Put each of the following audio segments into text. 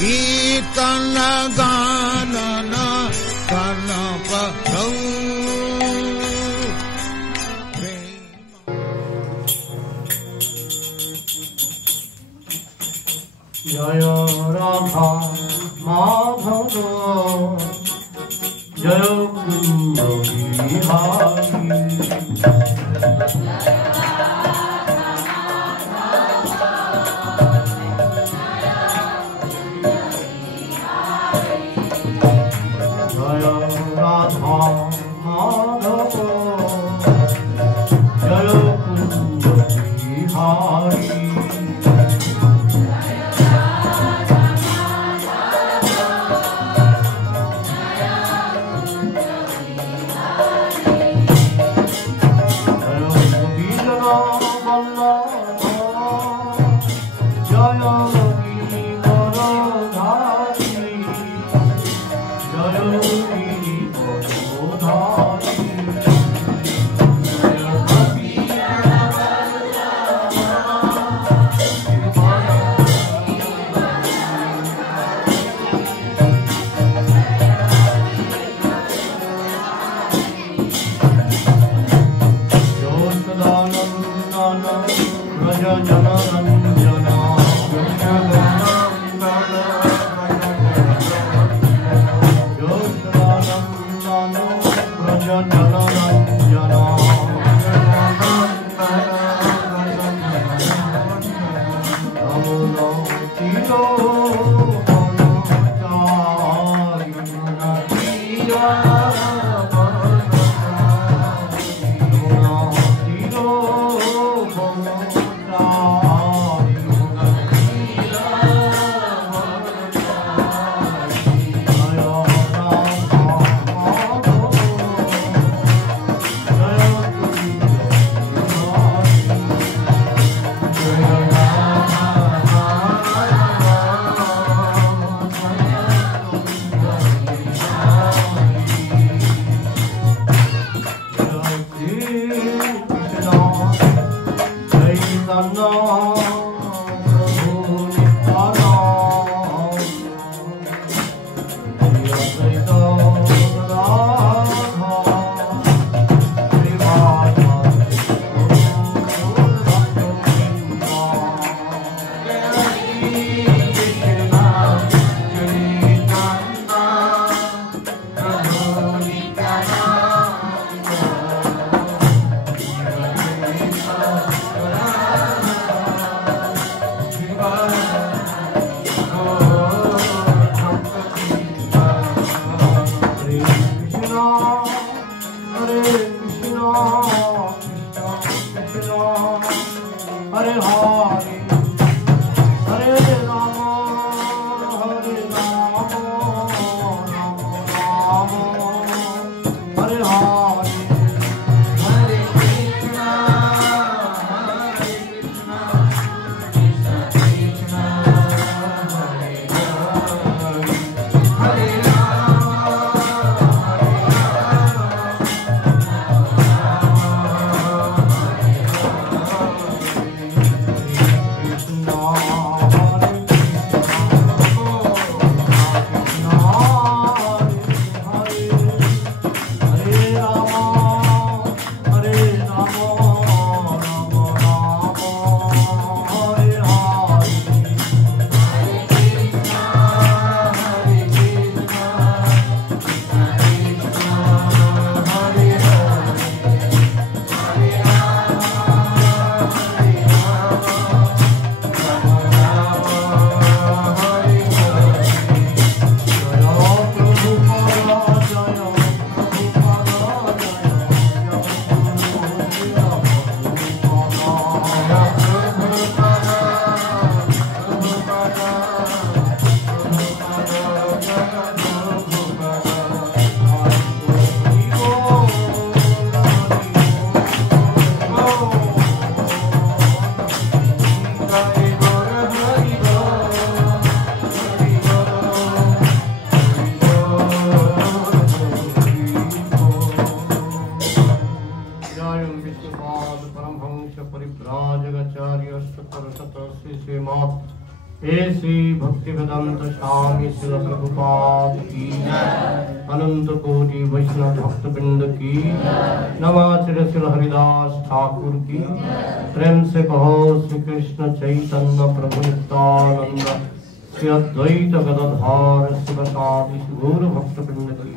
कीर्तन गानन कर्ण पठौ जय राधा माधव जय कुंज बिहारी जय श्री भक्ति वेदांत स्वामी श्रील प्रभुपाद की अनंत कोटि वैष्णव भक्तवृंद की नमाचार्य श्री हरिदास ठाकुर की प्रेम से कहो श्री कृष्ण चैतन्य प्रभु नित्यानंद श्री अद्वैत गदाधर शिवसादि गौर भक्तवृंद की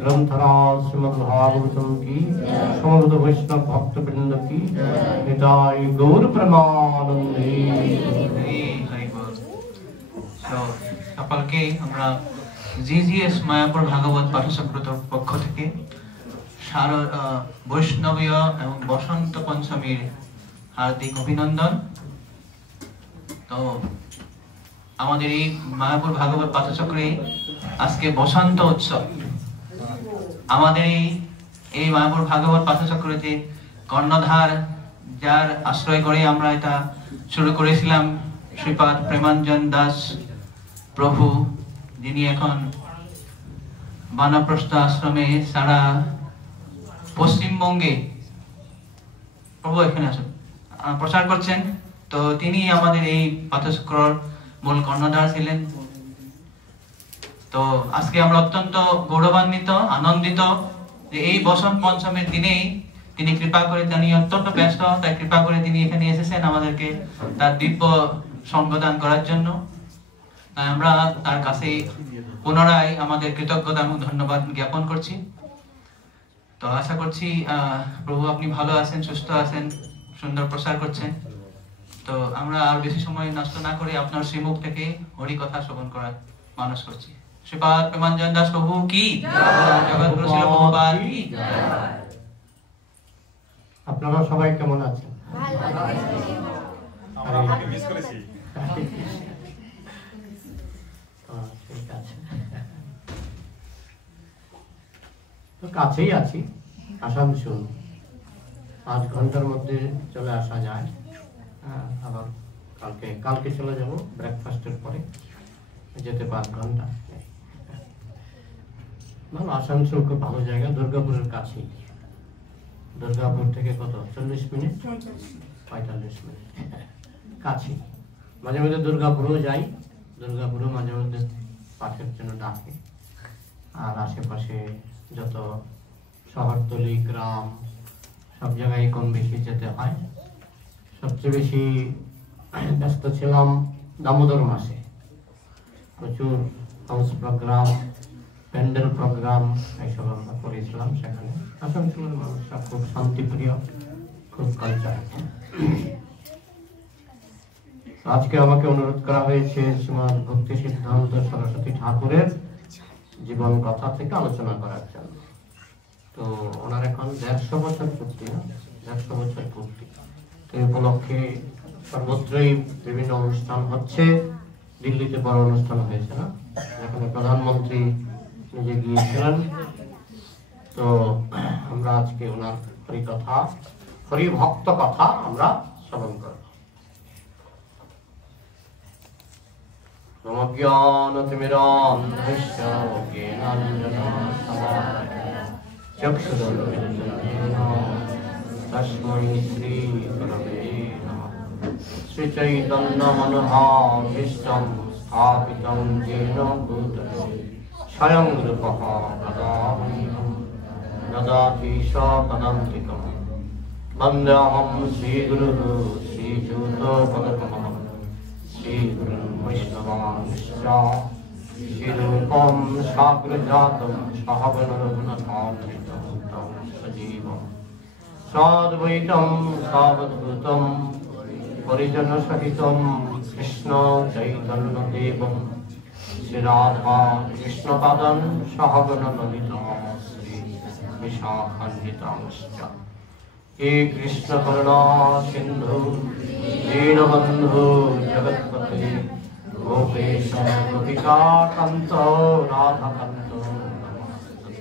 ग्रंथराज श्रीमद्भागवतम की समस्त वैष्णव भक्तवृंद की निताय गौर प्रेमानंदे। সকলকে আমরা জিজিএস মায়াপুর ভাগবত পাঠচক্র পক্ষ থেকে বৈষ্ণবীয় এবং বসন্ত পঞ্চমীর হার্দিক অভিনন্দন। তো আমাদের এই মায়াপুর ভাগবত পাঠচক্রে আজকে বসন্ত উৎসব। আমাদের এই মায়াপুর ভাগবত পাঠচক্রতে কর্ণধার যার আশ্রয় করে আমরা এটা শুরু করেছিলাম শ্রীপাদ প্রেমাঞ্জন দাস প্রভু, যিনি এখন বানপ্রস্থ আশ্রমে সারা পশ্চিমবঙ্গে প্রভু এখানে আসেন প্রচার করছেন। তো তিনি আমাদের এই পাঠচক্রর মূল কর্ণধার ছিলেন। তো আজকে আমরা অত্যন্ত গৌরবান্বিত আনন্দিত যে এই বসন্ত পঞ্চমীর দিনেই তিনি কৃপা করে, তিনি অত্যন্ত ব্যস্ত, তাই কৃপা করে তিনি এখানে এসেছেন আমাদেরকে তার দিব্য সঙ্গদান করার জন্য। আমরা তার কাছে পুনরায় আমাদের কৃতজ্ঞতা এবং ধন্যবাদ জ্ঞাপন করছি। তো আশা করছি প্রভু আপনি ভালো আছেন, সুস্থ আছেন, সুন্দর প্রচার করছেন। তো আমরা আর বেশি সময় নষ্ট না করে আপনার শ্রীমুখ থেকে হরি কথা শ্রবণ করার মানস করছি। শ্রীপাদ প্রেমাঞ্জন দাস প্রভু কি জগৎগুরু শিল প্রভুপাদ কি। আপনারা সবাই কেমন আছেন? তো কাছেই আছি, আসানসোল, 5 ঘন্টার মধ্যে চলে আসা যায়। আবার কালকে চলে যাব ব্রেকফাস্টের পরে, যেতে 5 ঘন্টা। ভালো, আসানসোল খুব ভালো জায়গা, দুর্গাপুরের কাছেই। দুর্গাপুর থেকে কত 40 মিনিট 45 মিনিট কাছে। মাঝে মাঝে দুর্গাপুরেও যাই, দুর্গাপুরেও মাঝে মধ্যে পাঠের জন্য ডাকে। আর আশেপাশে যত শহরতলি গ্রাম সব জায়গায় কম বেশি যেতে হয়। সবচেয়ে বেশি ব্যস্ত ছিলাম দামোদর মাসে, প্রচুর হাউস প্রোগ্রাম, প্যান্ডেল প্রোগ্রাম এইসব আমরা করেছিলাম সেখানে। আসানসোলের মানুষরা খুব শান্তিপ্রিয়, খুব কালচার। আজকে আমাকে অনুরোধ করা হয়েছে শ্রীমদ ভক্তি সিদ্ধান্ত সরস্বতী ঠাকুরের জীবন কথা থেকে আলোচনা করার জন্য। তো ওনার এখন 150 বছর পূর্তি, 150 বছর পূর্তি। এই উপলক্ষে সর্বত্রই বিভিন্ন অনুষ্ঠান হচ্ছে। দিল্লিতে বড় অনুষ্ঠান হয়েছে না, যেখানে প্রধানমন্ত্রী নিজে গিয়েছিলেন। তো আমরা আজকে ওনার হরিকথা, হরিভক্ত কথা আমরা শ্রবণ করব। জ্ঞানতিমিরান্ধস্য জ্ঞানাঞ্জনশলাকয়া চক্ষুরুন্মিলিतं তস্मै শ্রীগুরবে নমঃ। শ্রীচৈতন্যমনোভাভীষ্টং স্থাপিतं येन भूतले स्वयं रूपः ददाम्यहं ददाति स पदान्तिकं। वन्देऽहं श्रीगुरुः श्रीयुतपदकमलं श्रीगुरुं वैष्णवांश्च श्रीरूपं साग्रजातं सहगणरघुनाथान्वितं तं सजीवं साद्वैतं सावधूतं परिजनसहितं कृष्ण चैतन्यदेवं श्रीराधा कृष्णपदं सहगणललिता श्री विशाखान्वितांश्च। हे कृष्ण करुणा सिन्धु दीनबन्धु जगत्पते गोपेश गोपिकान्त राधाकान्त नमोस्तुते।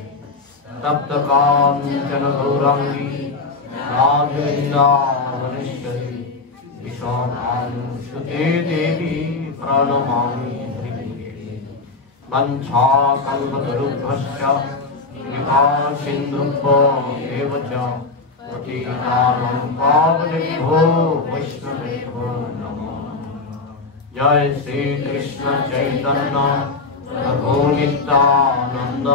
तप्तकाञ्चन गौराङ्गी राजवृन्दावनेश्वरी विश्वभानुसुते देवी प्रणमामि हरिप्रिये। वञ्चाकल्पतरुभ्यश्च कृपा सिन्धुभ्यो च पतितानं पावनेभ्यो वैष्णवेभ्यो नमो नमः। जय श्री कृष्ण चैतन्य प्रभु नित्यानंद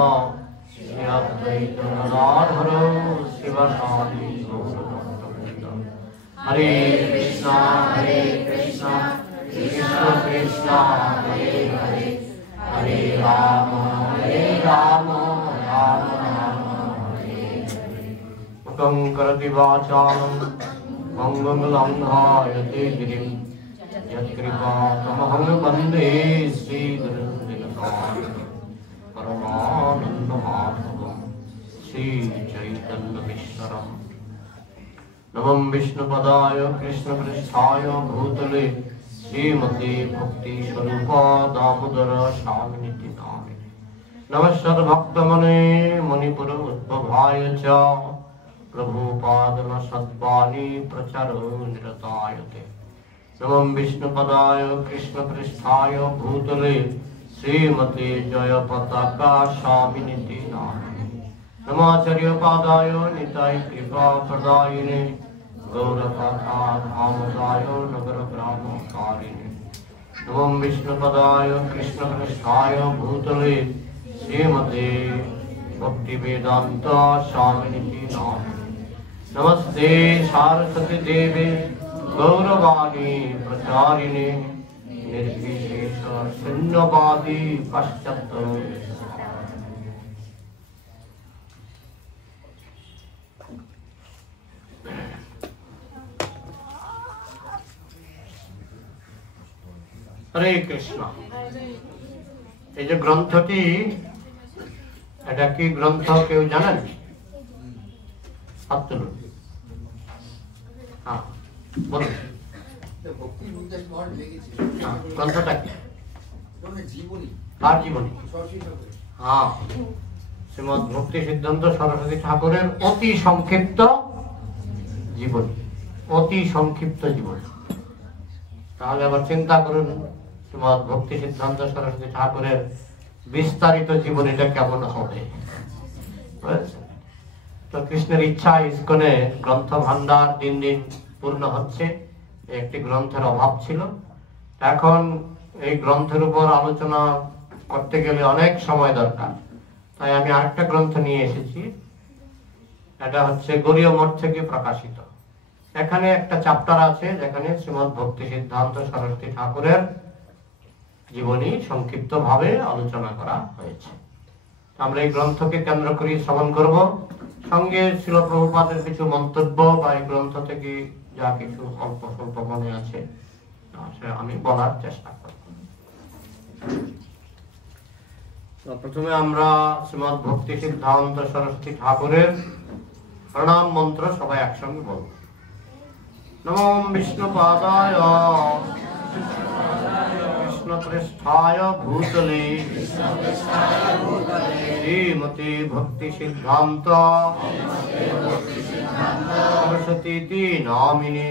श्री अद्वैत गदाधर शिवसादि गौरभक्तवृंद। हरे कृष्णा कृष्ण कृष्ण हरे हरे, हरे राम राम राम हरे हरे। मुखं करोति वाचालं भंगं लंघयते गिरिं यत्कृपातमहं वन्दे श्रीगुरुं दिनसारिणं परमानन्दमाधवं श्रीचैतन्यमीश्वरम्। नमो विष्णुपदाय कृष्णपृष्ठाय भूतले श्रीमते भक्ति स्वरूपा दामोदर स्वामिनिति नामिने। नमः भक्तमने मणिपुर उद्भवाय च प्रभुपादन सद्वाणी प्रचारो निरतायते। नमो विष्णुपदाय कृष्णपृष्ठाय भूतले श्रीमते जय पताका स्वामिनिति नामिने। नमाचार्यपादाय निताय कृपा प्रदायिने गौरकथा धामदाय नगर ग्रामकारिणे। नमो विष्णुपदाय कृष्णपृष्ठाय भूतले श्रीमते भक्तिवेदांत स्वामिनिति नामिने। नमस्ते सारस्वती देवे गौरवाणी प्रचारिणे निर्विशेष शून्यवादी पश्चात्। हरे कृष्ण। এই যে গ্রন্থটি, এটা কি গ্রন্থ কেউ জানেন? হাত তুলুন। হ্যাঁ বলুন, গ্রন্থটা কি? কার জীবনী? হ্যাঁ, শ্রীমৎ ভক্তি সিদ্ধান্ত সরস্বতী ঠাকুরের অতি সংক্ষিপ্ত জীবনী, অতি সংক্ষিপ্ত জীবনী। তাহলে আবার চিন্তা করুন শ্রীমৎ ভক্তি সিদ্ধান্ত সরস্বতী ঠাকুরের বিস্তারিত জীবনীটা কেমন হবে। তো কৃষ্ণের ইচ্ছা ইস্কনে গ্রন্থ ভান্ডার দিন দিন পূর্ণ হচ্ছে, একটি গ্রন্থের অভাব ছিল। এখন এই গ্রন্থের উপর আলোচনা করতে গেলে অনেক সময় দরকার, তাই আমি আরেকটা গ্রন্থ নিয়ে এসেছি। এটা হচ্ছে গৌড়ীয় মঠ থেকে প্রকাশিত। এখানে একটা চ্যাপ্টার আছে যেখানে শ্রীমৎ ভক্তি সিদ্ধান্ত সরস্বতী ঠাকুরের জীবনী সংক্ষিপ্ত ভাবে আলোচনা করা হয়েছে। আমরা এই গ্রন্থকে কেন্দ্র করে শ্রবণ করব, সঙ্গে শ্রীল প্রভুপাদের কিছু মন্তব্য বা এই গ্রন্থ থেকে যা কিছু অল্প স্বল্প মনে আছে আমি বলার চেষ্টা করব। প্রথমে আমরা শ্রীমৎ ভক্তি সিদ্ধান্ত সরস্বতী ঠাকুরের প্রণাম মন্ত্র সবাই একসঙ্গে বলব। নমো বিষ্ণুপাদায় কৃষ্ণপৃষ্ঠায় ভূতলে শ্রীমতে ভক্তি সিদ্ধান্ত সরস্বতী নামিনে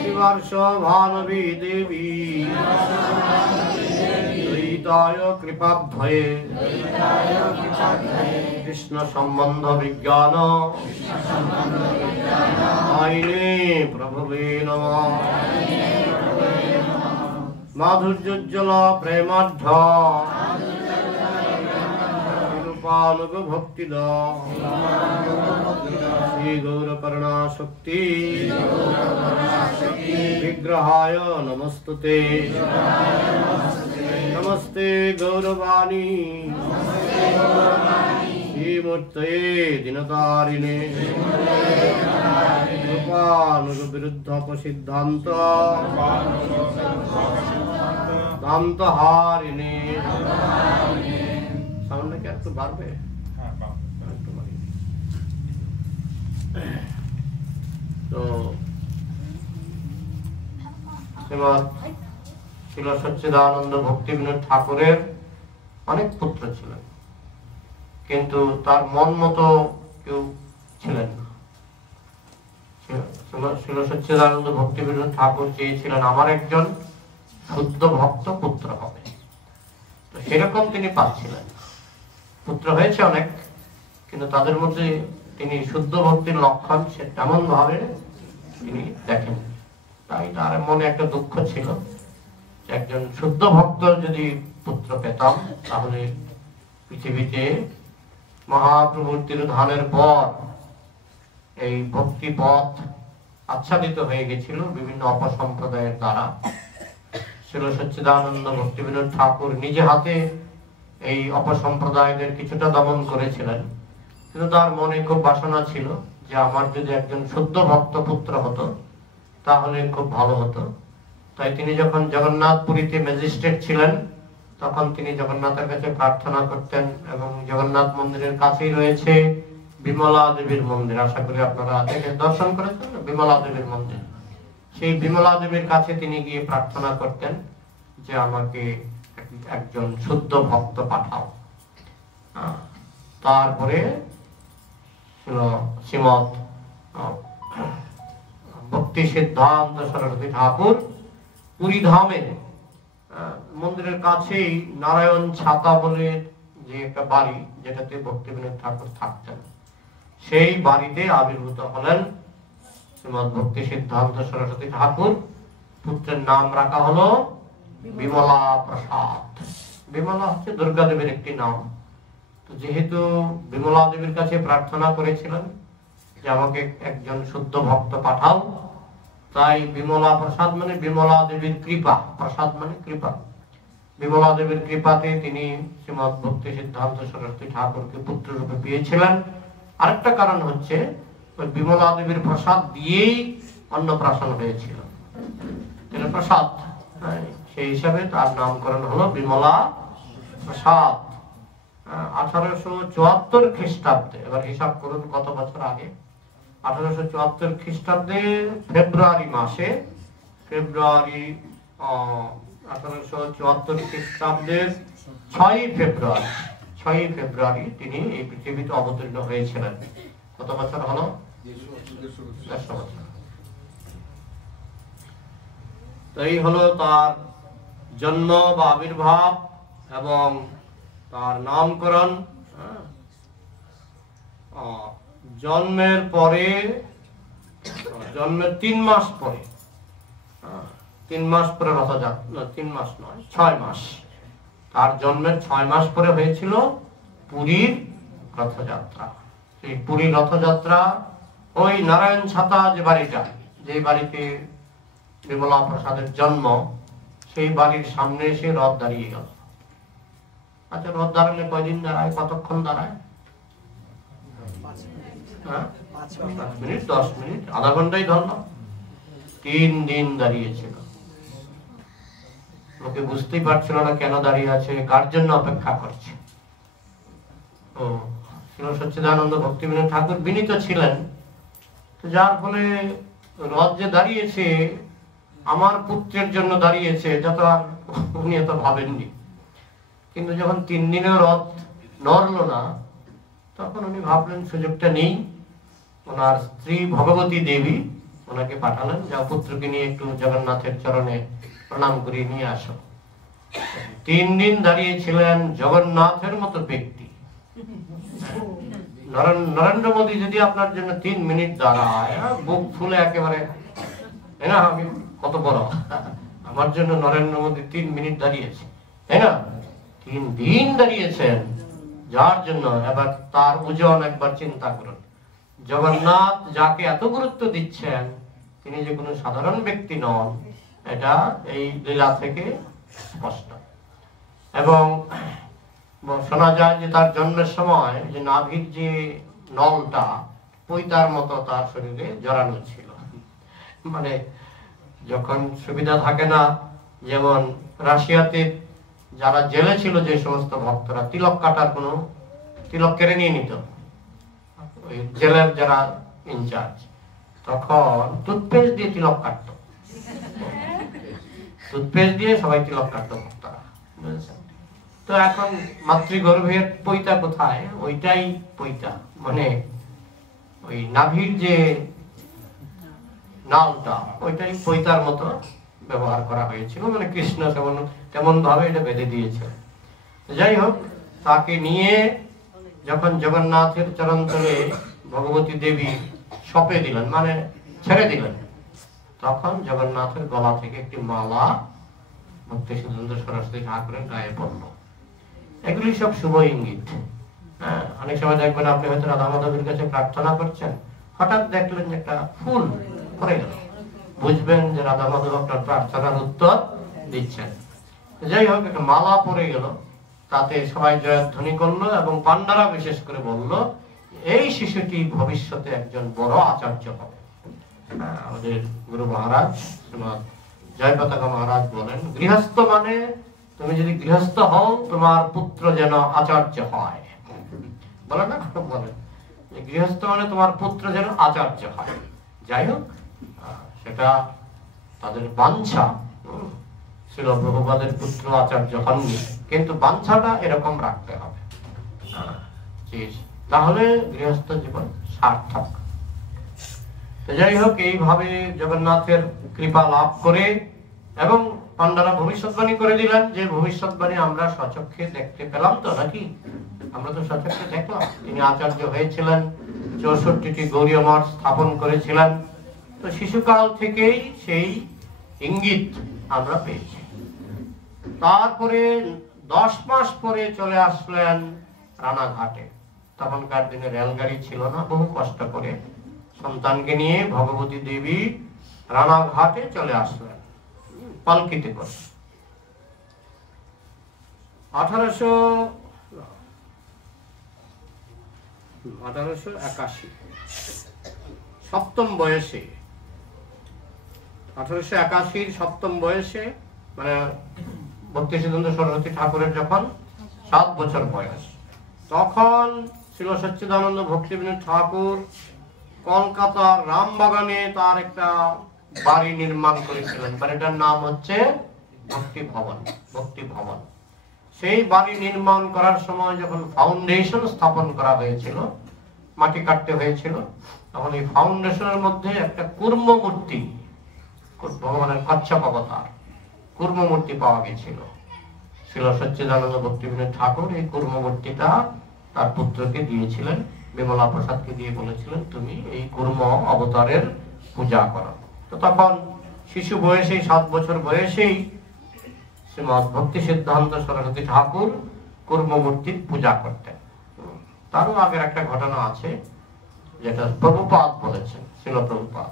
শিবার্ষ ভানবী দেবী দ্বৈতায় কৃপাব্ধয়ে কৃষ্ণ সম্বন্ধ বিজ্ঞান আইনে প্রভবে নমঃ। মাধুর্যোজ্জ্বল প্রেমাঢ্য রূপানুগ ভক্তিদ শ্রী গৌরকর্ণা শক্তি বিগ্রহায় নমস্তুতে। নমস্তে গৌরবাণী শ্রীমূর্তয়ে দিনতারিণে রূপানুগ বিরুদ্ধ সিদ্ধান্ত দান্তহারিণে। সাউন্ডটা কি একটু বাড়বে? তো শ্রীমৎ শিল সচ্চিদানন্দ ভক্তিবিনোদ ঠাকুরের অনেক পুত্র ছিলেন, কিন্তু তার মন মতো কেউ ছিলেন না। শিল সচ্চিদানন্দ ভক্তিবিনোদ ঠাকুর চেয়েছিলেন আমার একজন শুদ্ধ ভক্ত পুত্র হবে, তো সেরকম তিনি পাচ্ছিলেন। পুত্র হয়েছে অনেক, কিন্তু তাদের মধ্যে তিনি শুদ্ধ ভক্তির লক্ষণ সে তেমন ভাবে তিনি দেখেন। তাই তার মনে একটা দুঃখ ছিল, একজন শুদ্ধ ভক্ত যদি পুত্র পেতাম তাহলে পৃথিবীতে মহাপ্রভুর তিরোধানের পর এই ভক্তি পথ আচ্ছাদিত হয়ে গেছিল বিভিন্ন অপসম্প্রদায়ের দ্বারা। শ্রীল সচ্চিদানন্দ ভক্তিবিনোদ ঠাকুর নিজে হাতে এই অপসম্প্রদায়দের কিছুটা দমন করেছিলেন, কিন্তু তার মনে খুব বাসনা ছিল যে আমার যদি একজন শুদ্ধ ভক্ত পুত্র হতো তাহলে খুব ভালো হতো। তাই তিনি যখন জগন্নাথপুরীতে ম্যাজিস্ট্রেট ছিলেন তখন তিনি জগন্নাথের কাছে প্রার্থনা করতেন, এবং জগন্নাথ মন্দিরের কাছেই রয়েছে বিমলা দেবীর মন্দির, আশা করি আপনারা দর্শন করেছেন বিমলা দেবীর মন্দির। সেই বিমলা দেবীর কাছে তিনি গিয়ে প্রার্থনা করতেন যে আমাকে একজন শুদ্ধ ভক্ত পাঠাও। তারপরে শ্রীমৎ ভক্তি সিদ্ধান্ত সরস্বতী ঠাকুর পুরী ধামে মন্দিরের কাছেই নারায়ণ ছাতা বলে যে একটা বাড়ি, যেটাতে ভক্তিবিনোদ ঠাকুর থাকতেন, সেই বাড়িতে আবির্ভূত হলেন শ্রীমৎ ভক্তি সিদ্ধান্ত সরস্বতী ঠাকুর। পুত্রের নাম রাখা হলো বিমলা প্রসাদ। বিমলা হচ্ছে দুর্গা দেবীর একটি নাম। তো যেহেতু বিমলা দেবীর কাছে প্রার্থনা করেছিলেন যে আমাকে একজন শুদ্ধ ভক্ত পাঠাও, তাই বিমলা প্রসাদ মানে বিমলা দেবীর কৃপা, প্রসাদ মানে কৃপা। বিমলা দেবীর কৃপাতে তিনি শ্রীমৎ ভক্তি সিদ্ধান্ত সরস্বতী ঠাকুরকে পুত্র রূপে পেয়েছিলেন। আরেকটা কারণ হচ্ছে ওই বিমলা দেবীর প্রসাদ দিয়েই অন্নপ্রাশন হয়েছিল, প্রসাদ, সেই হিসাবে তার নামকরণ হলো বিমলা প্রসাদ। 1874 খ্রিস্টাব্দে, এবার হিসাব করুন কত বছর আগে, 1874 খ্রিস্টাব্দে ফেব্রুয়ারি মাসে, 1874 খ্রিস্টাব্দের 6 ফেব্রুয়ারি তিনি এই পৃথিবীতে অবতীর্ণ হয়েছিলেন। কত বছর হলো? 150 বছর। তো এই হলো তার জন্ম বা আবির্ভাব এবং তার নামকরণ। জন্মের পরে, জন্মের 3 মাস পরে, 3 মাস পরে রথযাত্রা, 3 মাস নয় 6 মাস, তার জন্মের 6 মাস পরে হয়েছিল পুরীর রথযাত্রা। সেই পুরী রথযাত্রা ওই নারায়ণ ছাতা যে বাড়িটা, যে বাড়িতে বিমলা প্রসাদের জন্ম, সেই বাড়ির সামনে এসে রথ দাঁড়িয়ে গেল। আচ্ছা, রথ দাঁড়ালে কয়দিন দাঁড়ায়, কতক্ষণ দাঁড়ায়? 5 মিনিট, 10 মিনিট, আধা ঘন্টাই ধরলাম। 3 দিন দাঁড়িয়েছিল। লোকে বুঝতেই পারছিল না কেন দাঁড়িয়ে আছে, কার জন্য অপেক্ষা করছে। ও শ্রী সচ্চিদানন্দ ভক্তিবিনোদ ঠাকুর বিনীত ছিলেন, যার ফলে রথ যে দাঁড়িয়েছে আমার পুত্রের জন্য দাঁড়িয়েছে, এটা তো আর উনি এত ভাবেননি। কিন্তু যখন 3 দিনেও রথ নড়ল না, তখন উনি ভাবলেন সুযোগটা নেই। ওনার স্ত্রী ভগবতী দেবী ওনাকে পাঠালেন, যা পুত্রকে নিয়ে একটু জগন্নাথের চরণে প্রণাম করিয়ে নিয়ে আসো। 3 দিন দাঁড়িয়েছিলেন জগন্নাথের মতো ব্যক্তি। নরেন্দ্র মোদী যদি আপনার জন্য 3 মিনিট দাঁড়ায়, বুক ফুলে একেবারে, তাই না, আমি কত বড়, আমার জন্য নরেন্দ্র মোদী 3 মিনিট দাঁড়িয়েছে, তাই না? 3 দিন দাঁড়িয়েছেন, যার জন্য এবার তার ওজন একবার চিন্তা করুন। জগন্নাথ যাকে এত গুরুত্ব দিচ্ছেন, তিনি যে কোনো সাধারণ ব্যক্তি নন, এটা এই লীলা থেকে স্পষ্ট। এবং শোনা যায় যে তার জন্মের সময় যে নাভির যে নলটা পৈতার মতো তার শরীরে জড়ানো ছিল। মানে যখন সুবিধা থাকে না, যেমন রাশিয়াতে যারা জেলে ছিল যে সমস্ত ভক্তরা, তিলক কাটার কোনো, তিলক কেড়ে নিয়ে নিত ওই জেলের যারা ইনচার্জ, তখন টুথপেস্ট দিয়ে তিলক কাটত, টুথপেস্ট দিয়ে সবাই তিলক কাটত ভক্তরা, বুঝেছেন? তো এখন মাতৃগর্ভের পৈতা কোথায়, ওইটাই পৈতা, মানে ওই নাভির যে নালটা, ওইটাই পৈতার মতো ব্যবহার করা হয়েছিল। মানে কৃষ্ণ তেমন ভাবে এটা বেঁধে দিয়েছে। যাই হোক, তাকে নিয়ে যখন জগন্নাথের চরণতলে ভগবতী দেবী সঁপে দিলেন, মানে ছেড়ে দিলেন, তখন জগন্নাথের গলা থেকে একটি মালা ভক্তি সিদ্ধান্ত সরস্বতী ঠাকুরের গায়ে পড়ল। এগুলি সব শুভ ইঙ্গিত। হ্যাঁ, অনেক সময় দেখবেন আপনি হয়তো রাধা মাধবের কাছে প্রার্থনা করছেন, হঠাৎ দেখলেন যে একটা ফুল পড়ে গেল, বুঝবেন যে রাধা মাধব আপনার প্রার্থনার উত্তর দিচ্ছেন। যাই হোক, একটা মালা পড়ে গেল, তাতে সবাই জয়ধ্বনি করলো এবং পান্ডারা বিশেষ করে বলল এই শিশুটি ভবিষ্যতে একজন বড় আচার্য হবে। আমাদের গুরু মহারাজ শ্রীমৎ জয় পতাকা মহারাজ বলেন, গৃহস্থ মানে তুমি যদি গৃহস্থ হও তোমার পুত্র যেন আচার্য হয়। বলে না, বলেন গৃহস্থ মানে তোমার পুত্র যেন আচার্য হয়। যাই হোক, সেটা তাদের বাঞ্ছা। শ্রীল প্রভুপাদের পুত্র আচার্য হননি, কিন্তু বাঞ্ছাটা এরকম রাখতে হবে, তাহলে গৃহস্থ জীবন সার্থক। যাই হোক, এইভাবে জগন্নাথের কৃপা লাভ করে এবং পান্ডারা ভবিষ্যৎবাণী করে দিলেন, যে ভবিষ্যৎবাণী আমরা সচক্ষে দেখতে পেলাম তো নাকি, আমরা তো সচক্ষে দেখলাম। তিনি আচার্য হয়েছিলেন, 64টি গৌরীয় মঠ স্থাপন করেছিলেন। তো শিশুকাল থেকেই সেই ইঙ্গিত আমরা পেয়েছি। তারপরে 10 মাস পরে চলে আসলেন রানাঘাটে। তখনকার দিনে রেলগাড়ি ছিল না, বহু কষ্ট করে সন্তানকে নিয়ে ভগবতী দেবী রানাঘাটে চলে আসলেন পালকিতে করে। 1881 সপ্তম বয়সে, 1881 সপ্তম বয়সে, মানে ভক্তি সিদ্ধান্ত সরস্বতী ঠাকুরের যখন 7 বছর বয়স, তখন ছিল সচ্চিদানন্দ ভক্তিবিনোদ ঠাকুর কলকাতার রামবাগানে তার একটা বাড়ি নির্মাণ করেছিলেন। বাড়িটার নাম হচ্ছে ভক্তি ভবন। ভক্তি ভবন। সেই বাড়ি নির্মাণ করার সময় যখন ফাউন্ডেশন স্থাপন করা হয়েছিল, মাটি কাটতে হয়েছিল, তখন এই ফাউন্ডেশনের মধ্যে একটা কুর্ম মূর্তি, ভগবানের কচ্ছপ অবতার কুর্ম মূর্তি পাওয়া গেছিল। ছিল সচ্চিদানন্দ ভক্তিবিনোদ ঠাকুর এই কুর্ম মূর্তিটা তার পুত্রকে দিয়েছিলেন, বিমলা প্রসাদকে দিয়ে বলেছিলেন তুমি এই কুর্ম অবতারের পূজা করো। তো তখন শিশু বয়সেই, 7 বছর বয়সেই শ্রীমৎ ভক্তি সিদ্ধান্ত সরস্বতী ঠাকুর কুর্ম মূর্তির পূজা করতেন। তারও আগের একটা ঘটনা আছে, যেটা প্রভুপাদ বলেছেন, শ্রীল প্রভুপাদ,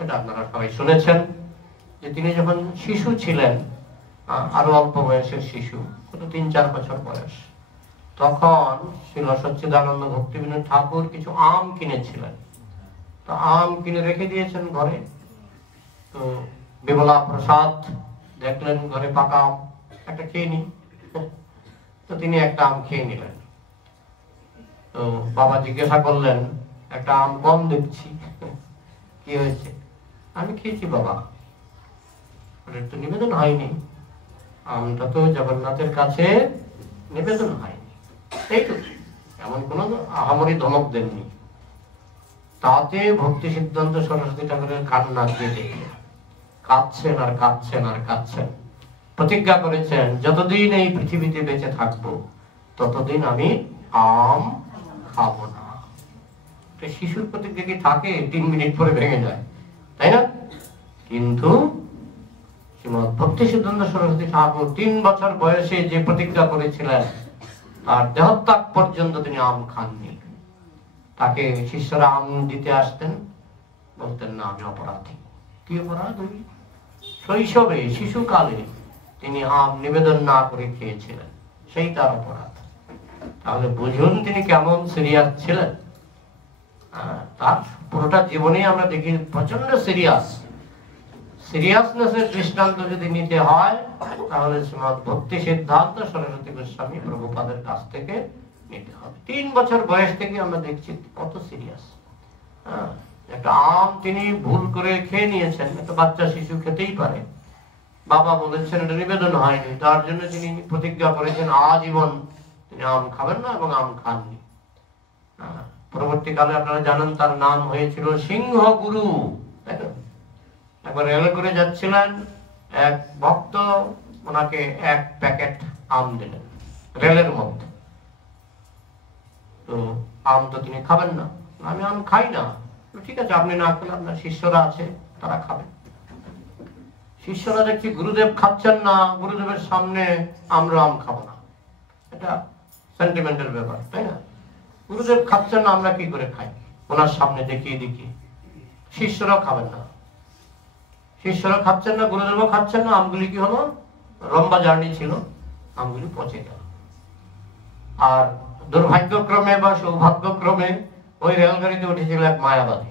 এটা আপনারা সবাই শুনেছেন, যে তিনি যখন শিশু ছিলেন, আরো অল্প বয়সের শিশু, 3-4 বছর বয়স, তখন শ্রীল সচ্চিদানন্দ ভক্তিবিনোদ ঠাকুর কিছু আম কিনেছিলেন। তো আম কিনে রেখে দিয়েছেন ঘরে। তো বিমলা প্রসাদ দেখলেন ঘরে পাকা আম, একটা খেয়ে নি। তো তিনি একটা আম খেয়ে নিলেন। তো বাবা জিজ্ঞাসা করলেন, একটা আম কম দেখছি, কি হয়েছে? আমি খেয়েছি বাবা, তো নিবেদন হয়নি, আমটা তো জগন্নাথের কাছে নিবেদন হয়নি। এইটুকু, এমন কোন আহামরি ধমক দেননি। তাতে ভক্তি সিদ্ধান্ত সরস্বতী ঠাকুরের কান্না দিয়ে দেখে কাঁদছেন আর কাঁদছেন আর কাঁদছেন। প্রতিজ্ঞা করেছেন, যতদিন এই পৃথিবীতে বেঁচে থাকবো ততদিন আমি আম খাবো না। শিশুর প্রতিজ্ঞা কি থাকে? 3 মিনিট পরে ভেঙে যায়, তাই না? কিন্তু শ্রীমৎ ভক্তি সিদ্ধান্ত সরস্বতী ঠাকুর 3 বছর বয়সে যে প্রতিজ্ঞা করেছিলেন, তার দেহত্যাগ পর্যন্ত তিনি আম খাননি। তাকে শিষ্যরা আম দিতে আসতেন, বলতেন না আমি অপরাধী। কি অপরাধ? শৈশবে, শিশুকালে তিনি আম নিবেদন না করে খেয়েছিলেন, সেই তার অপরাধ। তাহলে বুঝুন তিনি কেমন সিরিয়াস ছিলেন। তার পুরোটা জীবনে আমরা দেখি প্রচন্ড সিরিয়াসনেসের দৃষ্টান্ত যদি নিতে হয়, তাহলে শ্রীমৎ ভক্তি সিদ্ধান্ত সরস্বতী গোস্বামী প্রভুপাদের কাছ থেকে নিতে হবে। 3 বছর বয়স থেকে আমরা দেখছি কত সিরিয়াস। একটা আম তিনি ভুল করে খেয়ে নিয়েছেন, একটা বাচ্চা শিশু খেতেই পারে। বাবা বলেছেন এটা নিবেদন হয়নি, তার জন্য তিনি প্রতিজ্ঞা করেছেন আজীবন তিনি আম খাবেন না, এবং আম খাননি। পরবর্তীকালে আপনারা জানেন তার নাম হয়েছিল সিংহ গুরু। একবার রেলে করে যাচ্ছিলেন, এক ভক্ত ওনাকে 1 প্যাকেট আম দিলেন রেলের মধ্যে। তো আম তো তিনি খাবেন না, আমি আম খাই না। ঠিক আছে, আপনি না খেলে আপনার শিষ্যরা আছে, তারা খাবেন। শিষ্যরা দেখছি গুরুদেব খাচ্ছেন না, গুরুদেবের সামনে আমরা আম খাবো না, এটা সেন্টিমেন্টের ব্যাপার, তাই না? গুরুদেব খাচ্ছেন না, আমরা কি করে খাই? ওনার সামনে দেখিয়ে দেখিয়ে। শিষ্যরাও খাবেন না, শিষ্যরা খাচ্ছেন না, গুরুদেবও খাচ্ছেন না। আমগুলি কি হলো? লম্বা জার্নি ছিল, আমগুলি পচে গেল। আর দুর্ভাগ্যক্রমে বা সৌভাগ্যক্রমে ওই রেলগাড়িতে উঠেছিল এক মায়াবাদী।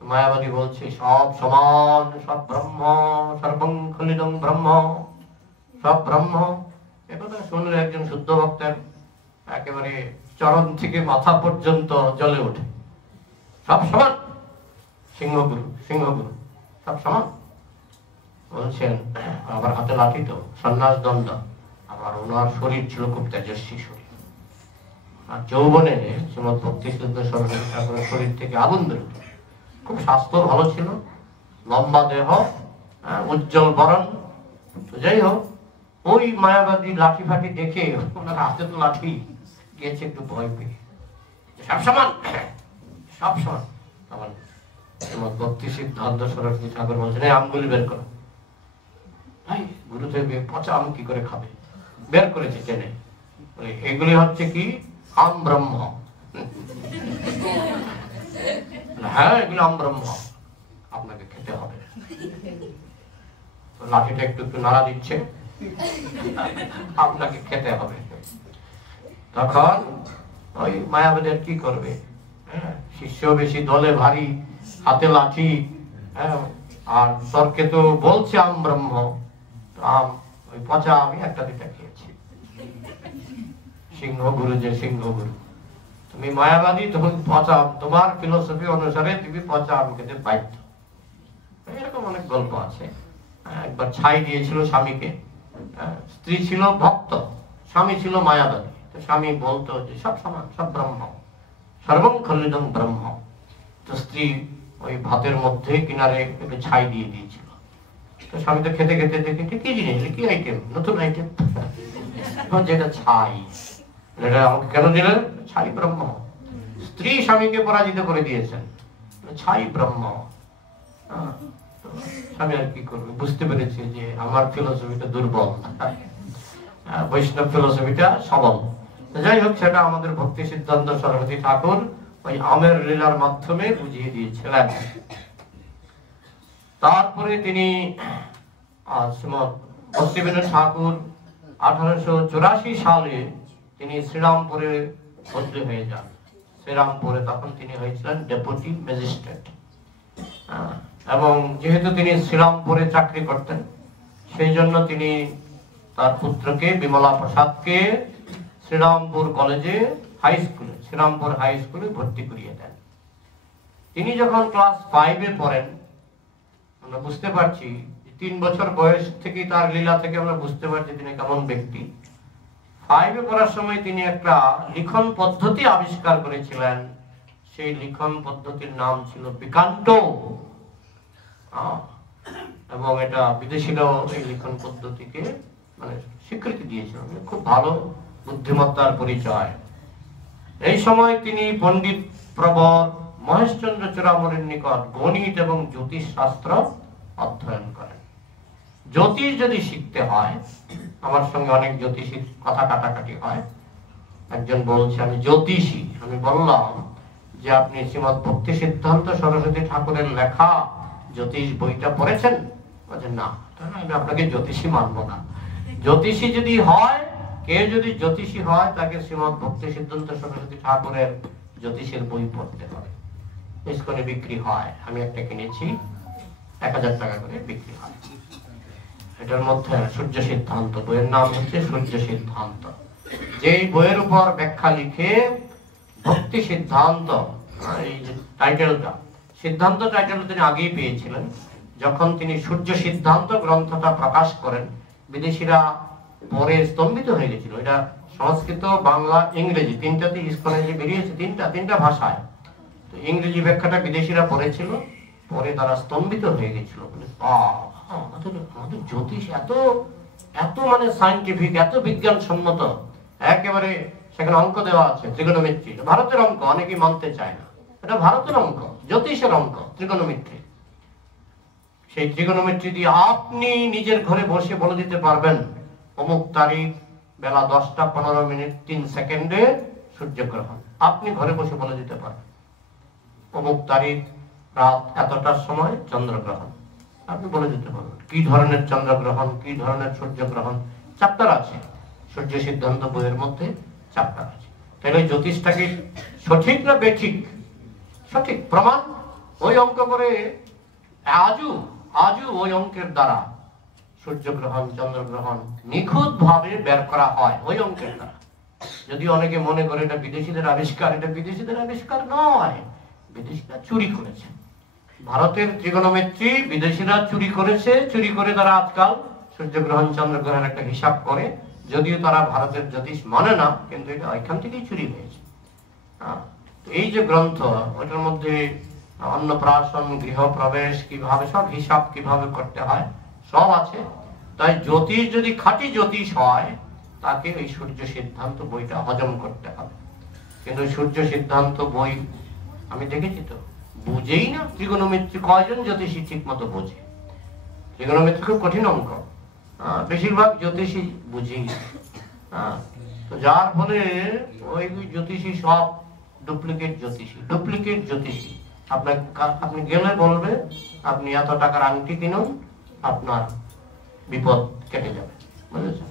মায়াবাদী বলছে সব সমান, সব ব্রহ্ম, সর্বং খলিদং ব্রহ্ম, সব ব্রহ্ম। একথা শুনলে একজন শুদ্ধ ভক্তের একেবারে চরণ থেকে মাথা পর্যন্ত জ্বলে ওঠে। সব সমান, সিংহগুরু, সিংহগুরু, সব সমান বলছেন। আবার হাতে লাঠি, তো সন্ন্যাস দণ্ড। আবার ওনার শরীর ছিল খুব তেজস্বী শরীর, আর যৌবনে শ্রীমৎ ভক্তি সিদ্ধ সরস্বতী ঠাকুরের শরীর থেকে আগুন বেরোত। খুব স্বাস্থ্য ভালো ছিল, লম্বা দেহ, উজ্জ্বল বরণ। যাই হোক, ওই মায়াবাদী লাঠি ফাঠি দেখে ওনার হাতে তো লাঠি গিয়েছে একটু ভয় পেয়ে, সব সমান, সব সমান। আমার শ্রীমৎ ভক্তি সিদ্ধান্ত সরস্বতী ঠাকুর বলছেন আমগুলি বের করো। ভাই গুরুদেব পচা আম কি করে খাবে? বের করেছে টেনে, এগুলি হচ্ছে কি? আম ব্রহ্ম। হ্যাঁ, এগুলো আম ব্রহ্ম, আপনাকে খেতে হবে। লাঠিটা একটু একটু নাড়া দিচ্ছে, আপনাকে খেতে হবে। তখন ওই মায়াবাদের কি করবে? শিষ্য বেশি, দলে ভারী, হাতে লাঠি, আর তর্কে তো বলছে আম ব্রহ্ম। আম ওই পচা আমি একটা দুটা খেয়েছি। সিংহগুরু যে সিংহগুরু, তুমি মায়াবাদী, তুমি পচা, তোমার ফিলোসফি অনুসারে তুমি পচা আম খেতে বাধ্য। এরকম অনেক গল্প আছে। একবার ছাই দিয়েছিল স্বামীকে, স্ত্রী ছিল ভক্ত, স্বামী ছিল মায়াবাদী। তো স্বামী বলতো যে সব সমান, সব ব্রহ্ম, সর্বং খলিদং ব্রহ্ম। তো স্ত্রী ওই ভাতের মধ্যে কিনারে একটু ছাই দিয়ে দিয়েছিল। তো স্বামী তো খেতে খেতে দেখে কি জিনিস, কি আইটেম, নতুন আইটেম, যেটা ছাই, এটা আমাকে কেন দিলেন? ছাই ব্রহ্ম। স্ত্রী স্বামীকে পরাজিত করে দিয়েছেন, ছাই ব্রহ্ম। স্বামী আর কি করবে, বুঝতে পেরেছে যে আমার ফিলোসফিটা দুর্বল, বৈষ্ণব ফিলোসফিটা সবল। যাই হোক, সেটা আমাদের ভক্তি সিদ্ধান্ত সরস্বতী ঠাকুর ওই আমের লীলার মাধ্যমে বুঝিয়ে দিয়েছিলেন। তারপরে তিনি ভক্তিবিনোদ ঠাকুর 1884 সালে তিনি শ্রীরামপুরে বদলি হয়ে যান। শ্রীরামপুরে তখন তিনি হয়েছিলেন ডেপুটি ম্যাজিস্ট্রেট। এবং যেহেতু তিনি শ্রীরামপুরে চাকরি করতেন, সেই জন্য তিনি তার পুত্রকে বিমলা প্রসাদকে শ্রীরামপুর কলেজে, হাই স্কুলে, শ্রীরামপুর হাই স্কুলে ভর্তি করিয়ে দেন। তিনি যখন ক্লাস 5-এ পড়েন, আমরা বুঝতে পারছি 3 বছর বয়স থেকে তার লীলা থেকে আমরা বুঝতে পারছি তিনি কেমন ব্যক্তি। 5-এ পড়ার সময় তিনি একটা লিখন পদ্ধতি আবিষ্কার করেছিলেন। সেই লিখন পদ্ধতির নাম ছিল বিকান্টো, এবং এটা বিদেশিরাও এই লিখন পদ্ধতিকে মানে স্বীকৃতি দিয়েছিল। খুব ভালো বুদ্ধিমত্তার পরিচয়। এই সময় তিনি পণ্ডিত প্রবর মহেশচন্দ্র চূড়ামণির নিকট গণিত এবং জ্যোতিষ শাস্ত্র অধ্যয়ন করেন। জ্যোতিষ যদি শিখতে হয়, আমার সঙ্গে অনেক জ্যোতিষীর কথা কাটাকাটি হয়। একজন বলছে আমি জ্যোতিষী। আমি বললাম যে আপনি শ্রীমৎ ভক্তি সিদ্ধান্ত সরস্বতী ঠাকুরের লেখা জ্যোতিষ বইটা পড়েছেন? বলছেন না, আমি আপনাকে জ্যোতিষী মানবো না। জ্যোতিষী যদি হয়, কে যদি জ্যোতিষী হয়, তাকে শ্রীমৎ ভক্তি সিদ্ধান্ত সরস্বতী ঠাকুরের জ্যোতিষের বই পড়তে হবে। ইস্কনে বিক্রি হয়, আমি একটা কিনেছি, 1000 টাকা করে বিক্রি হয়। এটার মধ্যে সূর্য সিদ্ধান্ত, বইয়ের নাম হচ্ছে সূর্য সিদ্ধান্ত। যেই বইয়ের উপর ব্যাখ্যা লিখে ভক্তি সিদ্ধান্ত, এই যে টাইটেলটা, সিদ্ধান্ত টাইটেলটা তিনি আগেই পেয়েছিলেন। যখন তিনি সূর্য সিদ্ধান্ত গ্রন্থটা প্রকাশ করেন, বিদেশিরা পরে স্তম্ভিত হয়ে গেছিল। এটা সংস্কৃত, বাংলা, ইংরেজি তিনটাতে ইস্কনে যে বেরিয়েছে, তিনটা ভাষায়। তো ইংরেজি ব্যাখ্যাটা বিদেশিরা পড়েছিল, পরে তারা স্তম্ভিত হয়ে গেছিল। আমাদের জ্যোতিষ এত এত মানে সায়েন্টিফিক, এত বিজ্ঞানসম্মত, একেবারে সেখানে অঙ্ক দেওয়া আছে, ত্রিগোণমিত্রি। ভারতের অঙ্ক অনেকেই মানতে চায় না, এটা ভারতের অঙ্ক, জ্যোতিষের অঙ্ক, ত্রিগোণমিত্রি। সেই ত্রিগোনোমেট্রি দিয়ে আপনি নিজের ঘরে বসে বলে দিতে পারবেন অমুক তারিখ বেলা 10:15:03 সূর্যগ্রহণ। আপনি ঘরে বসে বলে দিতে পারবেন অমুক তারিখ রাত এতটার সময় চন্দ্রগ্রহণ। আপনি বলে দিতে পারবেন কি ধরনের চন্দ্রগ্রহণ, কি ধরনের সূর্যগ্রহণ। চ্যাপ্টার আছে সূর্য সিদ্ধান্ত বইয়ের মধ্যে, চ্যাপ্টার আছে। তাহলে জ্যোতিষটা কি সঠিক না বেঠিক? সঠিক। প্রমাণ ওই অঙ্ক করে আজও ওই অঙ্কের দ্বারা সূর্যগ্রহণ চন্দ্রগ্রহণ নিখুঁত ভাবে বের করা হয় ওই অঙ্কের দ্বারা। যদি অনেকে মনে করে এটা বিদেশিদের আবিষ্কার, এটা বিদেশিদের আবিষ্কার নয়, বিদেশিরা চুরি করেছে। ভারতের ত্রিগোনোমেট্রি বিদেশিরা চুরি করেছে। চুরি করে তারা আজকাল সূর্যগ্রহণ চন্দ্রগ্রহণের একটা হিসাব করে, যদিও তারা ভারতের জ্যোতিষ মানে না, কিন্তু এটা ওইখান থেকেই চুরি হয়েছে। এই যে গ্রন্থ, ওটার মধ্যে অন্নপ্রাশন, গৃহপ্রবেশ কিভাবে, সব হিসাব কিভাবে করতে হয় সব আছে। তাই জ্যোতিষ যদি খাঁটি জ্যোতিষ হয় তাকে ওই সূর্য সিদ্ধান্ত বইটা হজম করতে হবে। কিন্তু সূর্য সিদ্ধান্ত বই আমি দেখেছি তো বুঝেই না। ত্রিগোনোমেট্রি কয়জন জ্যোতিষী ঠিক মতো বোঝে? ত্রিগোনোমেট্রি খুব কঠিন অঙ্ক, বেশিরভাগ জ্যোতিষী বুঝেই না। তো যার ফলে ওই জ্যোতিষী সব ডুপ্লিকেট জ্যোতিষী। আপনি গেলে বলবে আপনি এত টাকার আংটি কিনুন, আপনার বিপদ কেটে যাবে, বুঝেছেন?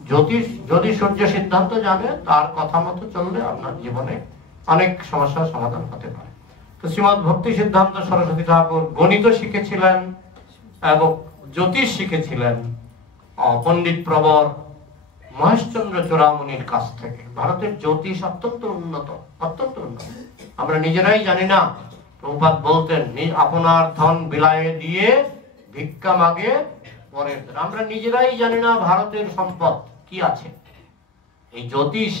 জ্যোতিষ যদি সূর্য সিদ্ধান্ত জানে, তার কথা মতো চললে আপনার জীবনে অনেক সমস্যার সমাধান হতে পারে। তো শ্রীমৎ ভক্তি সিদ্ধান্ত সরস্বতী ঠাকুর গণিত শিখেছিলেন এবং জ্যোতিষ শিখেছিলেন পণ্ডিত প্রবর মহেশচন্দ্র চূড়ামণির কাছ থেকে। ভারতের জ্যোতিষ অত্যন্ত উন্নত। আমরা নিজেরাই জানি না। প্রভুপাদ বলতেন আপনার ধন বিলায়ে দিয়ে ভিক্ষা মাগে পরের। আমরা নিজেরাই জানি না ভারতের সম্পদ কি আছে। এই জ্যোতিষ,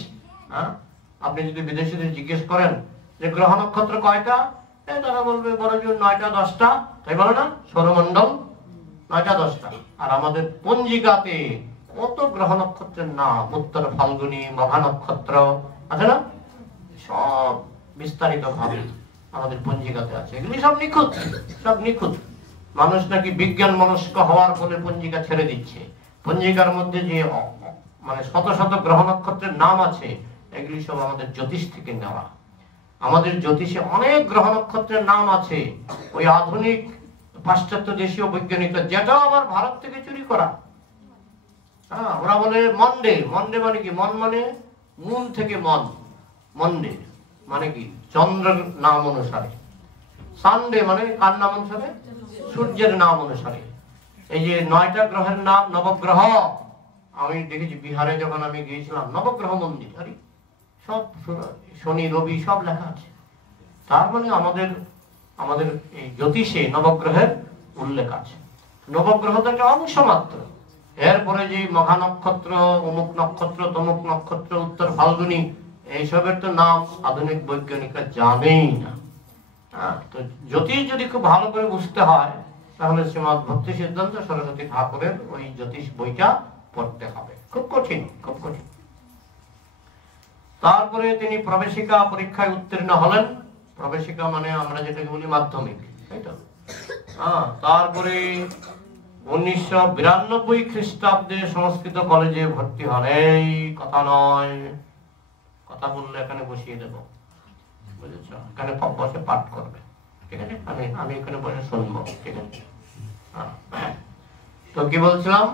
আপনি যদি বিদেশিদের জিজ্ঞেস করেন যে গ্রহ নক্ষত্র কয়টা, তারা বলবে বড়জোর 9টা 10টা, তাই বলে না? সৌরমণ্ডল 9টা 10টা। আর আমাদের পঞ্জিকাতে কত গ্রহ নক্ষত্রের নাম, উত্তর ফাল্গুনী, মঘা নক্ষত্র আছে না? সব বিস্তারিত ভাবে আমাদের পঞ্জিকাতে আছে। এগুলি সব নিখুঁত। মানুষ নাকি বিজ্ঞান মনস্ক হওয়ার ফলে পঞ্জিকা ছেড়ে দিচ্ছে। পঞ্জিকার মধ্যে যে মানে শত শত গ্রহ নক্ষত্রের নাম আছে, এগুলি সব আমাদের জ্যোতিষ থেকে নেওয়া। আমাদের জ্যোতিষে অনেক গ্রহ নক্ষত্রের নাম আছে, ওই আধুনিক পাশ্চাত্য দেশীয় বৈজ্ঞানিকরা, যেটাও আবার ভারত থেকে চুরি করা। ওরা বলে মন্ডে মানে কি? মন মানে মূল থেকে মন। মন্ডে মানে কি? চন্দ্রের নাম অনুসারে। সানডে মানে কার নাম অনুসারে? সূর্যের নাম অনুসারে। এই যে 9টা গ্রহের নাম নবগ্রহ, আমি দেখেছি বিহারে যখন আমি গিয়েছিলাম, নবগ্রহ মন্দির, আরে সব শনি রবি সব লেখা আছে। তার মানে আমাদের এই জ্যোতিষে নবগ্রহের উল্লেখ আছে। নবগ্রহ তো একটা অংশ মাত্র। এরপরে যে মঘা নক্ষত্র, অমুক নক্ষত্র, তমুক নক্ষত্র, উত্তর ফাল্গুনী, এইসবের তো নাম আধুনিক বৈজ্ঞানিকরা জানেই না। তো জ্যোতিষ যদি খুব ভালো করে বুঝতে হয়, তাহলে শ্রীমৎ ভক্তি সিদ্ধান্ত সরস্বতী ঠাকুরের ওই জ্যোতিষ বইটা পড়তে হবে। খুব কঠিন। তারপরে তিনি প্রবেশিকা পরীক্ষায় উত্তীর্ণ হলেন। প্রবেশিকা মানে আমরা যেটাকে বলি মাধ্যমিক, তাই তো? তারপরে 1992 খ্রিস্টাব্দে সংস্কৃত কলেজে ভর্তি হন। এই কথা নয়, কথা বললে এখানে বসিয়ে দেব, বুঝেছ? এখানে বসে পাঠ করবে, ঠিক আছে? আমি এখানে বসে শুনবো, ঠিক আছে? তো কি বলছিলাম?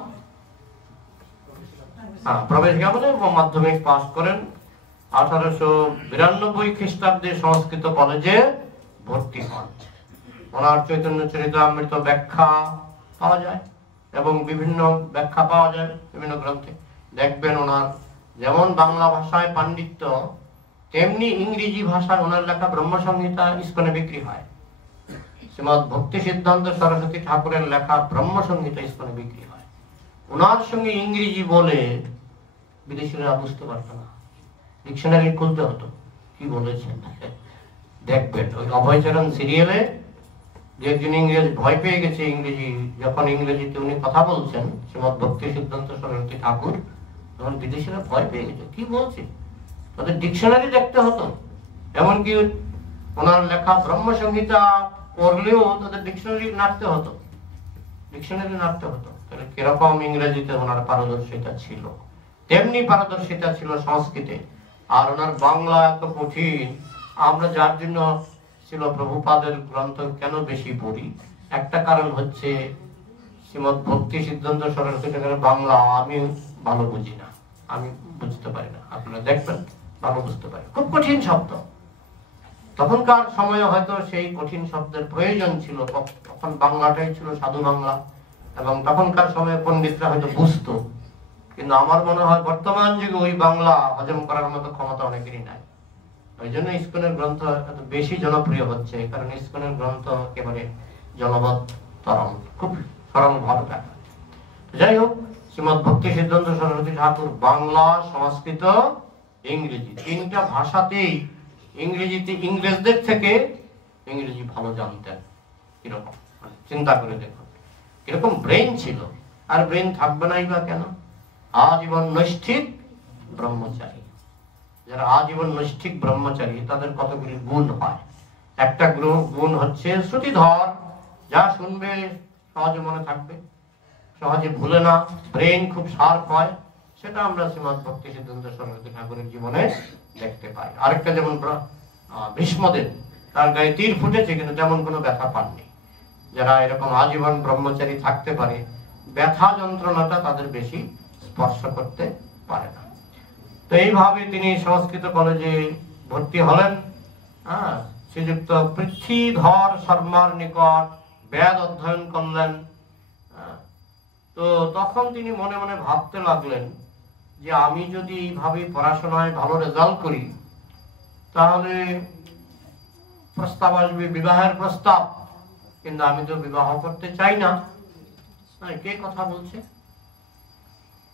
প্রবেশিকা বলে মাধ্যমিক পাস করেন। 1892 খ্রিস্টাব্দে সংস্কৃত কলেজে ভর্তি হন। ওনার চৈতন্য চরিতামৃত ব্যাখ্যা পাওয়া যায় এবং বিভিন্ন ব্যাখ্যা পাওয়া যায় বিভিন্ন গ্রন্থে। দেখবেন ওনার যেমন বাংলা ভাষায় পাণ্ডিত্য, তেমনি ইংরেজি ভাষায় ওনার লেখা ব্রহ্মসংহিতা ইস্কনে বিক্রি হয়। শ্রীমৎ ভক্তি সিদ্ধান্ত সরস্বতী ঠাকুরের লেখা ব্রহ্মসংহিতা ইস্কনে বিক্রি হয়। ওনার সঙ্গে ইংরেজি বলে বিদেশিরা বুঝতে পারত না, ডিকশনারি খুলতে হতো কি বলেছেন। দেখবেন ওই অভয়চরণ সিরিয়ালে যে একজন ইংরেজ ভয় পেয়ে গেছে ইংরেজি, যখন ইংরেজিতে উনি কথা বলছেন শ্রীমৎ ভক্তি সিদ্ধান্ত সরস্বতী ঠাকুর, তখন বিদেশিরা ভয় পেয়ে গেছে, কি বলছে, তাদের ডিকশনারি দেখতে হতো। এমনকি ওনার লেখা ব্রহ্মসংহিতা পড়লেও তাদের ডিকশনারি নাড়তে হতো। ডিকশনারি নাড়তে হতো। তাহলে কিরকম ইংরেজিতে ওনার পারদর্শিতা ছিল, তেমনি পারদর্শিতা ছিল সংস্কৃতে। আর ওনার বাংলা এত কঠিন, আমরা যার জন্য ছিল প্রভুপাদের গ্রন্থ কেন বেশি পড়ি, একটা কারণ হচ্ছে শ্রীমৎ ভক্তি সিদ্ধান্ত সরস্বতী ঠাকুরের বাংলা আমি ভালো বুঝি না, আমি বুঝতে পারি না। আপনারা দেখবেন ভালো বুঝতে পারি, খুব কঠিন শব্দ। তখনকার সময়ে হয়তো সেই কঠিন শব্দের প্রয়োজন ছিল, তখন বাংলাটাই ছিল সাধু বাংলা, এবং তখনকার সময়ে পণ্ডিতরা হয়তো বুঝতো। কিন্তু আমার মনে হয় বর্তমান যুগে ওই বাংলা হজম করার মতো ক্ষমতা অনেকেরই নাই। ওই জন্য ইসকনের গ্রন্থ এত বেশি জনপ্রিয় হচ্ছে, কারণ ইসকনের গ্রন্থ একেবারে জলবৎ তরল, খুব সরল ভাবে দেখা। যাই হোক, শ্রীমৎ ভক্তি সিদ্ধান্ত সরস্বতী ঠাকুর বাংলা, সংস্কৃত, ইংরেজি তিনটা ভাষাতেই, ইংরেজিতে ইংরেজদের থেকে ইংরেজি ভালো জানতেন। কিরকম চিন্তা করে দেখুন, কিরকম ব্রেন ছিল। আর ব্রেন থাকবে নাই বা কেন? আজীবন নৈষ্ঠিক ব্রহ্মচারী, যারা আজীবন নৈষ্ঠিক ব্রহ্মচারী তাদের কতগুলি গুণ হয়। একটা গুণ হচ্ছে শ্রুতিধর, যা শুনবে সহজে মনে থাকবে, সহজে ভুলে না, ব্রেন খুব শার্প হয়। সেটা আমরা শ্রীমৎ ভক্তি সিদ্ধান্ত সরস্বতী ঠাকুরের জীবনে দেখতে পাই। আরেকটা যেমন ভীষ্মদেব, তার গায়ে তীর ফুটেছে কিন্তু তেমন কোনো ব্যথা পাননি। যারা এরকম আজীবন ব্রহ্মচারী থাকতে পারে, ব্যথা যন্ত্রণাটা তাদের বেশি স্পর্শ করতে পারে না। তো এইভাবে তিনি সংস্কৃত কলেজে ভর্তি হলেন। শ্রীযুক্ত পৃথ্বীধর শর্মার নিকট বেদ অধ্যয়ন করলেন। তো তখন তিনি মনে মনে ভাবতে লাগলেন যে আমি যদি এইভাবে পড়াশোনায় ভালো রেজাল্ট করি, তাহলে প্রস্তাব আসবে, বিবাহের প্রস্তাব, কিন্তু আমি তো বিবাহ করতে চাই না। কে কথা বলছে?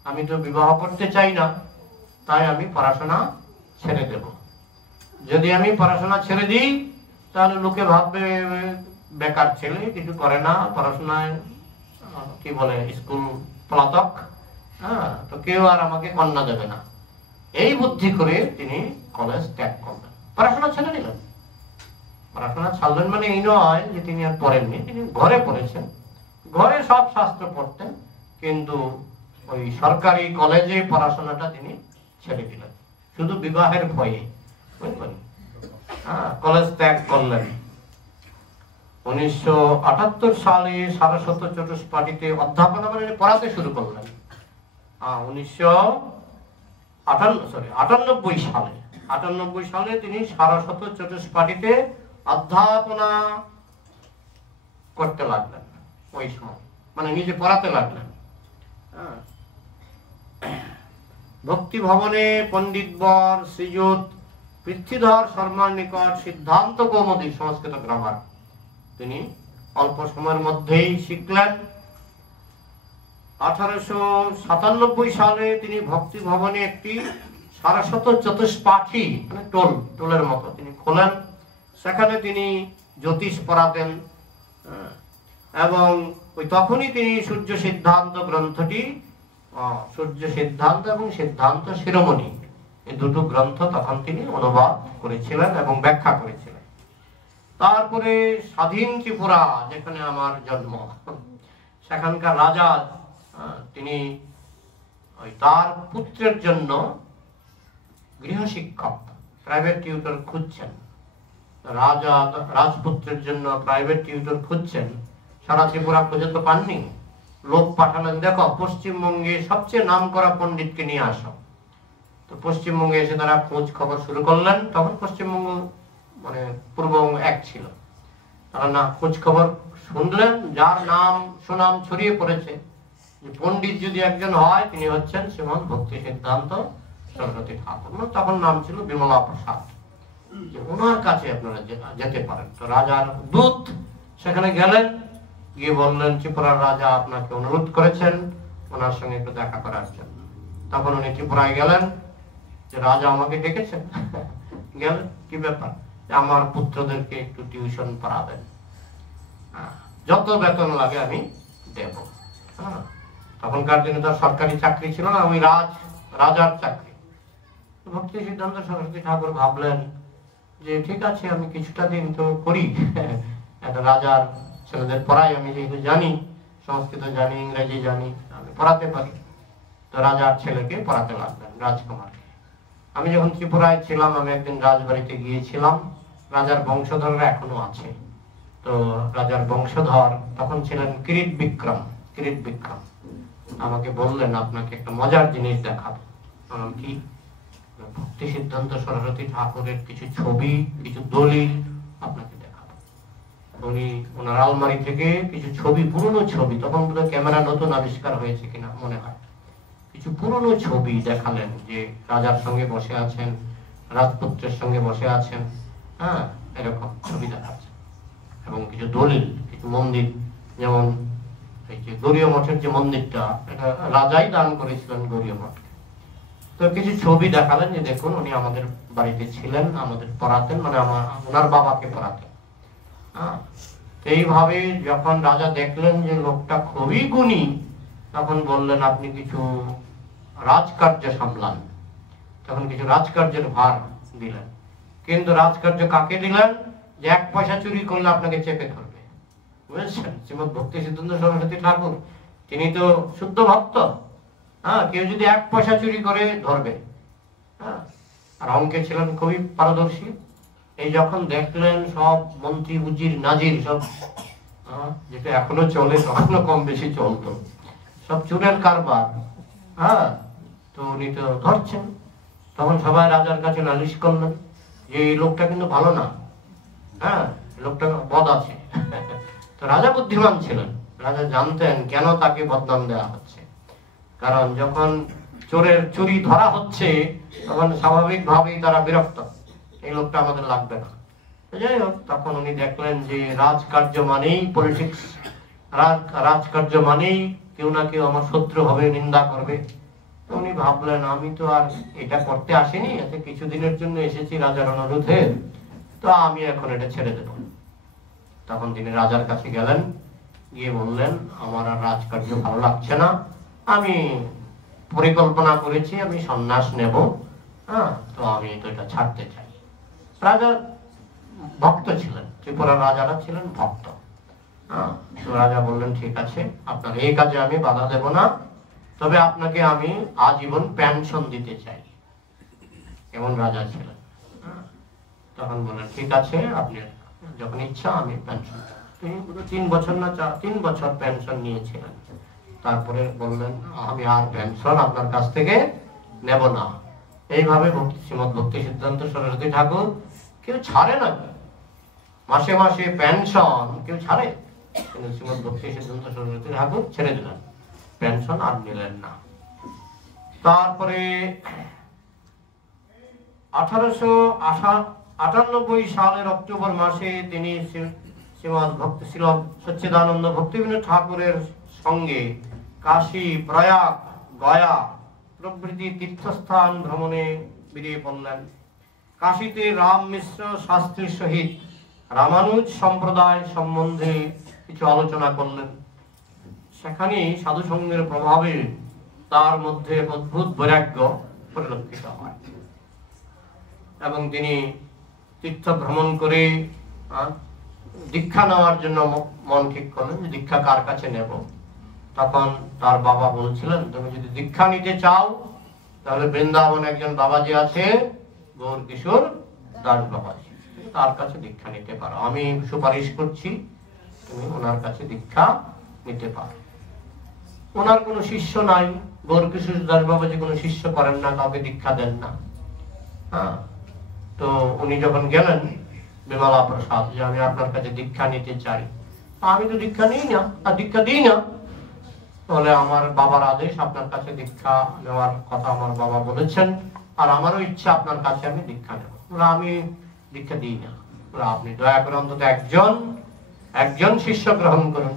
আমি তো বিবাহ করতে চাই না, তাই আমি পড়াশোনা ছেড়ে দেব। যদি আমি পড়াশোনা ছেড়ে দিই তাহলে লোকে ভাববে বেকার ছেলে, কিছু করে না, পড়াশোনায় কি বলে স্কুল পলাতক, তো কেউ আর আমাকে কন্যা দেবে না। এই বুদ্ধি করে তিনি কলেজ ত্যাগ করলেন, পড়াশোনা ছেড়ে দিলেন। পড়াশোনা ছাড়লেন মানে এই নয় যে তিনি আর পড়েননি, তিনি ঘরে পড়েছেন, ঘরে সব শাস্ত্র পড়তেন, কিন্তু ওই সরকারি কলেজে পড়াশোনাটা তিনি ছেড়ে দিলেন শুধু বিবাহের ভয়ে। বুঝলেন? কলেজ ত্যাগ করলেন। 1978 সালে সারস্বত চতুষ্পাঠীতে অধ্যাপনা মানে পড়াতে শুরু করলেন। 1998 সালে তিনি সারস্বত চতুষ্পাঠীতে অধ্যাপনা করতে লাগলেন। ওই সময় মানে নিজে পড়াতে লাগলেন। ভক্তি ভবনে পণ্ডিতবর শ্রীযুত পৃথ্বীধর শর্মার নিকট সিদ্ধান্ত কৌমুদী সংস্কৃত গ্রামার তিনি অল্প সময়ের মধ্যেই শিখলেন। 1897 সালে তিনি ভক্তি ভবনে একটি সারস্বত চতুষ্পাঠী মানে টোলের মতো তিনি খোলেন। সেখানে তিনি জ্যোতিষ পড়াতেন, এবং ওই তখনই তিনি সূর্য সিদ্ধান্ত গ্রন্থটি, সূর্য সিদ্ধান্ত এবং সিদ্ধান্ত শিরোমণি, এই দুটো গ্রন্থ তখন তিনি অনুবাদ করেছিলেন এবং ব্যাখ্যা করেছিলেন। তারপরে স্বাধীন ত্রিপুরা, যেখানে আমার জন্ম, সেখানকার রাজা তিনি তার পুত্রের জন্য গৃহশিক্ষক, প্রাইভেট টিউটর খুঁজছেন। রাজা রাজপুত্রের জন্য প্রাইভেট টিউটর খুঁজছেন, সারা ত্রিপুরা খুঁজে তো পাননি। লোক পাঠালেন, দেখো পশ্চিমবঙ্গে সবচেয়ে নামকরা পণ্ডিতকে নিয়ে আসো। তো পশ্চিমবঙ্গে এসে তারা খোঁজ খবর শুরু করলেন। তখন পশ্চিমবঙ্গ মানে পূর্ববঙ্গ এক ছিল। তারা না খোঁজ খবর শুনলেন, যার নাম সুনাম ছড়িয়ে পড়েছে যে পণ্ডিত যদি একজন হয় তিনি হচ্ছেন শ্রীমৎ ভক্তি সিদ্ধান্ত সরস্বতী ঠাকুর। তখন নাম ছিল বিমলা প্রসাদ, যে ওনার কাছে আপনারা যেতে পারেন। তো রাজার দূত সেখানে গেলেন, গিয়ে বললেন ত্রিপুরার রাজা আপনাকে অনুরোধ করেছেন ওনার সঙ্গে একটু দেখা করার জন্য। তখন উনি ত্রিপুরায় গেলেন, যে রাজা আমাকে ডেকেছেন। গেলেন, কি ব্যাপার? আমার পুত্রদেরকে একটু টিউশন পড়াবেন, যত বেতন লাগে আমি দেব। তখনকার দিনে তো সরকারি চাকরি ছিল না, ওই রাজার চাকরি। ভক্তি সিদ্ধান্ত সরস্বতী ঠাকুর ভাবলেন যে ঠিক আছে, আমি কিছুটা দিন তো করি, একটা রাজার ছেলেদের পড়াই, আমি যেহেতু জানি সংস্কৃত জানি, ইংরেজি জানি, আমি পড়াতে পারি। তো রাজার ছেলেকে পড়াতে লাগলেন, রাজকুমারকে। আমি যখন ত্রিপুরায় ছিলাম, আমি একদিন রাজবাড়িতে গিয়েছিলাম। রাজার বংশধররা এখনো আছে। তো রাজার বংশধর তখন ছিলেন কিরিট বিক্রম। কিরিট বিক্রম আমাকে বললেন, আপনাকে একটা মজার জিনিস দেখাবো। কি? ভক্তি সিদ্ধান্ত সরস্বতী ঠাকুরের কিছু ছবি, কিছু দলিল আপনাকে দেখাবো। উনি ওনার আলমারি থেকে কিছু ছবি, পুরনো ছবি, তখন বোধহয় ক্যামেরা নতুন আবিষ্কার হয়েছে কিনা মনে হয়, কিছু পুরনো ছবি দেখালেন, যে রাজার সঙ্গে বসে আছেন, রাজপুত্রের সঙ্গে বসে আছেন, হ্যাঁ, এরকম ছবি দেখাচ্ছেন। এবং কিছু দলিল, কিছু মন্দির, যেমন এই যে গৌরীয় মঠের যে মন্দিরটা, এটা রাজাই দান করেছিলেন গৌরীয় মঠকে। তো কিছু ছবি দেখালেন, যে দেখুন উনি আমাদের বাড়িতে ছিলেন, আমাদের পড়াতেন, মানে ওনার বাবাকে পড়াতেন। হ্যাঁ, এইভাবে যখন রাজা দেখলেন যে লোকটা খুবই গুণী, তখন বললেন, আপনি কিছু রাজকার্য সামলান। তখন কিছু রাজকার্যের ভার দিলেন। কিন্তু রাজকার্য কাকে দিলেন? যে 1 পয়সা চুরি করলে আপনাকে চেপে ধরবে। বুঝেছেন? শ্রীমৎ ভক্তি সিদ্ধান্ত সরস্বতী ঠাকুর তিনি তো শুদ্ধ ভক্ত। হ্যাঁ, কেউ যদি 1 পয়সা চুরি করে ধরবে। হ্যাঁ, আর অঙ্কে ছিলেন খুবই পারদর্শী। এই যখন দেখলেন সব মন্ত্রী উজির নাজির সব, যেটা এখনো চলে, তখনও কম বেশি চলতো, সব চুরের কারবার। হ্যাঁ, তো উনি তো ধরছেন। তখন সবাই রাজার কাছে নালিশ করলেন যে এই লোকটা কিন্তু ভালো না, হ্যাঁ, লোকটা বদ আছে। তো রাজা বুদ্ধিমান ছিলেন, রাজা জানতেন কেন তাকে বদনাম দেওয়া হচ্ছে। কারণ যখন চোরের চুরি ধরা হচ্ছে, তখন স্বাভাবিকভাবেই তারা বিরক্ত, এই লোকটা আমাদের লাগবে না। যাই হোক, তখন উনি দেখলেন যে রাজকার্য মানেই পলিটিক্স, রাজকার্য মানেই কেউ না কেউ আমার শত্রু হবে, নিন্দা করবে। উনি ভাবলেন, আমি তো আর এটা করতে আসিনি, এতে কিছুদিনের জন্য এসেছি রাজার অনুরোধে, তো আমি এখন এটা ছেড়ে দেব। তখন তিনি রাজার কাছে গেলেন, গিয়ে বললেন, আমার আর রাজকার্য ভালো লাগছে না, আমি পরিকল্পনা করেছি আমি সন্ন্যাস নেব। হ্যাঁ, তো আমি তো এটা ছাড়তে চাই। রাজা ভক্ত ছিলেন, ত্রিপুরার রাজারা ছিলেন ভক্ত। হ্যাঁ, তো রাজা বললেন, ঠিক আছে, আপনার এই কাজে আমি বাধা দেব না, তবে আপনাকে আমি আজীবন পেনশন দিতে চাই। এমন রাজা ছিলেন। তখন বললেন, ঠিক আছে, আপনি যখন ইচ্ছা আমি পেনশন। তিনি 3 বছর না 3 বছর পেনশন নিয়েছিলেন। তারপরে বললেন, আমি আর পেনশন আপনার কাছ থেকে নেব না। এইভাবে শ্রীমৎ ভক্তি সিদ্ধান্ত সরস্বতী ঠাকুর কেউ ছাড়ে না, মাসে মাসে পেনশন কেউ ছাড়ে, কিন্তু শ্রীমৎ ভক্তি সিদ্ধান্ত সরস্বতী ঠাকুর ছেড়ে দিলেন, পেনশন আর নিলেন না। তারপরে 1898 সালের অক্টোবর মাসে তিনি শ্রীমৎ ভক্তি শ্রী সচ্চিদানন্দ ভক্তিবিনোদ ঠাকুরের সঙ্গে কাশী, প্রয়াগ, গয়া প্রভৃতি তীর্থস্থান ভ্রমণে বেরিয়ে পড়লেন। কাশীতে রাম মিশ্র শাস্ত্রীর সহিত রামানুজ সম্প্রদায় সম্বন্ধে কিছু আলোচনা করলেন। সেখানে সাধু সঙ্গের প্রভাবে তার মধ্যে অদ্ভুত বৈরাগ্য পরিলক্ষিত হয় এবং তিনি তীর্থ ভ্রমণ করে দীক্ষা নেওয়ার জন্য মন ঠিক করলেন যে দীক্ষা কার কাছে নেব। তখন তার বাবা বলছিলেন, তুমি যদি দীক্ষা নিতে চাও তাহলে বৃন্দাবনে একজন বাবাজি আছে, গৌর কিশোর দাস বাবাজি, তার কাছে দীক্ষা নিতে পারো, আমি সুপারিশ করছি, তুমি ওনার কাছে দীক্ষা নিতে পারো। ওনার কোনো শিষ্য নাই, গৌর কিশোর দাস বাবাজি কোনো শিষ্য করেন না, কাউকে দীক্ষা দেন না। হ্যাঁ, তো উনি যখন গেলেন বিমলা প্রসাদ, যে আমি আপনার কাছে দীক্ষা নিতে চাই, আমি তো দীক্ষা নিই না আর দীক্ষা দিই না, তাহলে আমার বাবার আদেশ, আপনার কাছে দীক্ষা নেওয়ার কথা আমার বাবা বলেছেন, আর আমারও ইচ্ছা আপনার কাছে আমি দীক্ষা নেব, আমি দীক্ষা দিই না, আপনি দয়া করে অন্তত একজন শিষ্য গ্রহণ করুন।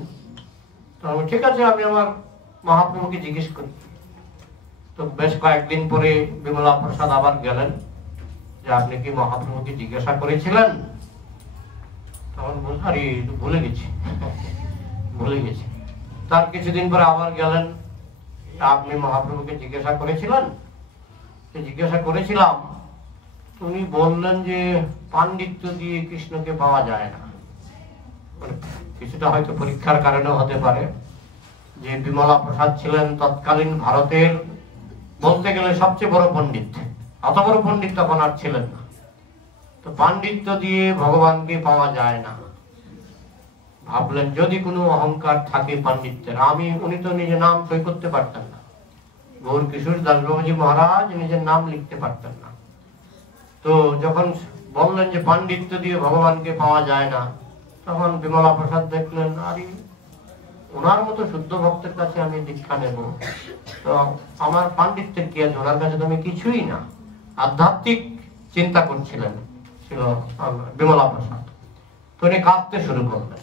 তো ঠিক আছে, আমি আমার মহাপ্রভুকে জিজ্ঞেস করি। তো বেশ কয়েকদিন পরে বিমলা প্রসাদ আবার গেলেন, যে আপনি কি মহাপ্রভুকে জিজ্ঞাসা করেছিলেন? তখন বলছেন, আরে ভুলে গেছি। তার কিছুদিন পরে আবার গেলেন, আপনি মহাপ্রভুকে জিজ্ঞাসা করেছিলেন? জিজ্ঞাসা করেছিলাম। উনি বললেন যে পাণ্ডিত্য দিয়ে কৃষ্ণকে পাওয়া যায় না, কিছুটা হয়তো পরীক্ষার কারণে হতে পারে, যে বিমলা প্রসাদ ছিলেন তৎকালীন ভারতের বলতে গেলে সবচেয়ে বড় পণ্ডিত। অত বড় পণ্ডিত তখন আর ছিলেন না। তো পাণ্ডিত্য দিয়ে ভগবানকে পাওয়া যায় না। ভাবলেন যদি কোনো অহংকার থাকে পাণ্ডিত্যের, উনি তো নিজের নাম সই করতে পারতেন না, গৌর কিশোর দাস বাবাজি মহারাজ নিজের নাম লিখতে পারতেন না। তো যখন বললেন যে পাণ্ডিত্য দিয়ে ভগবানকে পাওয়া যায় না, তখন বিমলা প্রসাদ দেখলেন আরে ওনার মতো শুদ্ধ ভক্তের কাছে আমি দীক্ষা নেব, তো আমার পাণ্ডিত্যের কি আছে, ওনার কাছে তো আমি কিছুই না। আধ্যাত্মিক চিন্তা করছিলেন ছিল বিমলা প্রসাদ। তো উনি কাঁদতে শুরু করলেন।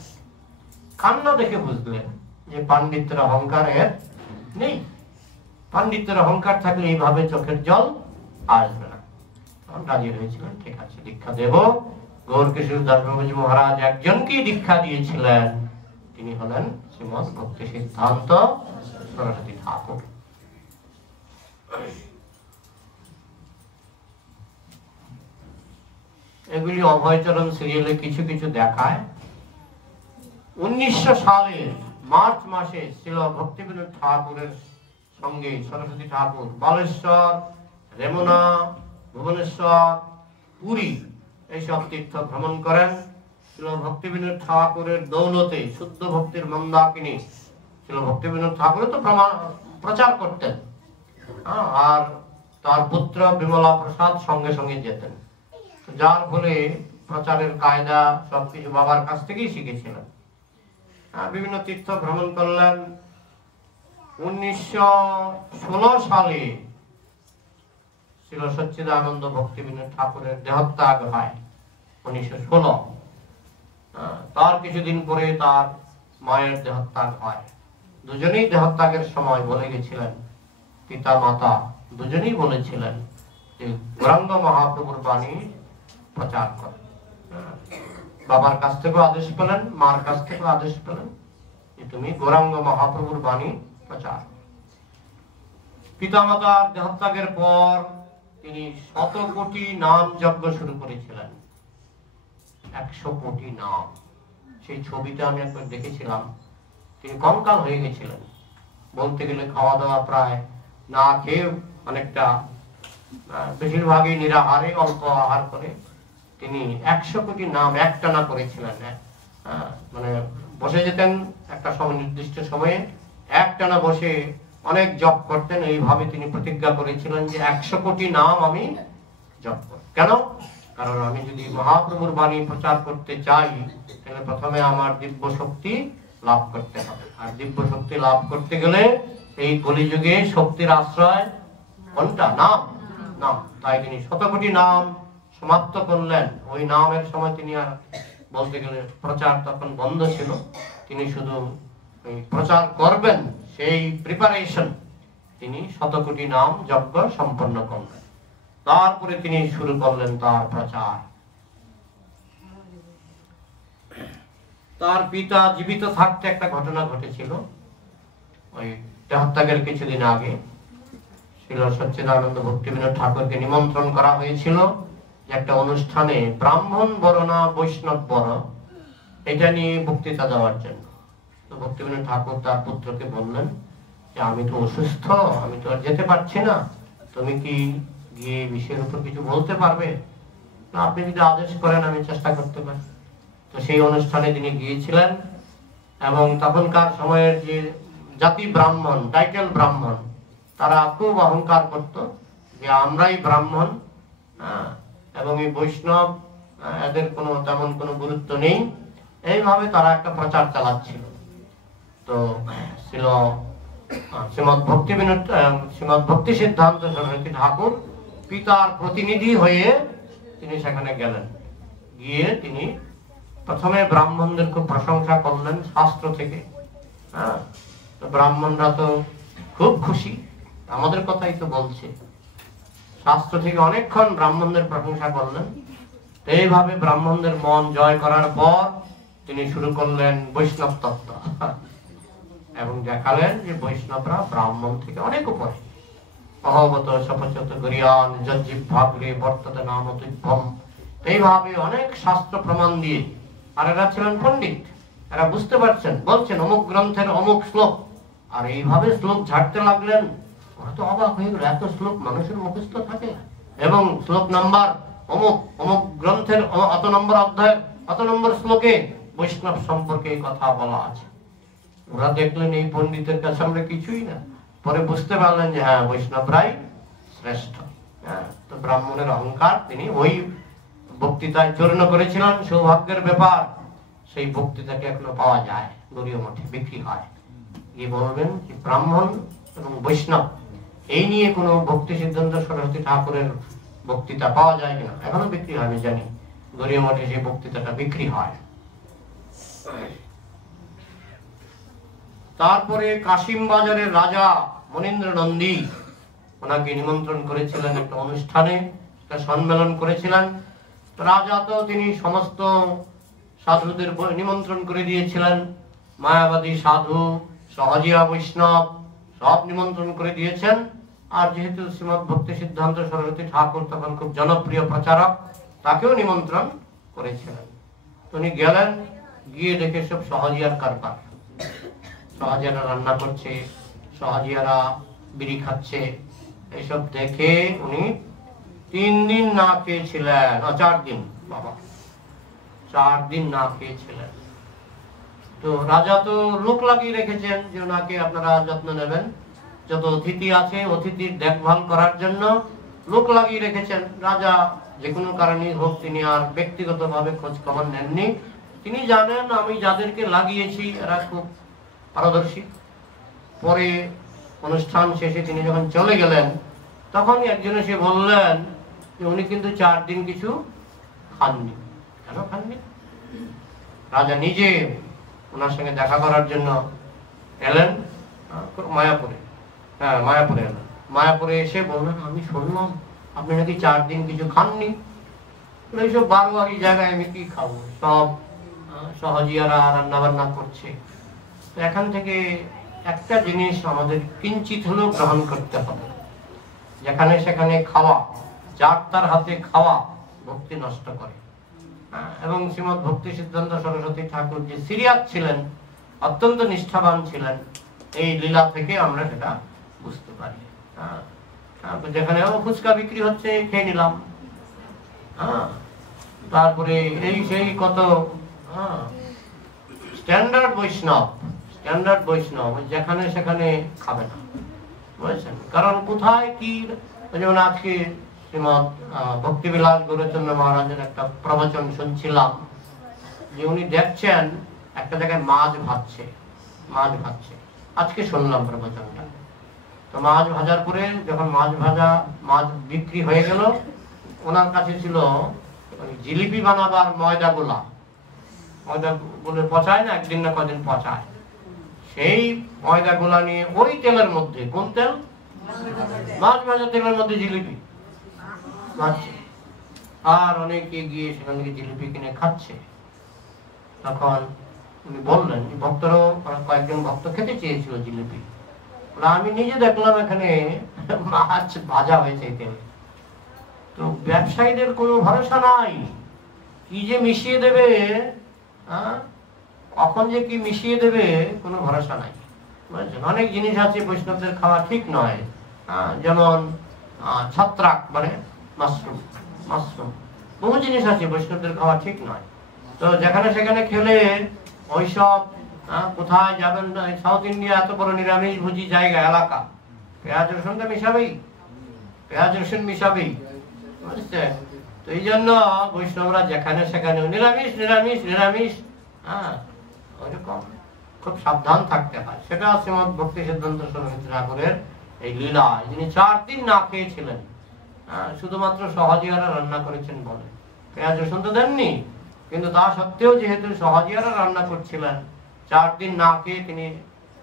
কান্না দেখে বুঝলেন যে পাণ্ডিত্যের অহংকার এর নেই। পাণ্ডিত্যের অহংকার থাকলে এইভাবে চোখের জল আসবে না। তখন রাজি হয়েছিলেন, ঠিক আছে দীক্ষা দেব। গৌর কিশোর দাস বাবাজি মহারাজ একজনকেই দীক্ষা দিয়েছিলেন, তিনি হলেন শ্রীমৎ ভক্তি সিদ্ধান্ত সরস্বতী ঠাকুর। এগুলি অভয়চরণ সিরিয়ালে কিছু কিছু দেখায়। 1900 সালের মার্চ মাসে ছিল ভক্তিবিনোদ ঠাকুরের সঙ্গে সরস্বতী ঠাকুর বালেশ্বর, রেমুনা, ভুবনেশ্বর, পুরী এইসব তীর্থ ভ্রমণ করেন। ছিল ভক্তিবিনোদ ঠাকুরের দৌলতে শুদ্ধ ভক্তির মন্দাকিনী ছিল ভক্তিবিনোদ ঠাকুর তো প্রচার করতেন, আর তার পুত্র বিমলা প্রসাদ সঙ্গে সঙ্গে যেতেন। যার ফলে প্রচারের কায়দা সবকিছু বাবার কাছ থেকেই শিখেছিলেন। বিভিন্ন তীর্থ ভ্রমণ করলেন। 1916 সালে ছিল সচ্চিদানন্দ ভক্তিবিনোদ ঠাকুরের দেহত্যাগ হয়। 1916 তার কিছুদিন পরে তার মায়ের দেহত্যাগ হয়। দুজনেই দেহত্যাগের সময় বলে গেছিলেন, পিতা মাতা দুজনেই বলেছিলেন যে গৌরাঙ্গ মহাপ্রভুর বাণী প্রচার করে। বাবার কাছ থেকেও আদেশ পেলেন, মার কাছ থেকেও আদেশ পেলেন যে তুমি গৌরাঙ্গ মহাপ্রভুর বাণী প্রচার। পিতামাতার দেহত্যাগের পর তিনি 100 কোটি নাম যজ্ঞ শুরু করেছিলেন। 100 কোটি নাম, সেই ছবিটা আমি একবার দেখেছিলাম। তিনি কঙ্কাল হয়ে গেছিলেন, বলতে গেলে খাওয়া দাওয়া প্রায় না খেয়ে, অনেকটা বেশিরভাগই নিরাহারে অল্প আহার করে তিনি 100 কোটি নাম একটানা করেছিলেন। মানে বসে যেতেন একটা সময়, নির্দিষ্ট সময়ে একটানা বসে অনেক জপ করতেন। এইভাবে তিনি প্রতিজ্ঞা করেছিলেন যে 100 কোটি নাম আমি জপ করব। কেন? কারণ আমি যদি মহাপ্রভুর বাণী প্রচার করতে চাই, তাহলে প্রথমে আমার দিব্য শক্তি লাভ করতে হবে। আর দিব্য শক্তি লাভ করতে গেলে এই কলিযুগে শক্তির আশ্রয় কোনটা? নাম। নাম। তাই তিনি 100 কোটি নাম সমাপ্ত করলেন। ওই নামের সময় তিনি আর বলতে গেলে প্রচার তখন বন্ধ ছিল, তিনি শুধু প্রচার করবেন সেই প্রিপারেশন তিনি 100 কোটি নাম যজ্ঞ সম্পন্ন করলেন। তারপরে তিনি শুরু করলেন তার প্রচার। তার পিতা জীবিত থাকতে একটা ঘটনা ঘটেছিল। ওই দেহত্যাগের কিছুদিন আগে ছিল সচ্চিদানন্দ ভক্তিবিনোদ ঠাকুরকে নিমন্ত্রণ করা হয়েছিল যে একটা অনুষ্ঠানে ব্রাহ্মণ বড় না বৈষ্ণব বড়, এটা নিয়ে বক্তৃতা দেওয়ার জন্য। তো ভক্তিবিনোদ ঠাকুর তার পুত্রকে বললেন যে আমি তো অসুস্থ, আমি তো আর যেতে পারছি না, তুমি কি গিয়ে বিষয়ের উপর কিছু বলতে পারবে? না, আপনি যদি আদেশ করেন আমি চেষ্টা করতে পারি। তো সেই অনুষ্ঠানে তিনি গিয়েছিলেন এবং তখনকার সময়ের যে জাতি ব্রাহ্মণ, টাইটেল ব্রাহ্মণ, তারা খুব অহংকার করত যে আমরাই ব্রাহ্মণ এবং এই বৈষ্ণব এদের কোনো তেমন কোনো গুরুত্ব নেই। এইভাবে তারা একটা প্রচার চালাচ্ছিল। তো ছিল শ্রীমৎ ভক্তি সিদ্ধান্ত সরস্বতী ঠাকুর পিতার প্রতিনিধি হয়ে তিনি সেখানে গেলেন। গিয়ে তিনি প্রথমে ব্রাহ্মণদের খুব প্রশংসা করলেন শাস্ত্র থেকে। তো ব্রাহ্মণরা তো খুব খুশি, আমাদের কথাই তো বলছে। শাস্ত্র থেকে অনেকক্ষণ ব্রাহ্মণদের প্রশংসা করলেন। এইভাবে ব্রাহ্মণদের মন জয় করার পর তিনি শুরু করলেন বৈষ্ণব তত্ত্ব এবং দেখালেন যে বৈষ্ণবরা ব্রাহ্মণ থেকে অনেক উপরে। অহবত সপচত গরিয়ান যজ্জিব ভাগ্রে বর্ততে নাম তুভ্যম, এইভাবে অনেক শাস্ত্র প্রমাণ দিয়ে। আর এরা ছিলেন পণ্ডিত, এরা বুঝতে পারছেন, বলছেন অমুক গ্রন্থের অমুক শ্লোক আর এইভাবে শ্লোক ঝাড়তে লাগলেন। ওরা তো অবাক হয়ে গেল, এত শ্লোক মানুষের মুখস্থ থাকে, এবং শ্লোক নাম্বার অমুক অমুক গ্রন্থের অত নম্বর অধ্যায় অত নম্বর শ্লোকে বৈষ্ণব সম্পর্কে এই কথা বলা আছে। ওরা দেখলেন এই পণ্ডিতের কাছে আমরা কিছুই না। পরে বুঝতে পারলেন যে হ্যাঁ, বৈষ্ণবরাই শ্রেষ্ঠ। হ্যাঁ, তো ব্রাহ্মণের অহংকার তিনি ওই বক্তৃতায় চূর্ণ করেছিলেন। সৌভাগ্যের ব্যাপার, সেই বক্তৃতাকে এখনো পাওয়া যায়, গরীয় মঠে বিক্রি হয়। গিয়ে বলবেন যে ব্রাহ্মণ এবং বৈষ্ণব এই নিয়ে কোনো ভক্তি সিদ্ধান্ত সরস্বতী ঠাকুরের বক্তৃতা পাওয়া যায় কিনা, এখনো বিক্রি হয়, আমি জানি গরীয় মঠে সেই বক্তৃতাটা বিক্রি হয়। তারপরে কাশিম বাজারের রাজা মনীন্দ্র নন্দী ওনাকে নিমন্ত্রণ করেছিলেন একটা অনুষ্ঠানে, একটা সম্মেলন করেছিলেন। রাজা তো তিনি সমস্ত সাধুদের নিমন্ত্রণ করে দিয়েছিলেন, মায়াবাদী সাধু, সহজিয়া বৈষ্ণব সব নিমন্ত্রণ করে দিয়েছেন। আর যেহেতু শ্রীমৎ ভক্তি সিদ্ধান্ত সরস্বতী ঠাকুর তখন খুব জনপ্রিয় প্রচারক, তাকেও নিমন্ত্রণ করেছিলেন। উনি গেলেন, গিয়ে দেখে সব সহজিয়ার কারবার। সহজিয়ারা রান্না করছে, সহজিয়ারা বিড়ি খাচ্ছে, এইসব দেখে উনি 3 দিন না খেয়েছিলেন, 4 দিন, বাবা 4 দিন না খেয়েছিলেন। তো রাজা তো লোক লাগিয়ে রেখেছেন যে ওনাকে আপনারা যত্ন নেবেন, যত অতিথি আছে অতিথির দেখভাল করার জন্য লোক লাগিয়ে রেখেছেন। রাজা যে কোনো কারণে হোক তিনি আর ব্যক্তিগতভাবে খোঁজ খবর নেননি। তিনি জানেন আমি যাদেরকে লাগিয়েছি এরা খুব পারদর্শী। পরে অনুষ্ঠান শেষে তিনি যখন চলে গেলেন, তখন একজন এসে বললেন যে উনি কিন্তু 4 দিন কিছু খাননি। কেন খাননি? রাজা নিজে ওনার সঙ্গে দেখা করার জন্য এলেন মায়াপুরে। হ্যাঁ, মায়াপুরে এলেন। মায়াপুরে এসে বললেন আমি শুনলাম আপনি নাকি 4 দিন কিছু খাননি। এইসব 12 জায়গায় আমি কি খাবো, সব সহজিয়ারা রান্না বান্না করছে। তো এখান থেকে একটা জিনিস আমাদের কিঞ্চিত হলেও গ্রহণ করতে হবে, যেখানে সেখানে খাওয়া, যার তার হাতে খাওয়া ভক্তি নষ্ট করে। এবং শ্রীমৎ ভক্তি সিদ্ধান্ত সরস্বতী ঠাকুর যে সিরিয়াস ছিলেন, অত্যন্ত নিষ্ঠাবান ছিলেন, এই লীলা থেকে আমরা সেটা বুঝতে পারি। যেখানে ফুচকা বিক্রি হচ্ছে খেয়ে নিলাম, তারপরে এই সেই কত স্ট্যান্ডার্ড বৈষ্ণব যেখানে সেখানে খাবে না, বুঝেছেন? কারণ কোথায় কি, যেমন আজকে শ্রীমৎ ভক্তিবিলাস গৌরচন্দ্র মহারাজের একটা প্রবচন শুনছিলাম, যে উনি দেখছেন একটা জায়গায় মাছ ভাজছে। আজকে শুনলাম প্রবচনটা। তো মাছ ভাজার পরে যখন মাছ বিক্রি হয়ে গেল, ওনার কাছে ছিল জিলিপি বানাবার ময়দা গুলো পচায় না, একদিন না কদিন পচায়, সেই ময়দা গুলা নিয়ে ওই তেলের মধ্যে, কোন তেল? মাছ ভাজা তেলের মধ্যে জিলিপি ভাজছে। আর অনেকে গিয়ে সেখান থেকে জিলিপি কিনে খাচ্ছে। তখন উনি বললেন, ভক্তরাও কয়েকজন ভক্ত খেতে চেয়েছিল জিলিপি, আমি নিজে দেখলাম এখানে মাছ ভাজা হয়েছে তেলে। তো ব্যবসায়ীদের কোনো ভরসা নাই, কি যে মিশিয়ে দেবে, কখন যে কি মিশিয়ে দেবে কোনো ভরসা নাই, বুঝেছেন? অনেক জিনিস আছে বৈষ্ণবদের খাওয়া ঠিক নয়, যেমন ছত্রাক মানে মাশরুম, বহু জিনিস আছে বৈষ্ণবদের খাওয়া ঠিক নয়। তো যেখানে সেখানে খেলে ওইসব, কোথায় যাবেন, সাউথ ইন্ডিয়া এত বড় নিরামিষ ভোজী জায়গা, এলাকা, পেঁয়াজ রসুনটা মিশাবেই, বুঝছেন? তো এই জন্য বৈষ্ণবরা যেখানে সেখানে নিরামিষ, ওইরকম খুব সাবধান থাকতে হয়। সেটা শ্রীমৎ ভক্তি সিদ্ধান্ত সরস্বতী ঠাকুরের এই লীলা। যিনি 4 দিন না খেয়েছিলেন, শুধুমাত্র সহজিয়ারা রান্না করেছেন বলে, পেঁয়াজ রসুন তো দেননি, কিন্তু তা সত্ত্বেও যেহেতু সহজিয়ারা রান্না করছিলেন, 4 দিন না খেয়ে তিনি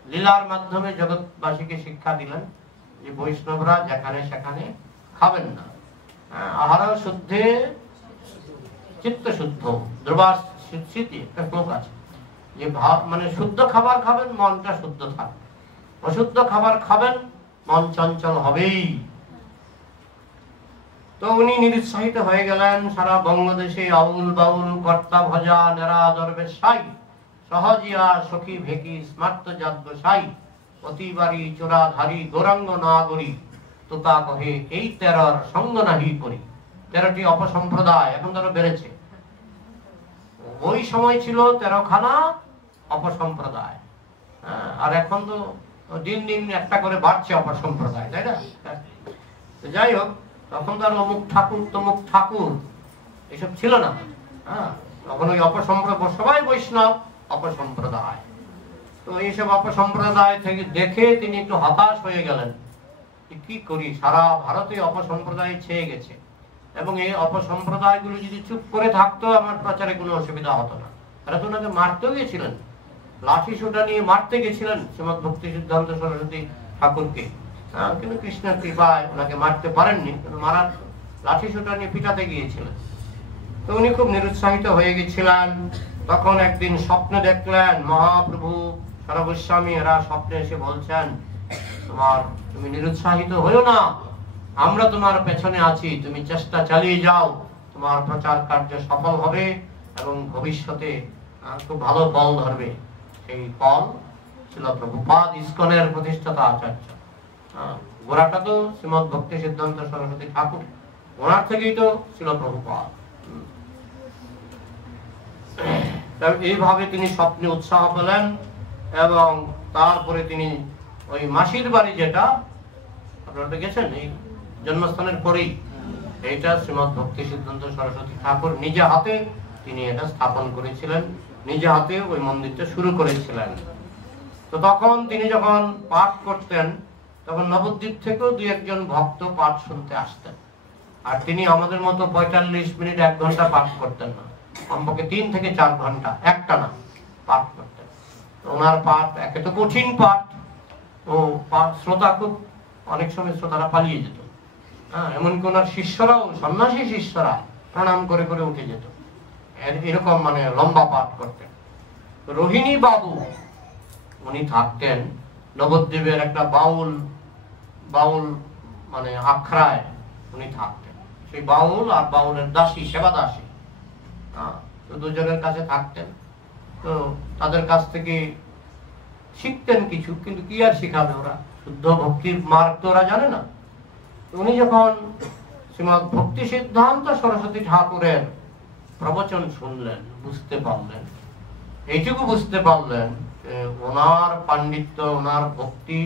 লীলার মাধ্যমে জগৎবাসীকে শিক্ষা দিলেন যে বৈষ্ণবরা যেখানে সেখানে খাবেন না। আহার শুদ্ধে চিত্ত শুদ্ধ, ধ্রুবা স্মৃতি একটা শ্লোক আছে, যে মানে শুদ্ধ খাবার খাবেন, মনটা শুদ্ধ থাকবে। অশুদ্ধ খাবার খাবেন, মন চঞ্চল হবেই। তো উনি নিরুৎসাহিত হয়ে গেলেন। সারা বঙ্গদেশে আউল বাউল কর্তা ভজা নেরা দরবে সাই, সহজিয়া সখী ভেকি স্মার্ত জাত গোসাই, অতিবারী চোরাধারী গৌরাঙ্গ নাগরী তোতা কহে এই 13 সঙ্গ নাহি করি। 13টি অপসম্প্রদায়, এখন তারা বেড়েছে। ওই সময় ছিল 13খানা অপসম্প্রদায়, আর এখন তো দিন দিন একটা করে বাড়ছে অপসম্প্রদায়, তাই না? যাই হোক, তখন তো আর অমুক ঠাকুর তমুক ঠাকুর এসব ছিল না। তখন ওই অপসম্প্রদায়, সবাই বৈষ্ণব, অপসম্প্রদায়। তো এইসব অপসম্প্রদায় থেকে দেখে তিনি একটু হতাশ হয়ে গেলেন, কি করি, সারা ভারতে অপসম্প্রদায় ছেয়ে গেছে, এবং এই অপসম্প্রদায়গুলো যদি চুপ করে থাকতো আমার প্রচারে কোনো অসুবিধা হতো না। তারা তো ওনাকে মারতেও গেছিলেন, লাঠি সোটা নিয়ে মারতে গেছিলেন শ্রীমৎ ভক্তি সিদ্ধান্ত সরস্বতী ঠাকুরকে, কিন্তু কৃষ্ণের কৃপায় ওনাকে মারতে পারেননি, কিন্তু মারার লাঠি সোটা নিয়ে পিটাতে গিয়েছিলেন। তো উনি খুব নিরুৎসাহিত হয়ে গেছিলেন। তখন একদিন স্বপ্নে দেখলেন মহাপ্রভু সর্বস্বামী এরা স্বপ্নে এসে বলছেন, তুমি নিরুৎসাহিত হইও না, আমরা তোমার পেছনে আছি, তুমি চেষ্টা চালিয়ে যাও, তোমার প্রচার কার্য সফল হবে এবং ভবিষ্যতে খুব ভালো ফল ধরবে। সেই ফল ছিল প্রভুপাদ, ইস্কনের প্রতিষ্ঠাতা আচার্য। গোড়াটা তো শ্রীমৎ ভক্তি সিদ্ধান্ত সরস্বতী ঠাকুর, ওনার থেকেই তো ছিল প্রভুপাদ। এইভাবে তিনি স্বপ্নে উৎসাহ পেলেন, এবং তারপরে তিনি ওই মাসির বাড়ি, যেটা আপনারা গেছেন এই জন্মস্থানের পরেই, এইটা শ্রীমৎ ভক্তি সিদ্ধান্ত সরস্বতী ঠাকুর নিজে হাতে তিনি এটা স্থাপন করেছিলেন, নিজে হাতে ওই মন্দিরটা শুরু করেছিলেন। তো তখন তিনি যখন পাঠ করতেন, তখন নবদ্বীপ থেকেও 2-1 ভক্ত পাঠ শুনতে আসতেন। আর তিনি আমাদের মতো 45 মিনিট 1 ঘন্টা পাঠ করতেন না, কমপক্ষে 3 থেকে 4 ঘন্টা একটানা পাঠ করতেন। ওনার পাঠ একে তো কঠিন পাঠ, ও শ্রোতা খুব, অনেক সময় শ্রোতারা পালিয়ে যেত, এমনকি ওনার শিষ্যরাও, সন্ন্যাসী শিষ্যরা প্রণাম করে করে উঠে যেত, এরকম মানে লম্বা পাঠ করতেন। রোহিণী বাবু উনি থাকতেন নবদ্বীপের একটা বাউল মানে আখড়ায় উনি থাকতেন। সেই বাউল আর বাউলের দাসী, সেবা দাসী, তো দুজনের কাছে থাকতেন। তো তাদের কাছ থেকে শিখতেন কিছু, কিন্তু কি আর শিখাবে, ওরা শুদ্ধ ভক্তির মার্গ তো ওরা জানে না। উনি যখন শ্রীমৎ ভক্তি সিদ্ধান্ত সরস্বতী ঠাকুরের প্রবচন শুনলেন, বুঝতে পারলেন, এইটুকু বুঝতে পারলেন ওনার পাণ্ডিত্য, ওনার ভক্তি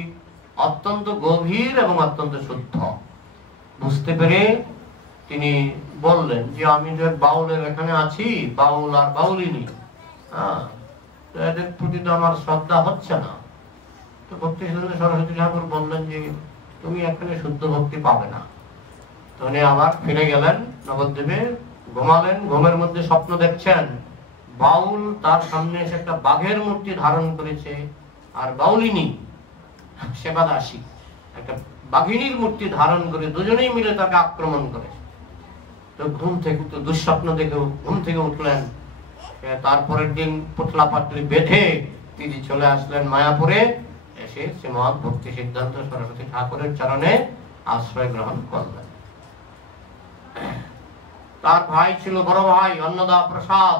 অত্যন্ত গভীর এবং অত্যন্ত শুদ্ধ। বুঝতে পেরে তিনি বললেন যে আমি যে বাউলের এখানে আছি, বাউল আর বাউলিনী, এদের প্রতি তো আমার শ্রদ্ধা হচ্ছে না। তো ভক্তি সিদ্ধান্ত সরস্বতী ঠাকুর বললেন যে তুমি এখানে শুদ্ধ ভক্তি পাবে না। তো উনি আবার ফিরে গেলেন নবদ্বীপে, ঘুমালেন। ঘুমের মধ্যে স্বপ্ন দেখছেন বাউল তার সামনে এসে একটা বাঘের মূর্তি ধারণ করেছে, আর বাউলিনী সেবাদাসী একটা বাঘিনীর মূর্তি ধারণ করে দুজনেই মিলে তাকে আক্রমণ করেছে। তো ঘুম থেকে, তো দুঃস্বপ্ন দেখেও ঘুম থেকে উঠলেন। তারপরের দিন পুতলা পাটলি বেঁধে তিনি চলে আসলেন মায়াপুরে, এসে শ্রীমৎ ভক্তি সিদ্ধান্ত সরস্বতী ঠাকুরের চরণে আশ্রয় গ্রহণ করলেন। তার ভাই ছিল বড় ভাই অন্নদা প্রসাদ।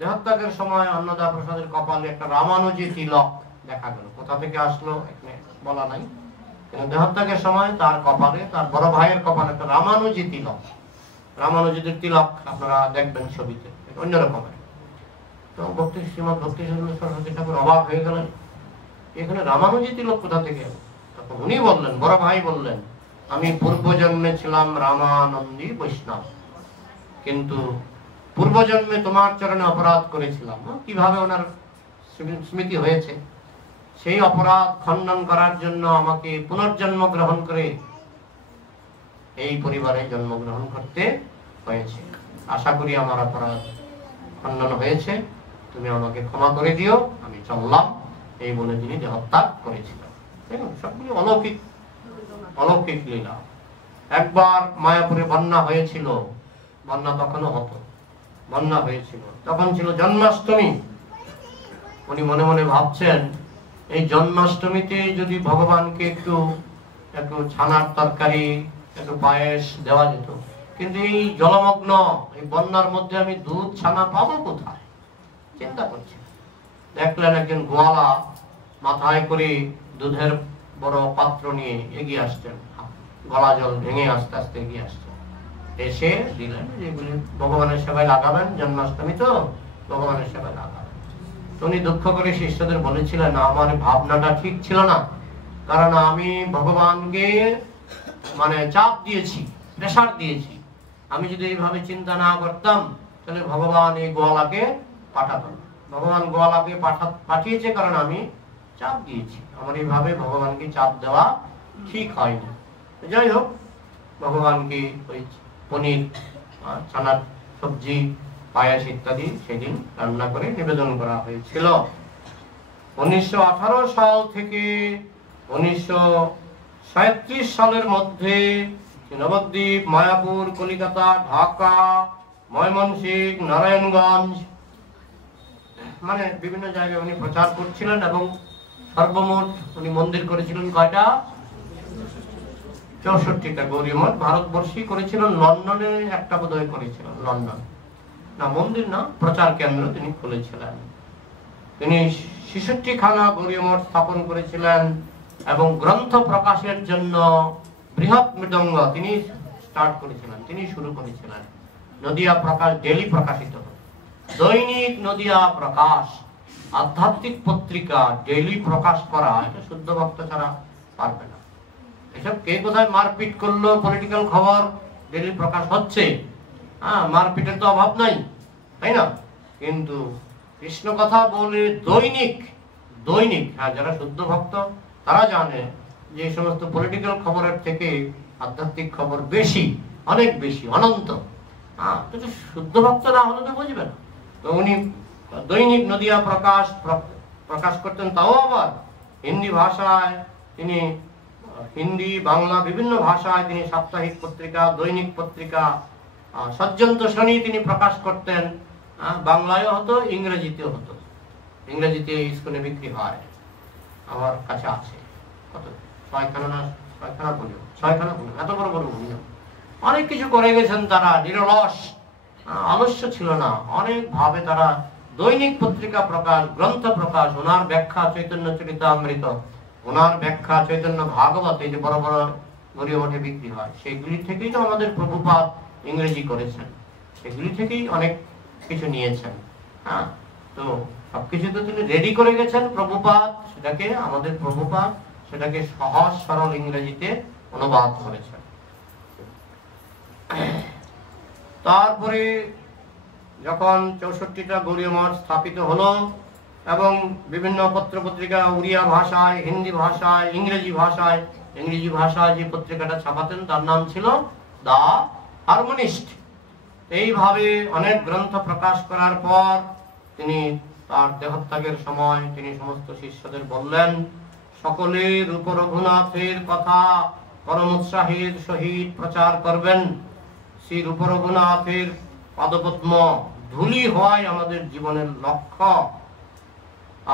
দেহত্যাগের সময় অন্নদা প্রসাদের কপালে একটা রামানুজি তিলক দেখা গেল, কোথা থেকে আসলো এখানে বলা নাই, কিন্তু দেহত্যাগের সময় তার কপালে, তার বড় ভাইয়ের কপালে একটা রামানুজি তিলক। রামানুজিদের তিলক আপনারা দেখবেন ছবিতে, অন্যরকমের। তো শ্রীমৎ ভক্তি সিদ্ধান্ত সরস্বতী ঠাকুর অবাক হয়ে গেলেন, এখানে রামানুজি তিলক কোথা থেকে? তখন উনি বললেন, বড় ভাই বললেন, আমি পূর্বজন্মে ছিলাম রামানন্দী বৈষ্ণব, কিন্তু পূর্বজন্মে তোমার চরণে অপরাধ করেছিলাম। কিভাবে ওনার স্মৃতি হয়েছে, সেই অপরাধ খণ্ডন করার জন্য আমাকে পুনর্জন্ম গ্রহণ করে এই পরিবারে জন্মগ্রহণ করতে হয়েছে। আশা করি আমার অপরাধ খণ্ডন হয়েছে, তুমি আমাকে ক্ষমা করে দিও, আমি চললাম। এই বলে তিনি দেহত্যাগ করেছিলেন। সবগুলি অলৌকিক অলৌকিক লীলা। একবার মায়াপুরে বন্যা হয়েছিল, বন্যা তখনও হতো, বন্যা হয়েছিল, তখন ছিল জন্মাষ্টমী। উনি মনে মনে ভাবছেন এই জন্মাষ্টমীতে যদি ভগবানকে একটু একটু ছানার তরকারি, একটু পায়েস দেওয়া যেত, কিন্তু এই জলমগ্ন এই বন্যার মধ্যে আমি দুধ ছানা পাবো কোথায়, চিন্তা করছি। দেখলেন একজন গোয়ালা মাথায় করে দুধের বড় পাত্র নিয়ে এগিয়ে আসতেন, গলা জল ভেঙে আস্তে আস্তে এগিয়ে আসতেন, এসে দিলেন, যেগুলি ভগবানের সেবায় লাগাবেন, জন্মাষ্টমী তো ভগবানের সেবায় লাগাবেন। তো উনি দুঃখ করে শিষ্যদের বলেছিলেন, আমার ভাবনাটা ঠিক ছিল না, কারণ আমি ভগবানকে মানে চাপ দিয়েছি, প্রেসার দিয়েছি। আমি যদি এইভাবে চিন্তা না করতাম তাহলে ভগবান এই গোয়ালাকে পাঠাতেন। ভগবান গোয়ালাকে পাঠিয়েছে কারণ আমি চাপ দিয়েছি। আমার এইভাবে ভগবানকে চাপ দেওয়া ঠিক হয়নি। যাই হোক, ভগবানকে ওই পনির, ছানার সবজি, পায়েস ইত্যাদি সেদিন রান্না করে নিবেদন করা হয়েছিল। 1918 সাল থেকে 1937 সালের মধ্যে নবদ্বীপ, মায়াপুর, কলিকাতা, ঢাকা, ময়মনসিংহ, নারায়ণগঞ্জ মানে বিভিন্ন জায়গায় উনি প্রচার করছিলেন এবং সর্বমোট উনি মন্দির করেছিলেন কয়টা? 64টা গৌরীয় মঠ। ভারতবর্ষে করেছিলেন, লন্ডনে একটা বোধহয় করেছিলেন, লন্ডন না, মন্দির না, প্রচার কেন্দ্র তিনি খুলেছিলেন। তিনি 66খানা গৌরীয় মঠ স্থাপন করেছিলেন এবং গ্রন্থ প্রকাশের জন্য বৃহৎ মৃদঙ্গ তিনি স্টার্ট করেছিলেন, তিনি শুরু করেছিলেন। নদিয়া প্রকাশ ডেলি প্রকাশিত হয়, দৈনিক নদিয়া প্রকাশ, আধ্যাত্মিক পত্রিকা ডেলি প্রকাশ করা, এটা শুদ্ধ ভক্ত ছাড়া পারবে না। এসব কে কোথায় মারপিট করলো, পলিটিক্যাল খবর ডেলি প্রকাশ হচ্ছে, হ্যাঁ, মারপিটের তো অভাব নাই, তাই না? কিন্তু কৃষ্ণ কথা বলে দৈনিক দৈনিক, হ্যাঁ, যারা শুদ্ধ ভক্ত তারা জানে যে এই সমস্ত পলিটিক্যাল খবরের থেকে আধ্যাত্মিক খবর বেশি, অনেক বেশি, অনন্ত। হ্যাঁ, শুদ্ধ ভক্ত না হলে তো বুঝবে না। তো উনি দৈনিক নদিয়া প্রকাশ করতেন, তাও আবার হিন্দি ভাষায়। তিনি হিন্দি, বাংলা বিভিন্ন ভাষায় তিনি সাপ্তাহিক পত্রিকা, দৈনিক পত্রিকা, সজ্জন্ত শনি তিনি প্রকাশ করতেন। বাংলায়ও হতো, ইংরেজিতেও হতো। ইংরেজিতে ইস্কনে বিক্রি হয়, আমার কাছে আছে। কত? 6খানা না 6খানা বলিও, 6খানা বলিও, এত বড় বড় বলিও। অনেক কিছু করে গেছেন তারা, নিরলস, আলস্য ছিল না। অনেক ভাবে তারা দৈনিক পত্রিকা প্রকাশ, গ্রন্থ প্রকাশ, ওনার ব্যাখ্যা চৈতন্য চরিতামৃত, ওনার ব্যাখ্যা চৈতন্য ভাগবত, এই যে বড় বড় গৌরীয় মঠে বিক্রি হয়, সেগুলি থেকেই তো আমাদের প্রভুপাদ ইংরেজি করেছেন, সেগুলি থেকেই অনেক কিছু নিয়েছেন। হ্যাঁ, তো সবকিছু তো তিনি রেডি করে গেছেন প্রভুপাদ, সেটাকে আমাদের প্রভুপাদ সেটাকে সহজ সরল ইংরেজিতে অনুবাদ করেছেন। তারপরে যখন 64টা গৌরীয় মঠ স্থাপিত হলো এবং বিভিন্ন পত্র পত্রিকা উড়িয়া ভাষায়, হিন্দি ভাষায়, ইংরেজি ভাষায় যে পত্রিকাটা ছাপাতেন তার নাম ছিল দা হারমোনিস্ট। এইভাবে অনেক গ্রন্থ প্রকাশ করার পর তিনি তার দেহত্যাগের সময় তিনি সমস্ত শিষ্যদের বললেন, সকলে রূপ রঘুনাথের কথা পরম উৎসাহের সহিত প্রচার করবেন। শ্রী রূপ রঘুনাথের পাদপদ্ম ধূলি হওয়াই আমাদের জীবনের লক্ষ্য।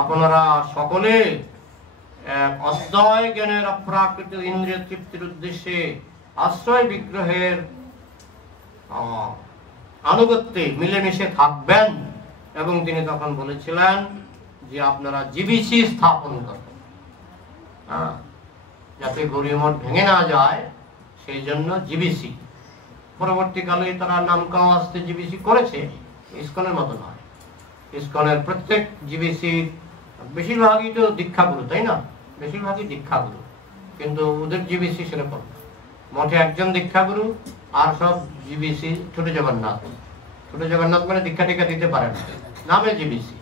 আপনারা সকলে এক অদ্বয় জ্ঞানের অপ্রাকৃত ইন্দ্রিয় তৃপ্তির উদ্দেশ্যে আশ্রয় বিগ্রহের আনুগত্যে মিলেমিশে থাকবেন। এবং তিনি তখন বলেছিলেন যে আপনারা জিবিসি স্থাপন করবেন, যাতে গৌরীয় মঠ ভেঙে না যায়, সেই জন্য জিবিসি। পরবর্তীকালে তারা নামকাও আসতে জিবিসি করেছে, ইস্কনের মতো নয়। ইস্কনের প্রত্যেক জিবিসি বেশিরভাগই তো দীক্ষাগুরু, তাই না? বেশিরভাগই দীক্ষাগুরু, কিন্তু ওদের জিবিসি সেরকম মঠে একজন দীক্ষাগুরু আর সব জিবিসি ছোট জগন্নাথ। ছোট জগন্নাথ মানে দীক্ষা টিকা দিতে পারে না, নামে জিবিসি।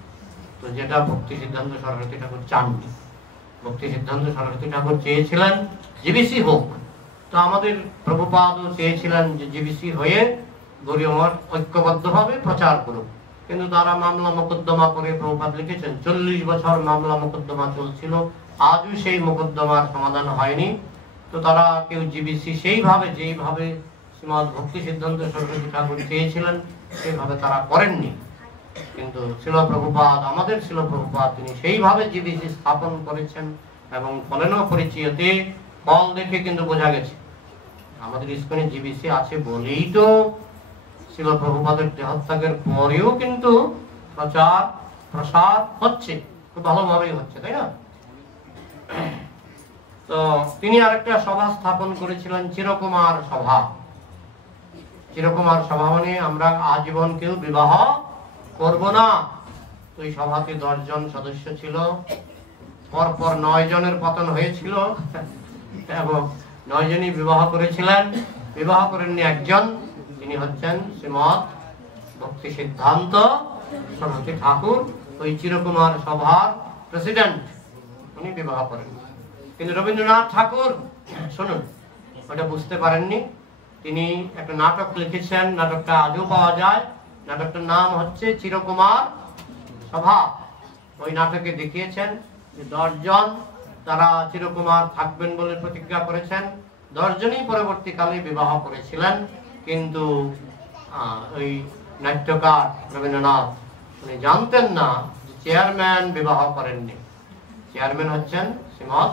তো যেটা ভক্তি সিদ্ধান্ত সরস্বতী ঠাকুর চাননি, ভক্তি সিদ্ধান্ত সরস্বতী ঠাকুর চেয়েছিলেন জিবিসি হোক। তো আমাদের প্রভুপাদও চেয়েছিলেন যে জিবিসি হয়ে গৌরীয় মঠ ঐক্যবদ্ধভাবে প্রচার করুক। কিন্তু তারা মামলা মোকদ্দমা করে, প্রভুপাদ লিখেছেন 40 বছর মামলা মোকদ্দমা চলছিল, আজও সেই মোকদ্দমার সমাধান হয়নি। তো তারা কেউ জিবিসি সেইভাবে যেইভাবে শ্রীমৎ ভক্তি সিদ্ধান্ত সরস্বতী ঠাকুর চেয়েছিলেন সেইভাবে তারা করেননি। কিন্তু শিল প্রভুপাদ, আমাদের শিল প্রভুপাদ, তিনি সেইভাবে জিবিসি স্থাপন করেছেন এবং ফলেন পরিচয়তে ফল দেখে কিন্তু বোঝা গেছে আমাদের ইস্কনে জিবিসি আছে বলেই তো শিল প্রভুপাদের দেহত্যাগের পরেও কিন্তু প্রচার প্রসার হচ্ছে, খুব ভালোভাবেই হচ্ছে, তাই না? তো তিনি আরেকটা সভা স্থাপন করেছিলেন, চিরকুমার সভা। চিরকুমার সভা মানে আমরা আজীবন কেউ বিবাহ করব না। ওই সভাতে 10 জন সদস্য ছিল, পরপর 9 জনের পতন হয়েছিল এবং 9 জনই বিবাহ করেছিলেন। বিবাহ করেননি একজন, তিনি হচ্ছেন শ্রীমৎ ভক্তি সিদ্ধান্ত সরস্বতী ঠাকুর, ওই চিরকুমার সভার প্রেসিডেন্ট। উনি বিবাহ করেন। কিন্তু রবীন্দ্রনাথ ঠাকুর, শুনুন, ওটা বুঝতে পারেননি, তিনি একটা নাটক লিখেছেন, নাটকটা আজও পাওয়া যায়। নাটকটার নাম হচ্ছে চিরকুমার সভা। ওই নাটকে দেখিয়েছেন যে 10 জন তারা চিরকুমার থাকবেন বলে প্রতিজ্ঞা করেছেন। 10 জনই পরবর্তীকালে বিবাহ করেছিলেন, কিন্তু ওই নাট্যকার রবীন্দ্রনাথ উনি জানতেন না যে চেয়ারম্যান বিবাহ করেননি। চেয়ারম্যান হচ্ছেন শ্রীমৎ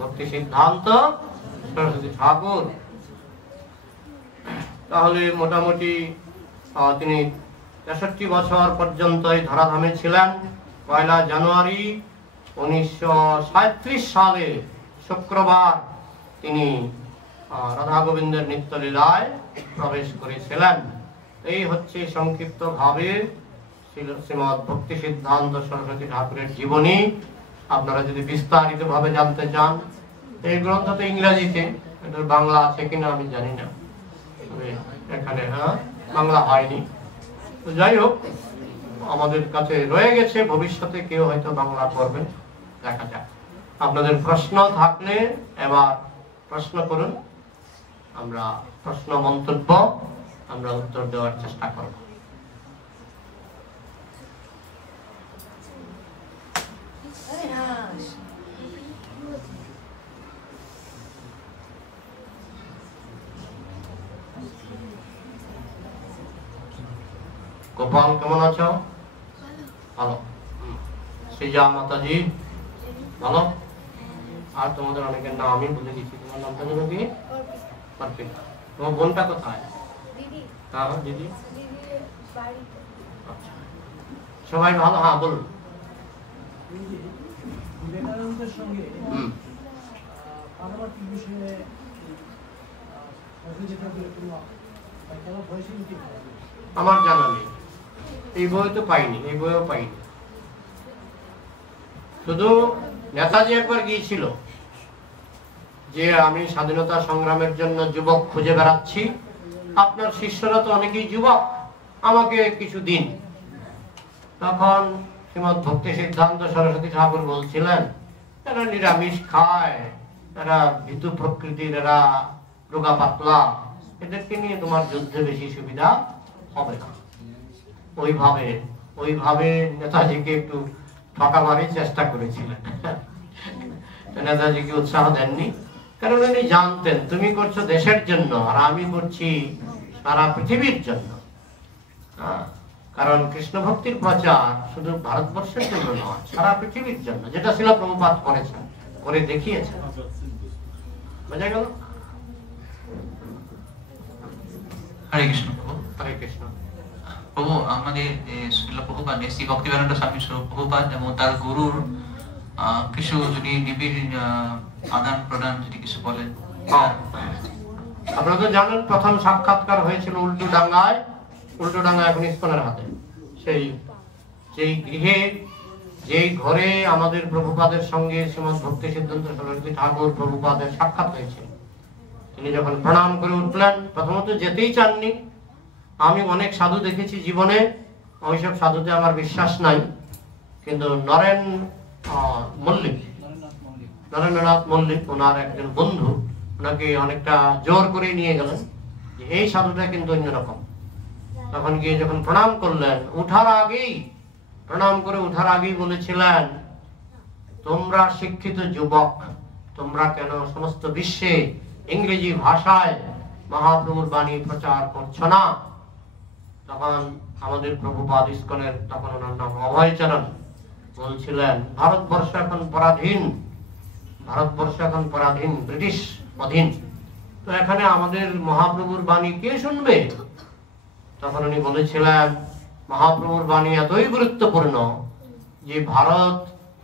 ভক্তি সিদ্ধান্ত সরস্বতী ঠাকুর। তাহলে মোটামুটি তিনি 63 বছর পর্যন্ত এই ধরাধামে ছিলেন। 1 জানুয়ারি 1937 সালে শুক্রবার তিনি রাধা গোবিন্দের নিত্যলীলায় প্রবেশ করেছিলেন। এই হচ্ছে সংক্ষিপ্ত ভাবে শ্রীমৎ ভক্তি সিদ্ধান্ত সরস্বতী ঠাকুরের জীবনী। আপনারা যদি বিস্তারিত ভাবে জানতে চান, এই গ্রন্থটা ইংরেজিতে, এটার বাংলা আছে কিনা আমি জানি না, এখানে বাংলা হয়নি। তো যাই হোক, আমাদের কাছে রয়ে গেছে, ভবিষ্যতে কেউ হয়তো বাংলা করবেন, দেখা যাক। আপনাদের প্রশ্ন থাকলে এবার প্রশ্ন করুন, আমরা প্রশ্ন মন্তব্য আমরা উত্তর দেওয়ার চেষ্টা করব। গোপাল কেমন আছো? ভালো। শ্রীজা মাতাজি ভালো? আর তোমাদের অনেকের নাম আমি বলে দিচ্ছি। তোমার নামটা জানো কি? তোমার বোনটা কোথায়? দিদি। আচ্ছা, সবাই ভালো? হ্যাঁ বলুন। বিবেকানন্দের সঙ্গে পারমার্থিক বিষয়ে আমার জানা নেই, এই বই তো পাইনি, এই বইও পাইনি। শুধু নেতাজি একবার গিয়েছিল যে আমি স্বাধীনতা সংগ্রামের জন্য যুবক খুঁজে বেড়াচ্ছি, আপনার শিষ্যরা তো অনেকেই যুবক, আমাকে কিছু দিন। তখন শ্রীমৎ ভক্তি সিদ্ধান্ত সরস্বতী ঠাকুর বলছিলেন, এরা নিরামিষ খায়, এরা ভীতু প্রকৃতির, এরা রোগা পাতলা, এদেরকে নিয়ে তোমার যুদ্ধে বেশি সুবিধা হবে না। ওইভাবে নেতাজিকে একটু ঠকাবারই চেষ্টা করেছিলেন। নেতাজিকে উৎসাহ দেননি, কারণ উনি জানতেন তুমি করছো দেশের জন্য আর আমি করছি সারা পৃথিবীর জন্য। কারণ কৃষ্ণ ভক্তির প্রচার শুধু ভারতবর্ষের জন্য নয়, সারা পৃথিবীর জন্য, যেটা শিলা প্রভুপাদ করেছেন, করে দেখিয়েছেন। বোঝা গেল? হরে কৃষ্ণ প্রভু। হরে কৃষ্ণ প্রভু, আমাদের শিলা প্রভুপাদ শ্রী ভক্তিবেদান্ত স্বামী স্বরূপ প্রভুপাদ এবং তার গুরুর কিছু যদি নিবিড় আদান প্রদান যদি কিছু বলেন। আপনারা তো জানেন প্রথম সাক্ষাৎকার হয়েছিল উল্টোডাঙ্গায় এখন ইস্কনের হাতে। সেই গৃহে, যেই ঘরে আমাদের প্রভুপাদের সঙ্গে শ্রীমৎ ভক্তি সিদ্ধান্ত সরস্বতী ঠাকুর প্রভুপাদের সাক্ষাৎ হয়েছিল। তিনি যখন প্রণাম করে উঠলেন, প্রথমত যেতেই চাননি। আমি অনেক সাধু দেখেছি জীবনে, ওইসব সাধুতে আমার বিশ্বাস নাই, কিন্তু নরেন্দ্রনাথ মল্লিক ওনার একজন বন্ধু, ওনাকে অনেকটা জোর করে নিয়ে গেলেন যে এই সাধুটা কিন্তু অন্যরকম। তখন গিয়ে যখন প্রণাম করলেন, প্রণাম করে উঠার আগেই বলেছিলেন, তোমরা শিক্ষিত যুবক, তোমরা কেন সমস্ত বিশ্বে ইংরেজি ভাষায় মহাপ্রভুর বাণী প্রচার করছো না? তখন আমাদের প্রভুপাদ ইস্কনের, তখন ওনার নাম অভয়চরণ, বলছিলেন ভারতবর্ষ এখন পরাধীন, ব্রিটিশ অধীন, তো এখানে আমাদের মহাপ্রভুর বাণী কে শুনবে? তখন উনি বলেছিলেন মহাপ্রভুর বাণী এতই গুরুত্বপূর্ণ যে ভারত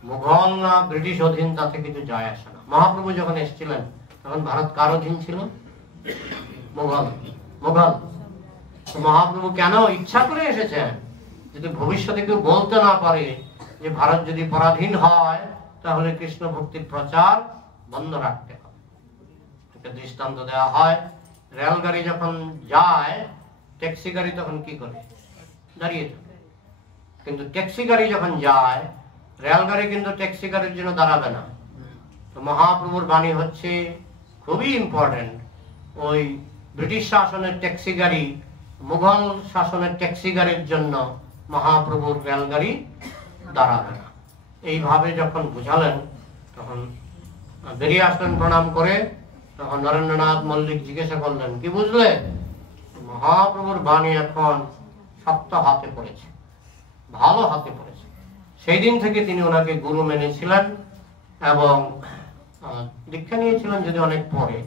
মুঘল না ব্রিটিশ অধীন তাতে কিছু যায় আসে না। মহাপ্রভু যখন এসেছিলেন তখন ভারত কার অধীন ছিল? মুঘল। মুঘল। মহাপ্রভু কেন ইচ্ছা করে এসেছেন? যদি ভবিষ্যতে কেউ বলতে না পারে যে ভারত যদি পরাধীন হয় তাহলে কৃষ্ণ ভক্তির প্রচার বন্ধ রাখতে হবে। একটা দৃষ্টান্ত দেওয়া হয়, রেলগাড়ি যখন যায় ট্যাক্সি গাড়ি তখন কি করে? দাঁড়িয়ে থাকে। কিন্তু ট্যাক্সি গাড়ি যখন যায়, রেলগাড়ি কিন্তু ট্যাক্সি গাড়ির জন্য দাঁড়াবে না। তো মহাপ্রভুর বাণী হচ্ছে খুবই ইম্পর্টেন্ট, ওই ব্রিটিশ শাসনের ট্যাক্সি গাড়ি মুঘল শাসনের ট্যাক্সি গাড়ির জন্য মহাপ্রভুর রেলগাড়ি দাঁড়াবে না। এইভাবে যখন বুঝালেন তখন বেরিয়ে আসলেন প্রণাম করে। তখন নরেন্দ্রনাথ মল্লিক জিজ্ঞাসা করলেন, কি বুঝলে? মহাপ্রভুর বাণী এখন শক্ত হাতে পড়েছে, ভালো হাতে পড়েছে। সেই দিন থেকে তিনি ওনাকে গুরু মেনেছিলেন এবং দীক্ষা নিয়েছিলেন যদি অনেক পরে।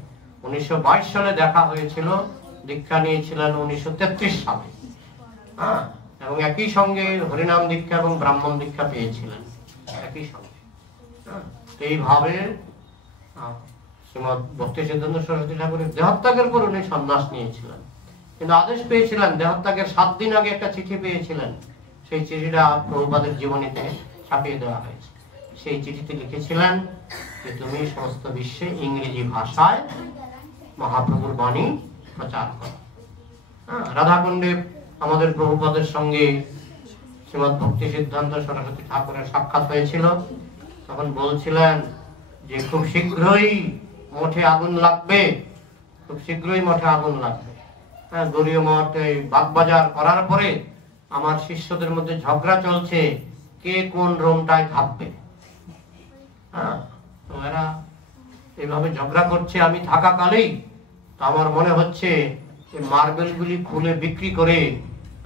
1922 সালে দেখা হয়েছিল, দীক্ষা নিয়েছিলেন 1933 সালে। এবং একই সঙ্গে হরিনাম দীক্ষা এবং ব্রাহ্মণ দীক্ষা পেয়েছিলেন একই সঙ্গে। এইভাবে শ্রীমৎ ভক্তি সিদ্ধান্ত সরস্বতী ঠাকুরের দেহত্যাগের পর উনি সন্ন্যাস নিয়েছিলেন, কিন্তু আদেশ পেয়েছিলেন। দেহত্যাগের 7 দিন আগে একটা চিঠি পেয়েছিলেন, সেই চিঠিটা প্রভুপাদের জীবনীতে ছাপিয়ে দেওয়া হয়েছে। সেই চিঠিতে লিখেছিলেন যে তুমি সমস্ত বিশ্বে ইংরেজি ভাষায় মহাপ্রভুর বাণী প্রচার করো। রাধাকুণ্ডে আমাদের প্রভুপাদের সঙ্গে শ্রীমৎ ভক্তি সিদ্ধান্ত সরস্বতী ঠাকুরের সাক্ষাৎ হয়েছিল। তখন বলছিলেন যে খুব শীঘ্রই মঠে আগুন লাগবে, খুব শীঘ্রই মঠে আগুন লাগবে। গৌরীয় মঠ বাগবাজার করার পরে আমার শিষ্যদের মধ্যে ঝগড়া চলছে কে কোন রুমটায় থাকবে। তো এরা এইভাবে ঝগড়া করছে আমি থাকাকালেই। তো আমার মনে হচ্ছে মার্বেল গুলি খুলে বিক্রি করে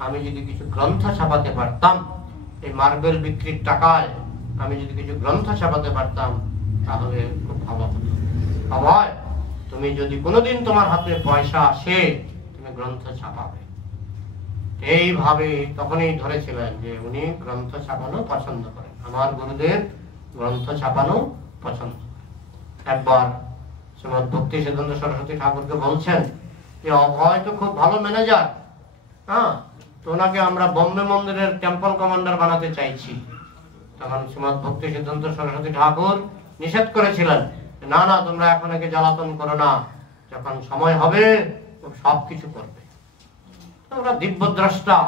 আমি যদি কিছু গ্রন্থ ছাপাতে পারতাম, এই মার্বেল বিক্রির টাকায় আমি যদি কিছু গ্রন্থ ছাপাতে পারতাম তাহলে খুব ভালো হতো। সবাই তুমি যদি কোনোদিন তোমার হাতে পয়সা আসে তুমি গ্রন্থ ছাপাবে। এইভাবে তখনই ধরেছিলেন যে উনি গ্রন্থ ছাপানো পছন্দ করেন, আমার গুরুদেব গ্রন্থ ছাপানো পছন্দ করেন। একবার শ্রীমৎ ভক্তি সিদ্ধান্ত সরস্বতী ঠাকুরকে বলছেন যে অভয় তো খুব ভালো ম্যানেজার, তো ওনাকে আমরা বোম্বে মন্দিরের টেম্পল কমান্ডার বানাতে চাইছি। তখন শ্রীমৎ ভক্তি সিদ্ধান্ত সরস্বতী ঠাকুর নিষেধ করেছিলেন, না না তোমরা এখন একে জ্বালাতন করো না, যখন সময় হবে সবকিছু করবে। ওরা দিব্যদ্রষ্টা,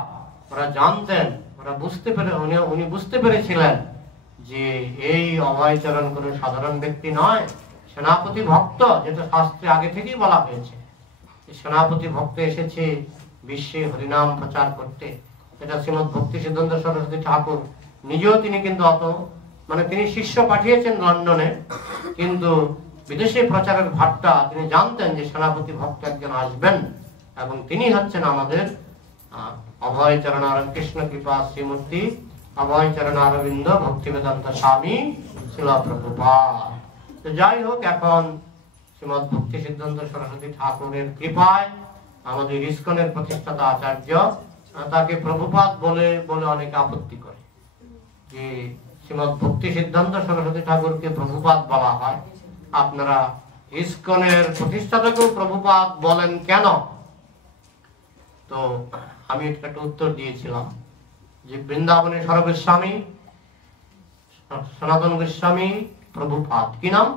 ওরা জানতেন, ওরা বুঝতে পেরে উনি বুঝতে পেরেছিলেন যে এই অভয়চরণ কোনো সাধারণ ব্যক্তি নয়, সেনাপতি ভক্ত, যেটা শাস্ত্রে আগে থেকেই বলা হয়েছে। সেনাপতি ভক্ত এসেছে বিশ্বে হরিনাম প্রচার করতে। এটা শ্রীমৎ ভক্তি সিদ্ধান্ত সরস্বতী ঠাকুর নিজেও তিনি কিন্তু তিনি শিষ্য পাঠিয়েছেন লন্ডনে, কিন্তু বিদেশে প্রচারের ভাবটা তিনি জানতেন যে সেনাপতি ভক্ত একজন আসবেন এবং তিনি হচ্ছেন আমাদের অভয়চরণ কৃষ্ণ কৃপা শ্রীমূর্তি অভয়চরণ অরবিন্দ ভক্তি বেদান্ত স্বামী শিল প্রভুপাদ। তো যাই হোক, এখন শ্রীমৎ ভক্তি সিদ্ধান্ত সরস্বতী ঠাকুরের কৃপায় আমাদের ইস্কনের প্রতিষ্ঠাতা আচার্য তাকে প্রভুপাদ বলে বলে অনেকে আপত্তি করে যে শ্রীমৎ ভক্তি সিদ্ধান্ত সরস্বতী ঠাকুরকে প্রভুপাদ বলা হয়, আপনারা ইস্কনের প্রতিষ্ঠাতাকেও প্রভুপাদ বলেন কেন? তো আমি একটা উত্তর দিয়েছিলাম যে বৃন্দাবনের সর্বস্বামী সনাতন গোস্বামী প্রভুপাদ। কি নাম?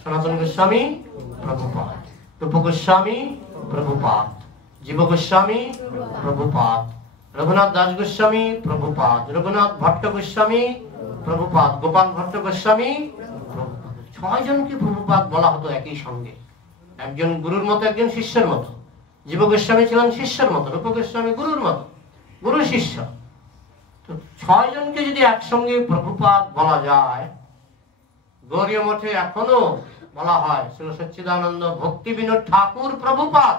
সনাতন গোস্বামী প্রভুপাদ, রূপ গোস্বামী প্রভুপাদ, জীব গোস্বামী প্রভুপাদ, রঘুনাথ দাস গোস্বামী প্রভুপাদ, রঘুনাথ ভট্ট গোস্বামী প্রভুপাদ, গোপাল ভট্ট গোস্বামী প্রভুপাদ। 6 জনকে প্রভুপাদ বলা হতো একই সঙ্গে, একজন গুরুর মতো একজন শিষ্যের মতো। জীব গোস্বামী ছিলেন শিষ্যের মতো, রূপ গোস্বামী গুরুর মতো, গুরু শিষ্য। তো 6 জনকে যদি একসঙ্গে প্রভুপাদ বলা যায়, গৌরীয় মঠে এখনো বলা হয় শ্রী সচ্চিদানন্দ ভক্তি বিনোদ ঠাকুর প্রভুপাদ,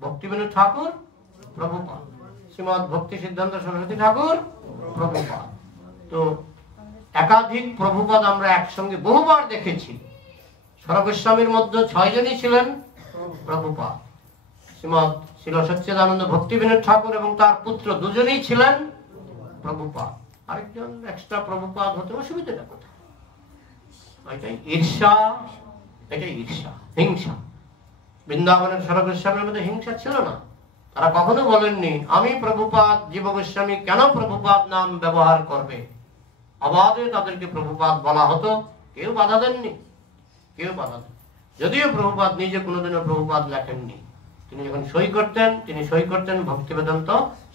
ভক্তি বিনোদ ঠাকুর প্রভুপাদ, শ্রীমৎ ভক্তি সিদ্ধান্ত সরস্বতী ঠাকুর প্রভুপাদ। তো একাধিক প্রভুপাদ আমরা একসঙ্গে বহুবার দেখেছি। সরগোস্বামীর মধ্যে 6 জনই ছিলেন প্রভুপাদ। শ্রীমৎ শ্রী সচ্চিদানন্দ ভক্তি বিনোদ ঠাকুর এবং তার পুত্র দুজনেই ছিলেন প্রভুপাদ। আরেকজন এক্সট্রা প্রভুপাদ হতে অসুবিধাটা কোথায়? এটাই ঈর্ষা, এটাই ঈর্ষা, হিংসা। বৃন্দাবনের সরব গোস্বামীর মধ্যে হিংসা ছিল না। তারা কখনো বলেননি আমি প্রভুপাদ জীব গোস্বামী কেন প্রভুপাদ নাম ব্যবহার করবে, অবাধে তাদেরকে প্রভুপাদ বলা হতো, কেউ বাধা দেননি, কেউ বাধা দেন। যদিও প্রভুপাদ নিজে কোনোদিনও প্রভুপাদ লেখেননি, তিনি যখন সই করতেন তিনি সই করতেন ভক্তিবেদান্ত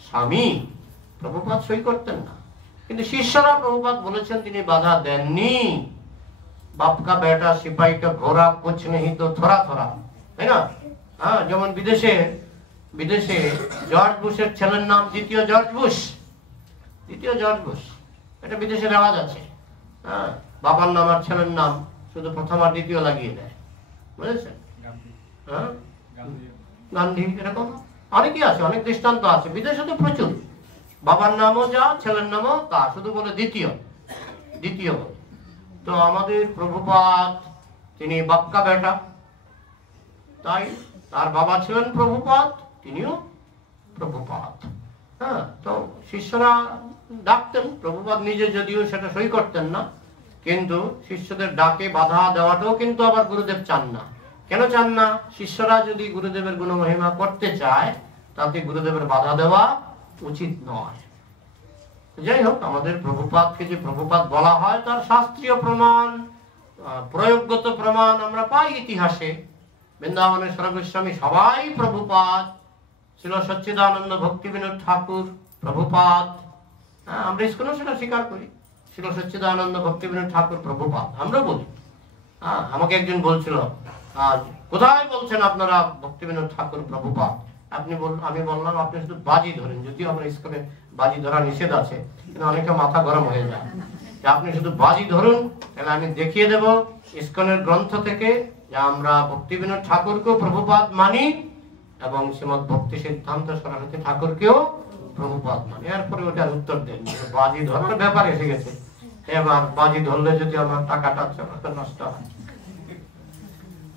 স্বামী, প্রভুপাদ সই করতেন না। কিন্তু শিষ্যরা প্রভুপাদ বলেছেন তিনি বাধা দেননি। বাপ কা বেটা সিপাহী কা ঘোড়া কুছ নেহি তো থোড়া থোড়া, তাই না? হ্যাঁ, যেমন বিদেশে জর্জ বুশের ছেলের নাম দ্বিতীয় জর্জ বুশ, দ্বিতীয় জর্জ বুশ, এটা বিদেশে রেওয়াজ আছে। হ্যাঁ, বাবার নাম আর ছেলের নাম শুধু প্রথম আর দ্বিতীয় লাগিয়ে দেয়, বুঝেছেন? হ্যাঁ, গান্ধী, এরকম অনেকই আছে, অনেক দৃষ্টান্ত আছে বিদেশে তো প্রচুর। বাবার নামও যা, ছেলের নামও তা, শুধু বলে দ্বিতীয় দ্বিতীয়। তো আমাদের প্রভুপাদ তিনি বাক্কা বেটা, তাই তার বাবা ছিলেন প্রভুপাদ, তিনিও প্রভুপাদ। হ্যাঁ, তো শিষ্যরা ডাকতেন, প্রভুপাদ নিজে যদিও সেটা সই করতেন না, কিন্তু শিষ্যদের ডাকে বাধা দেওয়াটাও কিন্তু আবার গুরুদেব চান না। কেন চান না? শিষ্যরা যদি গুরুদেবের গুণমহিমা করতে চায় তাতে গুরুদেবের বাধা দেওয়া উচিত নয়। যাই হোক, আমাদের প্রভুপাদকে যে প্রভুপাদ বলা হয় তার শাস্ত্রীয় প্রমাণ, প্রয়োগগত প্রমাণ আমরা পাই ইতিহাসে। বৃন্দাবনের সর্বস্বামী সবাই প্রভুপাদ, ছিল সচ্চিদানন্দ ভক্তি বিনোদ ঠাকুর প্রভুপাদ। আমরা ইস্কনও সেটা স্বীকার করি, ছিল সচ্চিদানন্দ ভক্তি বিনোদ ঠাকুর প্রভুপাদ, আমরা বলি। আমাকে একজন বলছিল, কোথায় বলছেন আপনারা ভক্তি বিনোদ ঠাকুর প্রভুপাদ? আমি বললাম আপনি শুধু বাজি ধরেন, যদিও আমরা ইস্কনে বাজি ধরা নিষেধ আছে, কিন্তু অনেকে মাথা গরম হয়ে যায়। আপনি শুধু বাজি ধরুন, তাহলে আমি দেখিয়ে দেব ইস্কনের গ্রন্থ থেকে যে আমরা ভক্তি বিনোদ ঠাকুরকেও প্রভুপাদ মানি এবং শ্রীমৎ ভক্তি সিদ্ধান্ত সরস্বতী ঠাকুরকেও প্রভুপাদ মানি। এরপরে ওটার উত্তর দেন, বাজি ধরার ব্যাপার এসে গেছে, এবার বাজি ধরলে যদি আমার টাকাটা নষ্ট হয়।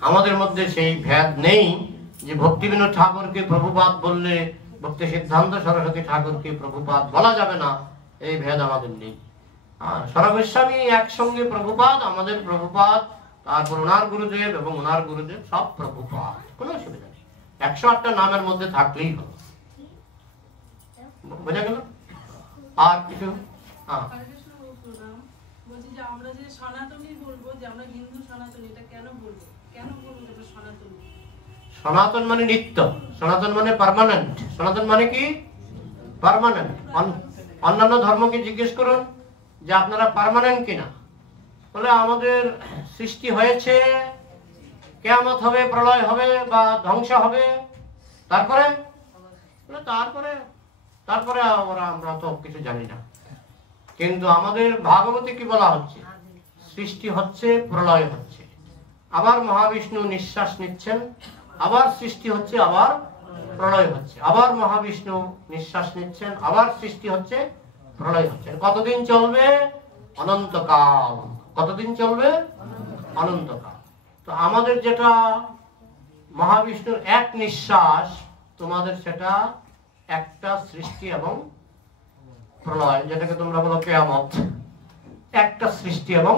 আমাদের মধ্যে সেই ভেদ নেই যে ভক্তি বিনোদ ঠাকুরকে প্রভুপাদ বললে ভক্তি সিদ্ধান্ত সরস্বতী ঠাকুরকে প্রভুপাদ বলা যাবে না, এই ভেদ আমাদের নেই। সর্বস্বামী একসঙ্গে প্রভুপাদ, আমাদের প্রভুপাদ, তারপর ওনার গুরুদেব এবং ওনার গুরুদেব সব প্রভুপাদ, কোনো অসুবিধা নেই। 108টা নামের মধ্যে থাকলেই হলো। বোঝা গেল? আর কিছু? আমরা যে সনাতনী বলবো, যে আমরা হিন্দু সনাতনী, এটা কেন বলবো? কেন বলবো এটা সনাতনী? সনাতন মানে নিত্য, সনাতন মানে পার্মানেন্ট। সনাতন মানে কি? পার্মানেন্ট। অন্যান্য ধর্মকে জিজ্ঞেস করুন যে আপনারা পার্মানেন্ট কিনা, বলে আমাদের সৃষ্টি হয়েছে, কিয়ামত হবে, প্রলয় হবে বা ধ্বংস হবে, তারপরে তারপরে আমরা তো কিছু জানি না। কিন্তু আমাদের ভাগবতে কি বলা হচ্ছে? সৃষ্টি হচ্ছে, প্রলয় হচ্ছে, আবার মহাবিষ্ণু নিঃশ্বাস নিচ্ছেন, আবার সৃষ্টি হচ্ছে, আবার প্রলয় হচ্ছে, আবার মহাবিষ্ণু নিঃশ্বাস নিচ্ছেন, আবার সৃষ্টি হচ্ছে, প্রলয় হচ্ছে। কতদিন চলবে? অনন্তকাল। কতদিন চলবে? অনন্তকাল। তো আমাদের যেটা মহাবিষ্ণুর এক নিঃশ্বাস, তোমাদের সেটা একটা সৃষ্টি এবং প্রলয়, যেটাকে তোমরা বলো কিয়ামত। একটা সৃষ্টি এবং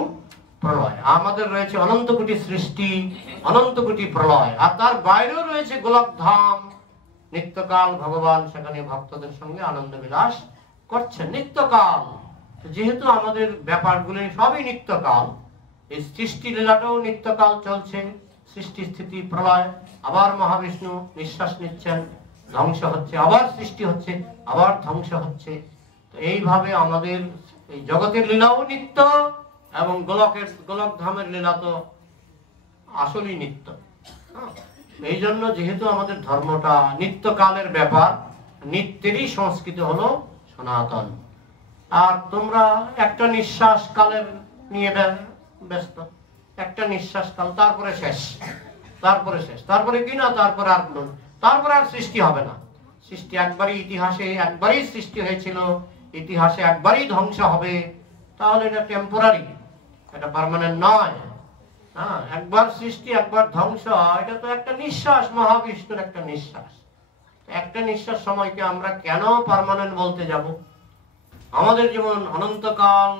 প্রলয়। আমাদের রয়েছে অনন্ত কোটি সৃষ্টি, অনন্ত কোটি প্রলয়, আর তার বাইরেও রয়েছে গোলকধাম। নিত্যকাল ভগবান সেখানে ভক্তদের সঙ্গে আনন্দ বিলাস করছেন নিত্যকাল। যেহেতু আমাদের ব্যাপারগুলি সবই নিত্যকাল, এই সৃষ্টি লীলাটাও নিত্যকাল চলছে, সৃষ্টি স্থিতি প্রলয়, আবার মহাবিষ্ণু নিঃশ্বাস নিচ্ছেন, ধ্বংস হচ্ছে, আবার সৃষ্টি হচ্ছে, আবার ধ্বংস হচ্ছে। তো এইভাবে আমাদের এই জগতের লীলাও নিত্য এবং গোলকধামের লীলা তো আসলেই নিত্য। এই জন্য যেহেতু আমাদের ধর্মটা নিত্যকালের ব্যাপার, নিত্যেরই সংস্কৃতি হলো সনাতন। আর তোমরা একটা নিঃশ্বাস কালের নিয়ে ব্যস্ত, একটা নিঃশ্বাস কাল, তারপরে শেষ, তারপরে কি না, তারপরে আর সৃষ্টি হবে না। সৃষ্টি একবারই, ইতিহাসে একবারই সৃষ্টি হয়েছিল, ইতিহাসে একবারই ধ্বংস হবে। তাহলে এটা টেম্পোরারি, এটা পার্মানেন্ট নয়। একবার সৃষ্টি একবার ধ্বংস, এটা তো একটা নিঃশ্বাস, মহাবিষ্ণুর একটা নিঃশ্বাস। একটা নিঃশ্বাস সময়কে আমরা কেন পার্মানেন্ট বলতে যাব? আমাদের যেমন অনন্তকাল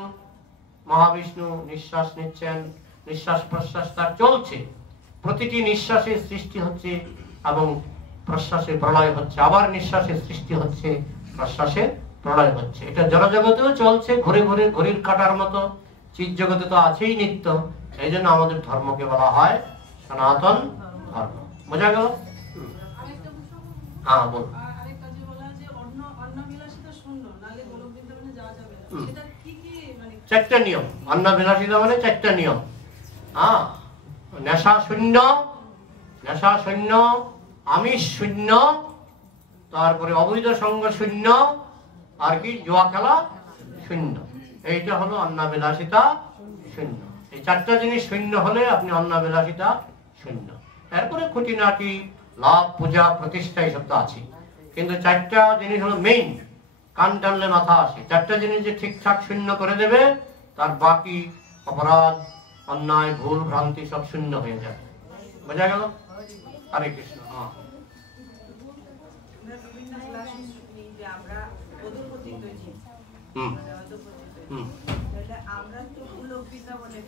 মহাবিষ্ণু নিঃশ্বাস নিচ্ছেন, নিঃশ্বাস প্রশ্বাস তার চলছে, প্রতিটি নিঃশ্বাসের সৃষ্টি হচ্ছে এবং প্রশ্বাসে প্রলয় হচ্ছে, আবার নিঃশ্বাসের সৃষ্টি হচ্ছে, প্রশ্বাসে প্রলয় হচ্ছে। এটা জড়জগতেও চলছে, ঘুরে ঘুরে ঘড়ির কাঁটার মতো। চিৎ জগতে তো আছেই নিত্য। এই জন্য আমাদের ধর্মকে বলা হয় সনাতন ধর্ম। বোঝা গেল? আরেকটা প্রশ্ন করবো? হ্যাঁ, বল। আরেকটা যে বলা যে অন্নবিলাসিতা শূন্য, নালে গোলক বৃন্দাবনে যাওয়া যাবে না, হুম। সেটা কি কি মানে? চারটা নিয়ম। অন্নবিলাসিতা মানে চারটা নিয়ম। হ্যাঁ, নেশা শূন্য, নেশা শূন্য, আমিষ শূন্য, তারপরে অবৈধ সঙ্গ শূন্য, আর কি জুয়া খেলা শূন্য। এইটা হলো অন্নবিলাসিতা শূন্য। এই চারটা জিনিস শূন্য হলে আপনি অন্নবিলাসিতা শূন্য। এরপরে খুঁটিনাটি লাভ, পূজা, প্রতিষ্ঠা এইসব তো আছে, কিন্তু চারটা জিনিস হলো মেইন। কান টানলে মাথা আসে। চারটা জিনিস যে ঠিকঠাক শূন্য করে দেবে, তার বাকি অপরাধ, অন্যায়, ভুল, ভ্রান্তি সব শূন্য হয়ে যাবে। বোঝা গেল? হরে কৃষ্ণ। হ্যাঁ, আমরা বিভিন্ন ক্লাসে শুনি যে আমরা অধঃপতিত জীব, হুম মানে অধঃপতিত জীব। হুম তাহলে আমরা তো গোলক বৃন্দাবনে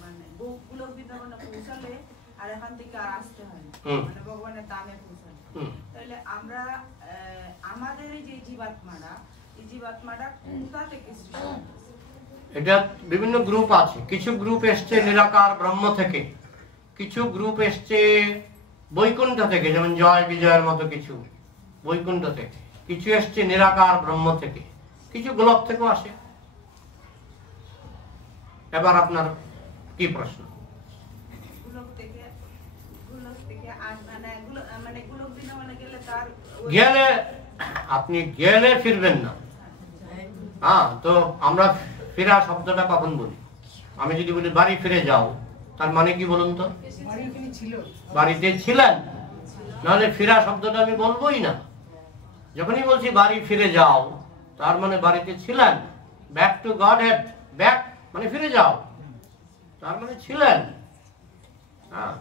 মানে গোলক বৃন্দাবনে পৌঁছালে আর এখান থেকে আর আসতে হয় না, হুম। মানে ভগবানের দামে পৌঁছালে। হুম। তাহলে আমরা আমাদের এই যে জীবাত্মারা, এই জীবাত্মাটা কোথা থেকে সৃষ্টি হয়েছে? এটা বিভিন্ন গ্রুপ আছে। কিছু গ্রুপ এসছে নিরাকার ব্রহ্ম থেকে, কিছু গ্রুপ এসছে বৈকুণ্ঠ থেকে, যেমন জয় বিজয়ের মতো কিছু বৈকুণ্ঠ থেকে, কিছু এসছে নিরাকার ব্রহ্ম থেকে, কিছু গোলক থেকেও আসে। এবার আপনার কি প্রশ্ন? গোলক থেকে আর মানে গোলক বৃন্দাবনে গেলে তার গেলে আপনি গেলে ফিরবেন না। হ্যাঁ, তো আমরা ফেরা শব্দটা কখন বলি? আমি যদি বলি বাড়ি ফিরে যাও, তার মানে কি বলুন তো? বাড়িতে ছিলেন, নাহলে ফেরা শব্দটা আমি বলবোই না। যখনই বলছি বাড়ি ফিরে যাও, তার মানে বাড়িতে ছিলেন। Back to god head, back মানে ফিরে যাও, তার মানে ছিলেন। হ্যাঁ,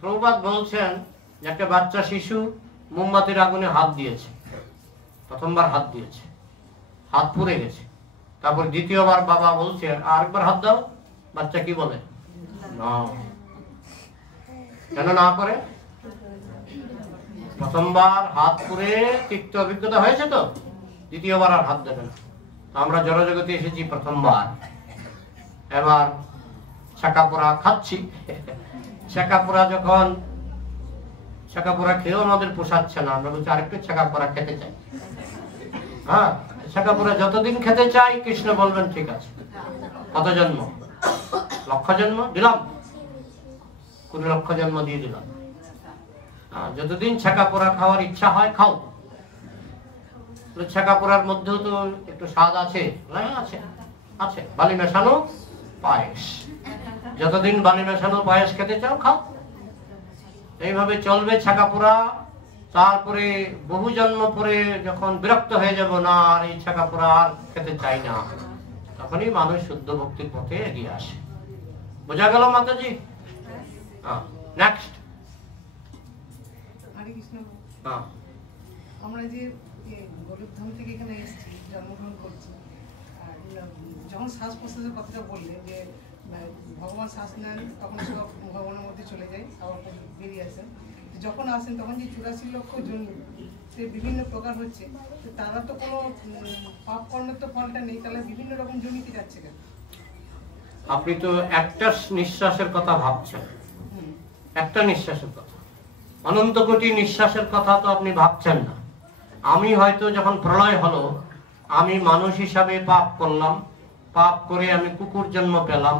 প্রভুপাদ বলছেন যে একটা বাচ্চা শিশু মোমবাতির আগুনে হাত দিয়েছে, প্রথমবার হাত দিয়েছে, হাত পুড়ে গেছে। তারপর দ্বিতীয়বার বাবা বলছে আরেকবার হাত দাও, বাচ্চা কি বলে? না। কেন না করে? প্রথমবার হাত পুড়ে তিক্ত অভিজ্ঞতা হয়েছে, তো দ্বিতীয়বার আর হাত দেবে না। আমরা জড়জগতে এসেছি প্রথমবার, এবার ছাকা পোড়া খাচ্ছি। ছাকা পোড়া যখন ছাকা পোড়া খেয়েও আমাদের পোষাচ্ছে না, আমরা বলছি আরেকটু ছাকা পোড়া খেতে চাই। হ্যাঁ, ছাকা পোড়া যতদিন খেতে চাই, কৃষ্ণ বলবেন ঠিক আছে। কত জন্ম? লক্ষ জন্ম দিলাম, 20 লক্ষ জন্ম দিয়ে দিলাম। যতদিন ছাকা পোড়া খাওয়ার ইচ্ছা হয় খাও। ছাকা পোড়ার মধ্যেও তো একটু স্বাদ আছে, আছে আছে বালি মেশানো পায়েস। যতদিন বালি মেশানো পায়েস খেতে চাও খাও। এইভাবে চলবে ছাকা পোড়া। তারপরে বহু জন্ম পরে যখন বিরক্ত হয়ে যাব, না আর এই ছাকা পোড়া আর খেতে চাই না, তখনই মানুষ শুদ্ধ ভক্তির পথে এগিয়ে আসে। বোঝা গেল মাতাজি? নেক্সট। হরে কৃষ্ণ। হ্যাঁ, আমরা যে গোলকধাম থেকে এখানে এসেছি, জন্মগ্রহণ করছি, আর যখন শ্বাস প্রশ্বাসের কথাটা বললেন যে ভগবান শ্বাস নেন, তখন সব ভগবানের মধ্যে চলে যায়, আবার বেরিয়ে আসেন। যখন আসেন তখন যে 84 লক্ষ জন বিভিন্ন প্রকার হচ্ছে, তারা তো কোনো পাপ কর্মের তো ফলটা নেই, তাহলে বিভিন্ন রকম জনিতে যাচ্ছে কেন? আপনি তো একটা নিঃশ্বাসের কথা ভাবছেন, একটা নিঃশ্বাসের কথা। অনন্ত কোটি নিঃশ্বাসের কথা তো আপনি ভাবছেন না। আমি হয়তো যখন প্রলয় হলো, আমি মানুষ হিসাবে পাপ করলাম, পাপ করে আমি কুকুর জন্ম পেলাম,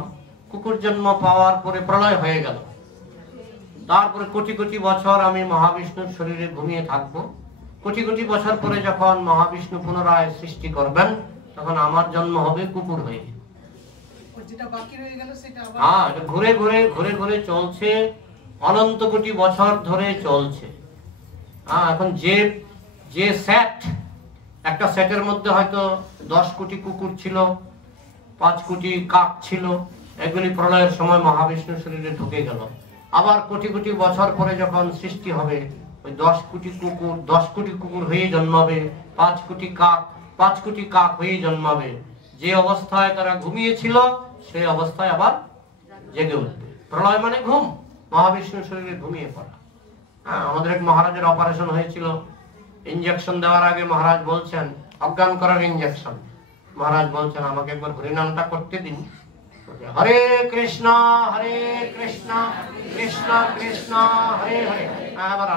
কুকুর জন্ম পাওয়ার পরে প্রলয় হয়ে গেল। তারপরে কোটি কোটি বছর আমি মহাবিষ্ণুর শরীরে ঘুমিয়ে থাকবো। কোটি কোটি বছর পরে যখন মহাবিষ্ণু পুনরায় সৃষ্টি করবেন, তখন আমার জন্ম হবে কুকুর হয়ে। যেটা বাকি রয়ে গেল সেটা আবার হ্যাঁ, ঘুরে ঘুরে ঘুরে ঘুরে চলছে, অনন্ত কোটি বছর ধরে চলছে। হ্যাঁ, এখন যে সেট, একটা সেটের মধ্যে হয়তো 10 কোটি কুকুর ছিল, 5 কোটি কাক ছিল, এগুলি প্রলয়ের সময় মহাবিষ্ণুর শরীরে ঢুকে গেল। আবার কোটি কোটি বছর পরে যখন সৃষ্টি হবে, ওই 10 কোটি কুকুর 10 কোটি কুকুর হয়ে জন্মাবে, 5 কোটি কাক 5 কোটি কাক হয়ে জন্মাবে। যে অবস্থায় তারা ঘুমিয়েছিল সেই অবস্থায় আবার জেগে উঠবে। প্রলয় মানে ঘুম, মহাবিষ্ণুর শরীরে ঘুমিয়ে পড়া। আমাদের এক মহারাজের অপারেশন হয়েছিল, ইনজেকশন দেওয়ার আগে মহারাজ বলছেন, অজ্ঞান করার ইনজেকশন, মহারাজ বলছেন আমাকে একবার হরিনামটা করতে দিন। হরে কৃষ্ণ কৃষ্ণ কৃষ্ণ হরে হরে। আবার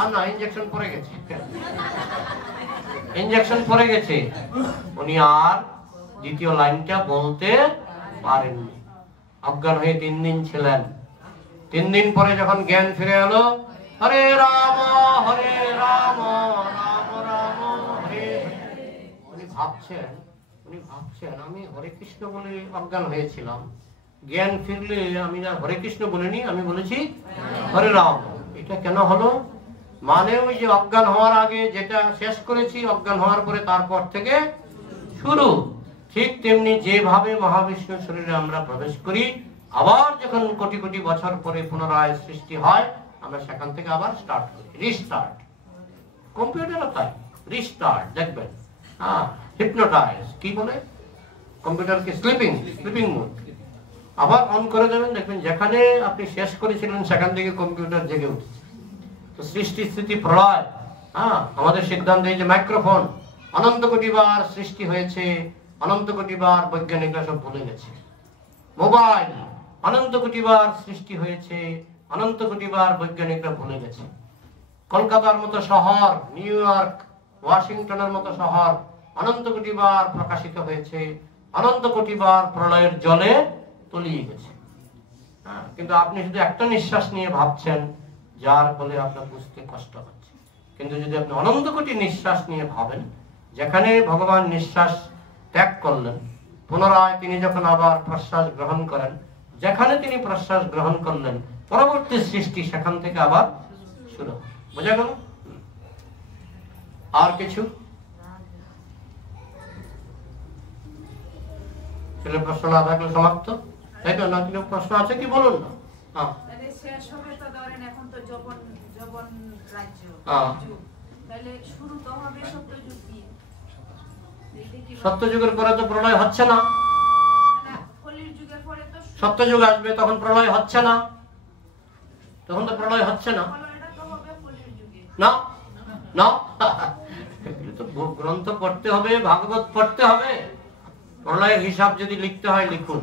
আন্না ইনজেকশন পড়ে গেছে, ইনজেকশন পড়ে গেছে। উনি আর দ্বিতীয় লাইনটা বলতে পারেননি, অজ্ঞান হয়ে 3 দিন ছিলেন। 3 দিন পরে যখন জ্ঞান ফিরে এলো, হরে রাম রাম রাম হরে। উনি ভাবছেন আমি হরে কৃষ্ণ বলে অজ্ঞান হয়েছিলাম, জ্ঞান ফিরলে আমি না হরে কৃষ্ণ বলিনি, আমি বলেছি হরে রাম। এটা কেন হলো? মানে ওই যে অজ্ঞান হওয়ার আগে যেটা শেষ করেছি, অজ্ঞান হওয়ার পরে তারপর থেকে শুরু। ঠিক তেমনি যেভাবে মহাবিষ্ণুর শরীরে আমরা প্রবেশ করি, আবার যখন কোটি কোটি বছর পরে পুনরায় সৃষ্টি হয়, আমরা সেখান থেকে আবার স্টার্ট করি, রিস্টার্ট। কম্পিউটারও তাই, রিস্টার্ট। দেখবেন হিপনোটাইজ কি বলে কম্পিউটারকে, স্লিপিং মোড। আবার অন করে দেবেন, দেখবেন যেখানে আপনি শেষ করেছিলেন সেখান থেকে কম্পিউটার জেগে উঠেছে। তো সৃষ্টি স্থিতি প্রলয়, আমাদের সিদ্ধান্ত এই যে মাইক্রোফোন অনন্ত কোটি বার সৃষ্টি হয়েছে, অনন্ত কোটি বার বৈজ্ঞানিকরা সব ভুলে গেছে। মোবাইল অনন্ত কোটি বার সৃষ্টি হয়েছে, অনন্ত কোটি বার বৈজ্ঞানিকরা ভুলে গেছে। কলকাতার মতো শহর, নিউ ইয়র্ক, ওয়াশিংটনের মতো শহর অনন্ত কোটি বার প্রকাশিত হয়েছে, অনন্ত কোটি বার প্রলয়ের জলে তলিয়ে গেছে। কিন্তু আপনি শুধু একটা নিঃশ্বাস নিয়ে ভাবছেন, যার ফলে আপনার বুঝতে কষ্ট হচ্ছে। কিন্তু যদি আপনি অনন্ত কোটি নিঃশ্বাস নিয়ে ভাবেন, যেখানে ভগবান নিঃশ্বাস ত্যাগ করলেন, পুনরায় তিনি যখন আবার প্রশ্বাস গ্রহণ করেন, যেখানে তিনি প্রশ্বাস গ্রহণ করলেন, পরবর্তী সৃষ্টি সেখান থেকে আবার শুরু। বোঝা গেল? আর কিছু ছেলে প্রশ্ন না থাকলে সমাপ্ত, তাই তো? না কিছু প্রশ্ন আছে কি বলুন না? শেষ হবে তো ধরেন এখন তো যবন রাজ্য, তাহলে শুরু তো হবে সত্যযুগ দিয়ে। সত্যযুগের পরে তো প্রলয় হচ্ছে না, কলির যুগের পরে তো সত্যযুগ আসবে, তখন প্রলয় হচ্ছে না, তখন তো প্রলয় হচ্ছে না। প্রলয়টা তো হবে কলির যুগে। না না, তো গ্রন্থ পড়তে হবে, ভাগবত পড়তে হবে। প্রলয়ের হিসাব যদি লিখতে হয় লিখুন।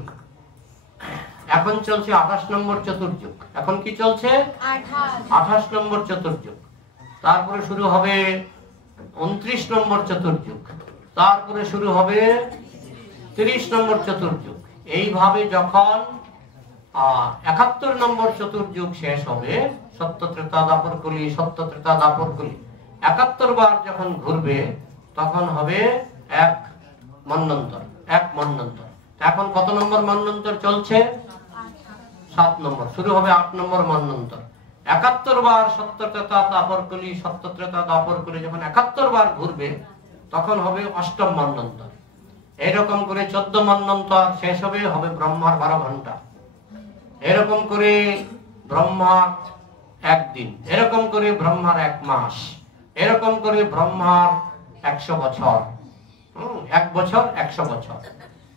এখন চলছে 28 নম্বর চতুর্যুগ। এখন কি চলছে? 28 নম্বর চতুর্যুগ। তারপরে শুরু হবে 29 নম্বর চতুর্যুগ, তারপরে শুরু হবে 30 নম্বর চতুর্যুগ। এইভাবে যখন 71 নম্বর চতুর্যুগ শেষ হবে, সত্য ত্রেতা দাপর কলি, সত্য ত্রেতা দাপর কলি 71 বার যখন ঘুরবে, তখন হবে এক মন্বন্তর। এখন কত নম্বর মন্বন্তর চলছে? 7 নম্বর। শুরু হবে 8 নম্বর মন্বন্তর। 71 বার সত্য ত্রেতা দাপর কলি, সত্য ত্রেতা দাপর কলি যখন 71 বার ঘুরবে, তখন হবে 8ম মন্বন্তর। এরকম করে 14 মন্বন্তর শেষ হবে, হবে ব্রহ্মার 12 ঘন্টা। এরকম করে ব্রহ্মার 1 দিন, এরকম করে ব্রহ্মার 1 মাস, এরকম করে ব্রহ্মার 100 বছর। 1 বছর 100 বছর,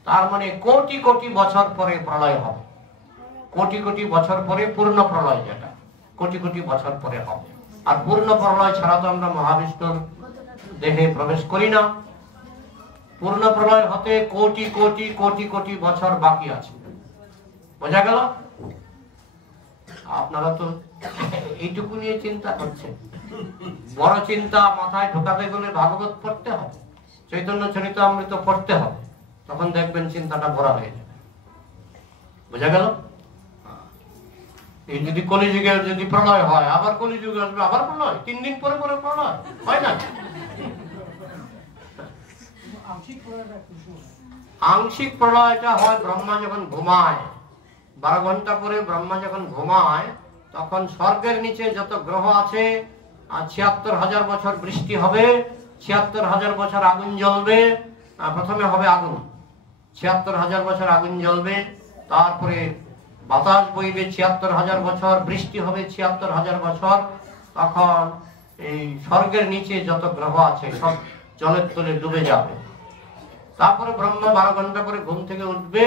তার মানে কোটি কোটি বছর পরে প্রলয় হবে। কোটি কোটি বছর পরে পূর্ণ প্রলয়, যেটা কোটি কোটি বছর পরে হবে। আর পূর্ণ প্রলয় ছাড়া তো আমরা মহাবিষ্ণুর দেহে প্রবেশ করি না। পূর্ণ প্রলয় হতে কোটি কোটি কোটি কোটি বছর বাকি আছে। বোঝা গেল? আপনারা তো এইটুকু নিয়ে চিন্তা করছেন। বড় চিন্তা মাথায় ঢোকাতে গেলে ভাগবত পড়তে হবে, চৈতন্য চরিতামৃত পড়তে হবে, তখন দেখবেন চিন্তাটা বড় হয়ে যাবে। বোঝা গেল? এই যদি কলিযুগে যদি প্রলয় হয়, আবার কলিযুগে আসবে, আবার প্রলয়, 3 দিন পরে পরে প্রলয় হয় না? আংশিক প্রলয়টা হয় ব্রহ্মা যখন ঘুমায়। 12 ঘন্টা পরে ব্রহ্মা যখন ঘুমায়, তখন স্বর্গের নিচে যত গ্রহ আছে, 76,000 বছর বৃষ্টি হবে, 76,000 বছর আগুন জ্বলবে। প্রথমে হবে আগুন, 76,000 বছর আগুন জ্বলবে, তারপরে বাতাস বইবে 76,000 বছর, বৃষ্টি হবে 76,000 বছর। তখন এই স্বর্গের নিচে যত গ্রহ আছে সব জলের তলে ডুবে যাবে। তারপরে ব্রহ্মা 12 ঘন্টা পরে ঘুম থেকে উঠবে,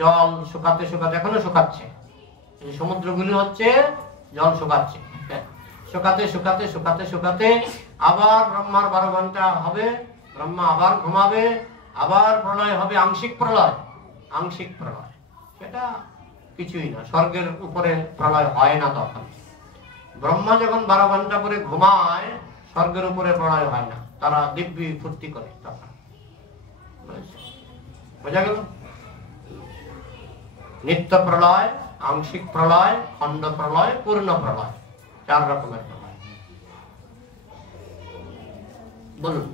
জল শুকাতে শুকাতে, এখনো শুকাচ্ছে, এই সমুদ্রগুলি হচ্ছে জল শুকাচ্ছে, শুকাতে শুকাতে শুকাতে শুকাতে আবার ব্রহ্মার 12 ঘন্টা হবে, ব্রহ্মা আবার ঘুমাবে, আবার প্রলয় হবে, আংশিক প্রলয়। আংশিক প্রলয় সেটা কিছুই না, স্বর্গের উপরে প্রলয় হয় না তখন। ব্রহ্মা যখন 12 ঘন্টা পরে ঘুমায়, স্বর্গের উপরে প্রলয় হয় না, তারা দিব্যি ফুর্তি করে তখন। বোঝা গেল? নিত্য প্রলয়, আংশিক প্রলয়, খণ্ড প্রলয়, পূর্ণ প্রলয়, 4 রকমের প্রলয়। বলুন।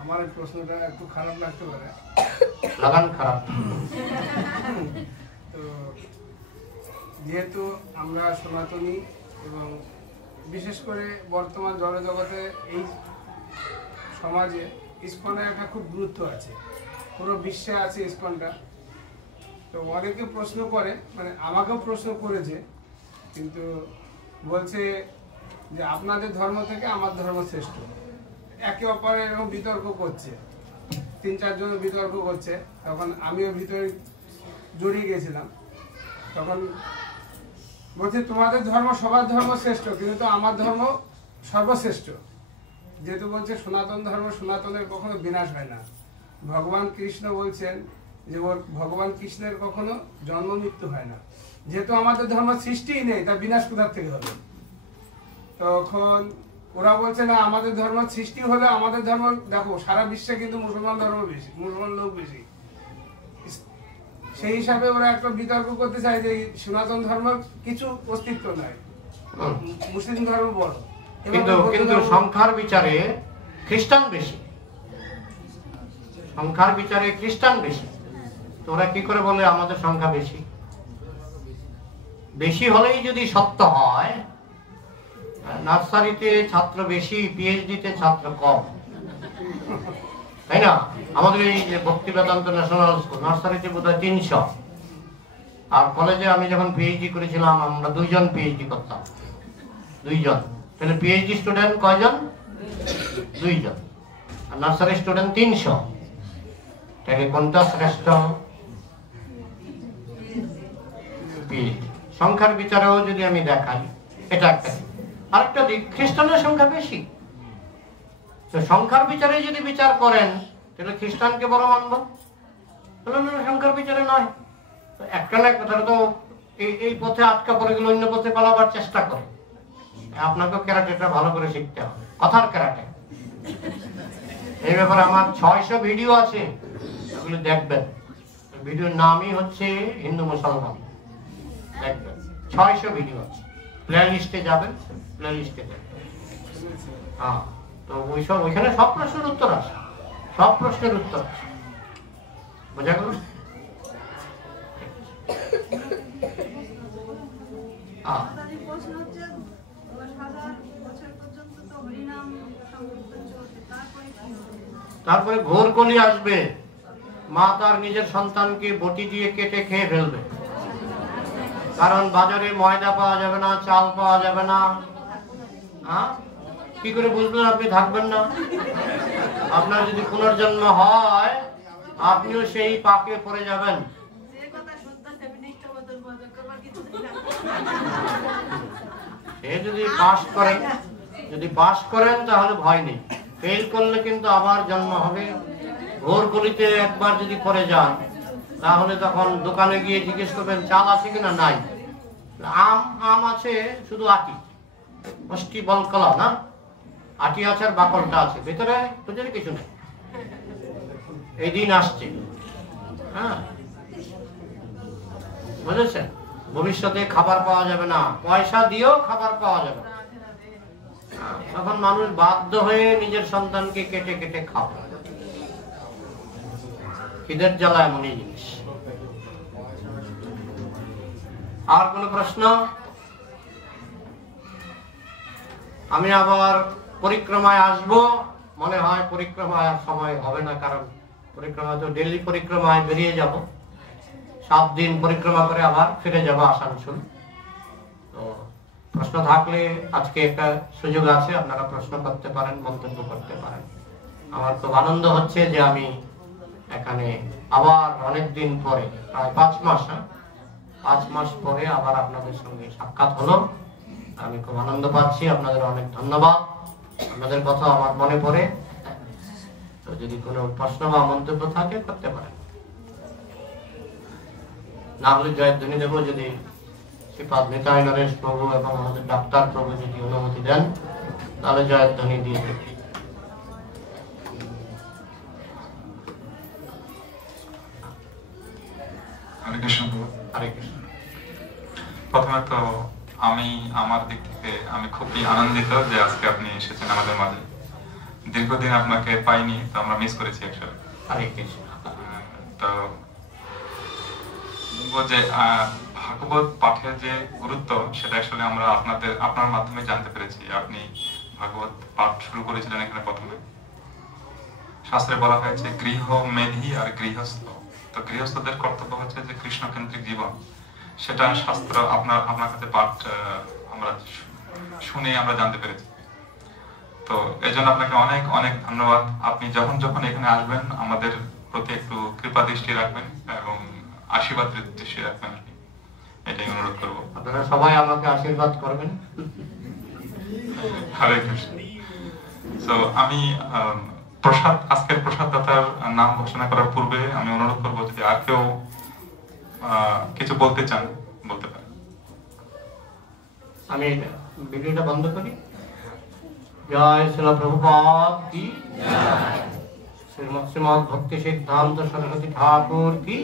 আমার এই প্রশ্নটা একটু খারাপ লাগতে পারে, লাগান খারাপ। তো যেহেতু আমরা সনাতনী এবং বিশেষ করে বর্তমান জনজগতে এই সমাজে ইসকনের একটা খুব গুরুত্ব আছে, পুরো বিশ্বে আছে ইসকনটা। তো অনেকে প্রশ্ন করে, মানে আমাকেও প্রশ্ন করেছে, কিন্তু বলছে যে আপনাদের ধর্ম থেকে আমার ধর্ম শ্রেষ্ঠ। একে অপরের এরকম বিতর্ক করছে, 3-4 জন বিতর্ক করছে। তখন আমিও ভিতরে জড়িয়ে গেছিলাম। তখন বলছে তোমাদের ধর্ম সবার ধর্ম শ্রেষ্ঠ, কিন্তু আমার ধর্ম সর্বশ্রেষ্ঠ। যেহেতু বলছে সনাতন ধর্ম, সনাতনের কখনো বিনাশ হয় না। ভগবান কৃষ্ণ বলছেন যে ভগবান কৃষ্ণের কখনো জন্ম মৃত্যু হয় না। যেহেতু আমাদের ধর্ম সৃষ্টিই নেই, তা বিনাশ কোথা থেকে হবে? তখন ওরা বলছে না, আমাদের ধর্ম সৃষ্টি হলে আমাদের ধর্ম, দেখো সারা বিশ্বে কিন্তু মুসলমান ধর্ম বেশি, মুসলমান লোক বেশি। সেই হিসাবে ওরা একটা বিতর্ক করতে চায় যে সনাতন ধর্ম কিছু অস্তিত্ব নাই, মুসলিম ধর্ম বড়। কিন্তু সংখ্যার বিচারে খ্রিস্টান বেশি, সংখ্যার বিচারে খ্রিস্টান বেশি। তো ওরা কি করে বলে আমাদের সংখ্যা বেশি? বেশি হলেই যদি সত্য হয়, নার্সারিতে ছাত্র বেশি, পিএইচডিতে ছাত্র কম, তাই না? আমাদের এই যে ভক্তি বেদান্ত ন্যাশনাল স্কুল, নার্সারিতে বোধহয় 300, আর কলেজে আমি যখন পিএইচডি করেছিলাম আমরা 2 জন পিএইচডি করতাম, 2 জন। তাহলে পিএইচডি স্টুডেন্ট কয়জন? 2 জন। আর নার্সারি স্টুডেন্ট 300। তাহলে কোনটা শ্রেষ্ঠ? পিএইচডি। সংখ্যার বিচারেও যদি আমি দেখাই, এটা একটা। আরেকটা দিক, খ্রিস্টানের সংখ্যা বেশি। তো সংখ্যার বিচারে যদি বিচার করেন, তাহলে খ্রিস্টানকে বড় মানব? সংখ্যার বিচারে নয়। একটা না কথা তো এই পথে আটকা পড়ে গেলে অন্য পথে পালাবার চেষ্টা করে। আপনাকে ক্যারাটেটা ভালো করে শিখতে হবে, কথার ক্যারাটে। এই ব্যাপারে আমার 600 ভিডিও আছে, এগুলো দেখবেন। ভিডিওর নামই হচ্ছে হিন্দু মুসলমান, দেখবেন 600 ভিডিও আছে। প্লে লিস্টে যাবেন, প্লে লিস্টে দেখবেন। হ্যাঁ, তো ওইখানে সব প্রশ্নের উত্তর আছে, সব প্রশ্নের উত্তর আছে। বোঝা গেল? তারপরে ঘোর কলি আসবে, মা তার নিজের সন্তানকে বটি দিয়ে কেটে খেয়ে ফেলবে। কারণ বাজারে ময়দা পাওয়া যাবে না, চাল পাওয়া যাবে না। কি করে বুঝবেন আপনি থাকবেন না? আপনার যদি পুনর্জন্ম হয়, আপনিও সেই পাকে পড়ে যাবেন। সে যদি পাস করেন তাহলে ভয় নেই, ফেল করলে কিন্তু আবার জন্ম হবে। ঘোর গলিতে একবার যদি পড়ে যান, তাহলে তখন দোকানে গিয়ে জিজ্ঞেস করবেন চাল আছে কিনা, নাই। আম আছে, শুধু আটি, মিষ্টি বলকলা না, আটি আছে আর বাকলটা আছে, ভেতরে তোদের কিছু নেই। এই দিন আসছে, হ্যাঁ, বুঝেছেন? ভবিষ্যতে খাবার পাওয়া যাবে না, পয়সা দিয়েও খাবার পাওয়া যাবে না। তখন মানুষ বাধ্য হয়ে নিজের সন্তানকে কেটে কেটে খাবে। খিদের জ্বালা এমনই জিনিস। আর কোন প্রশ্ন? আমি আবার পরিক্রমায় আসব, মনে হয় পরিক্রমায় সময় হবে না, কারণ পরিক্রমা তো ডেইলি পরিক্রমায় বেরিয়ে যাব। 7 দিন পরিক্রমা করে আবার ফিরে যাব আসানসোল। তো প্রশ্ন থাকলে আজকে একটা সুযোগ আছে, আপনারা প্রশ্ন করতে পারেন, মন্তব্য করতে পারেন। আমার খুব আনন্দ হচ্ছে যে আমি এখানে আবার অনেকদিন পরে, প্রায় 5 মাস পরে আবার আপনাদের সঙ্গে সাক্ষাৎ হলো। আমি খুব আনন্দ পাচ্ছি, আপনাদের অনেক ধন্যবাদ। আপনাদের কথা আমার মনে পড়ে। তো যদি কোনো প্রশ্ন বা মন্তব্য থাকে করতে পারেন, না হলে জয়ধ্বনি দেব, যদি শ্রীপাদ নিতাই নরেশ প্রভু এবং আমাদের ডাক্তার প্রভু যদি অনুমতি দেন তাহলে জয়ধ্বনি দিয়ে দেব। হরে কৃষ্ণ। হরে কৃষ্ণ। প্রথমে তো আমি আমার দিক থেকে আমি খুবই আনন্দিত যে আজকে আপনি এসেছেন আমাদের মাঝে। দীর্ঘদিন আপনাকে পাইনি, তো আমরা মিস করেছি একসাথে। হরে কৃষ্ণ। তো যে ভাগবত পাঠের যে গুরুত্ব সেটা আসলে আমরা আপনার মাধ্যমে জানতে পেরেছি। আপনি ভাগবত পাঠ শুরু করেছিলেন এখানে প্রথমে। শাস্ত্রে বলা হয়েছে গৃহ মেধি আর গৃহস্থ। তো গৃহস্থদের কর্তব্য হচ্ছে যে কৃষ্ণ কেন্দ্রিক জীবন, সেটা শাস্ত্র আপনার কাছে পাঠ আমরা শুনে আমরা জানতে পেরেছি। তো এই জন্য আপনাকে অনেক অনেক ধন্যবাদ। আপনি যখন এখানে আসবেন আমাদের প্রতি একটু কৃপা দৃষ্টি রাখবেন এবং আশীর্বাদ দৃষ্টি রাখবেন, এটাই অনুরোধ করবো। আপনারা সবাই আমাকে আশীর্বাদ করবেন। হরে কৃষ্ণ। তো আমি আজকের প্রসাদ দাতার নাম ঘোষণা করার পূর্বে আমি অনুরোধ করবো যদি আর কেউ কিছু বলতে চান বলতে পারেন। আমি ভিডিওটা বন্ধ করি। জয় শ্রীল প্রভুপাদ কি, শ্রীমৎ ভক্তি সিদ্ধান্ত সরস্বতী ঠাকুর কি,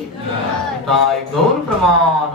তাই গৌর প্রমাণ।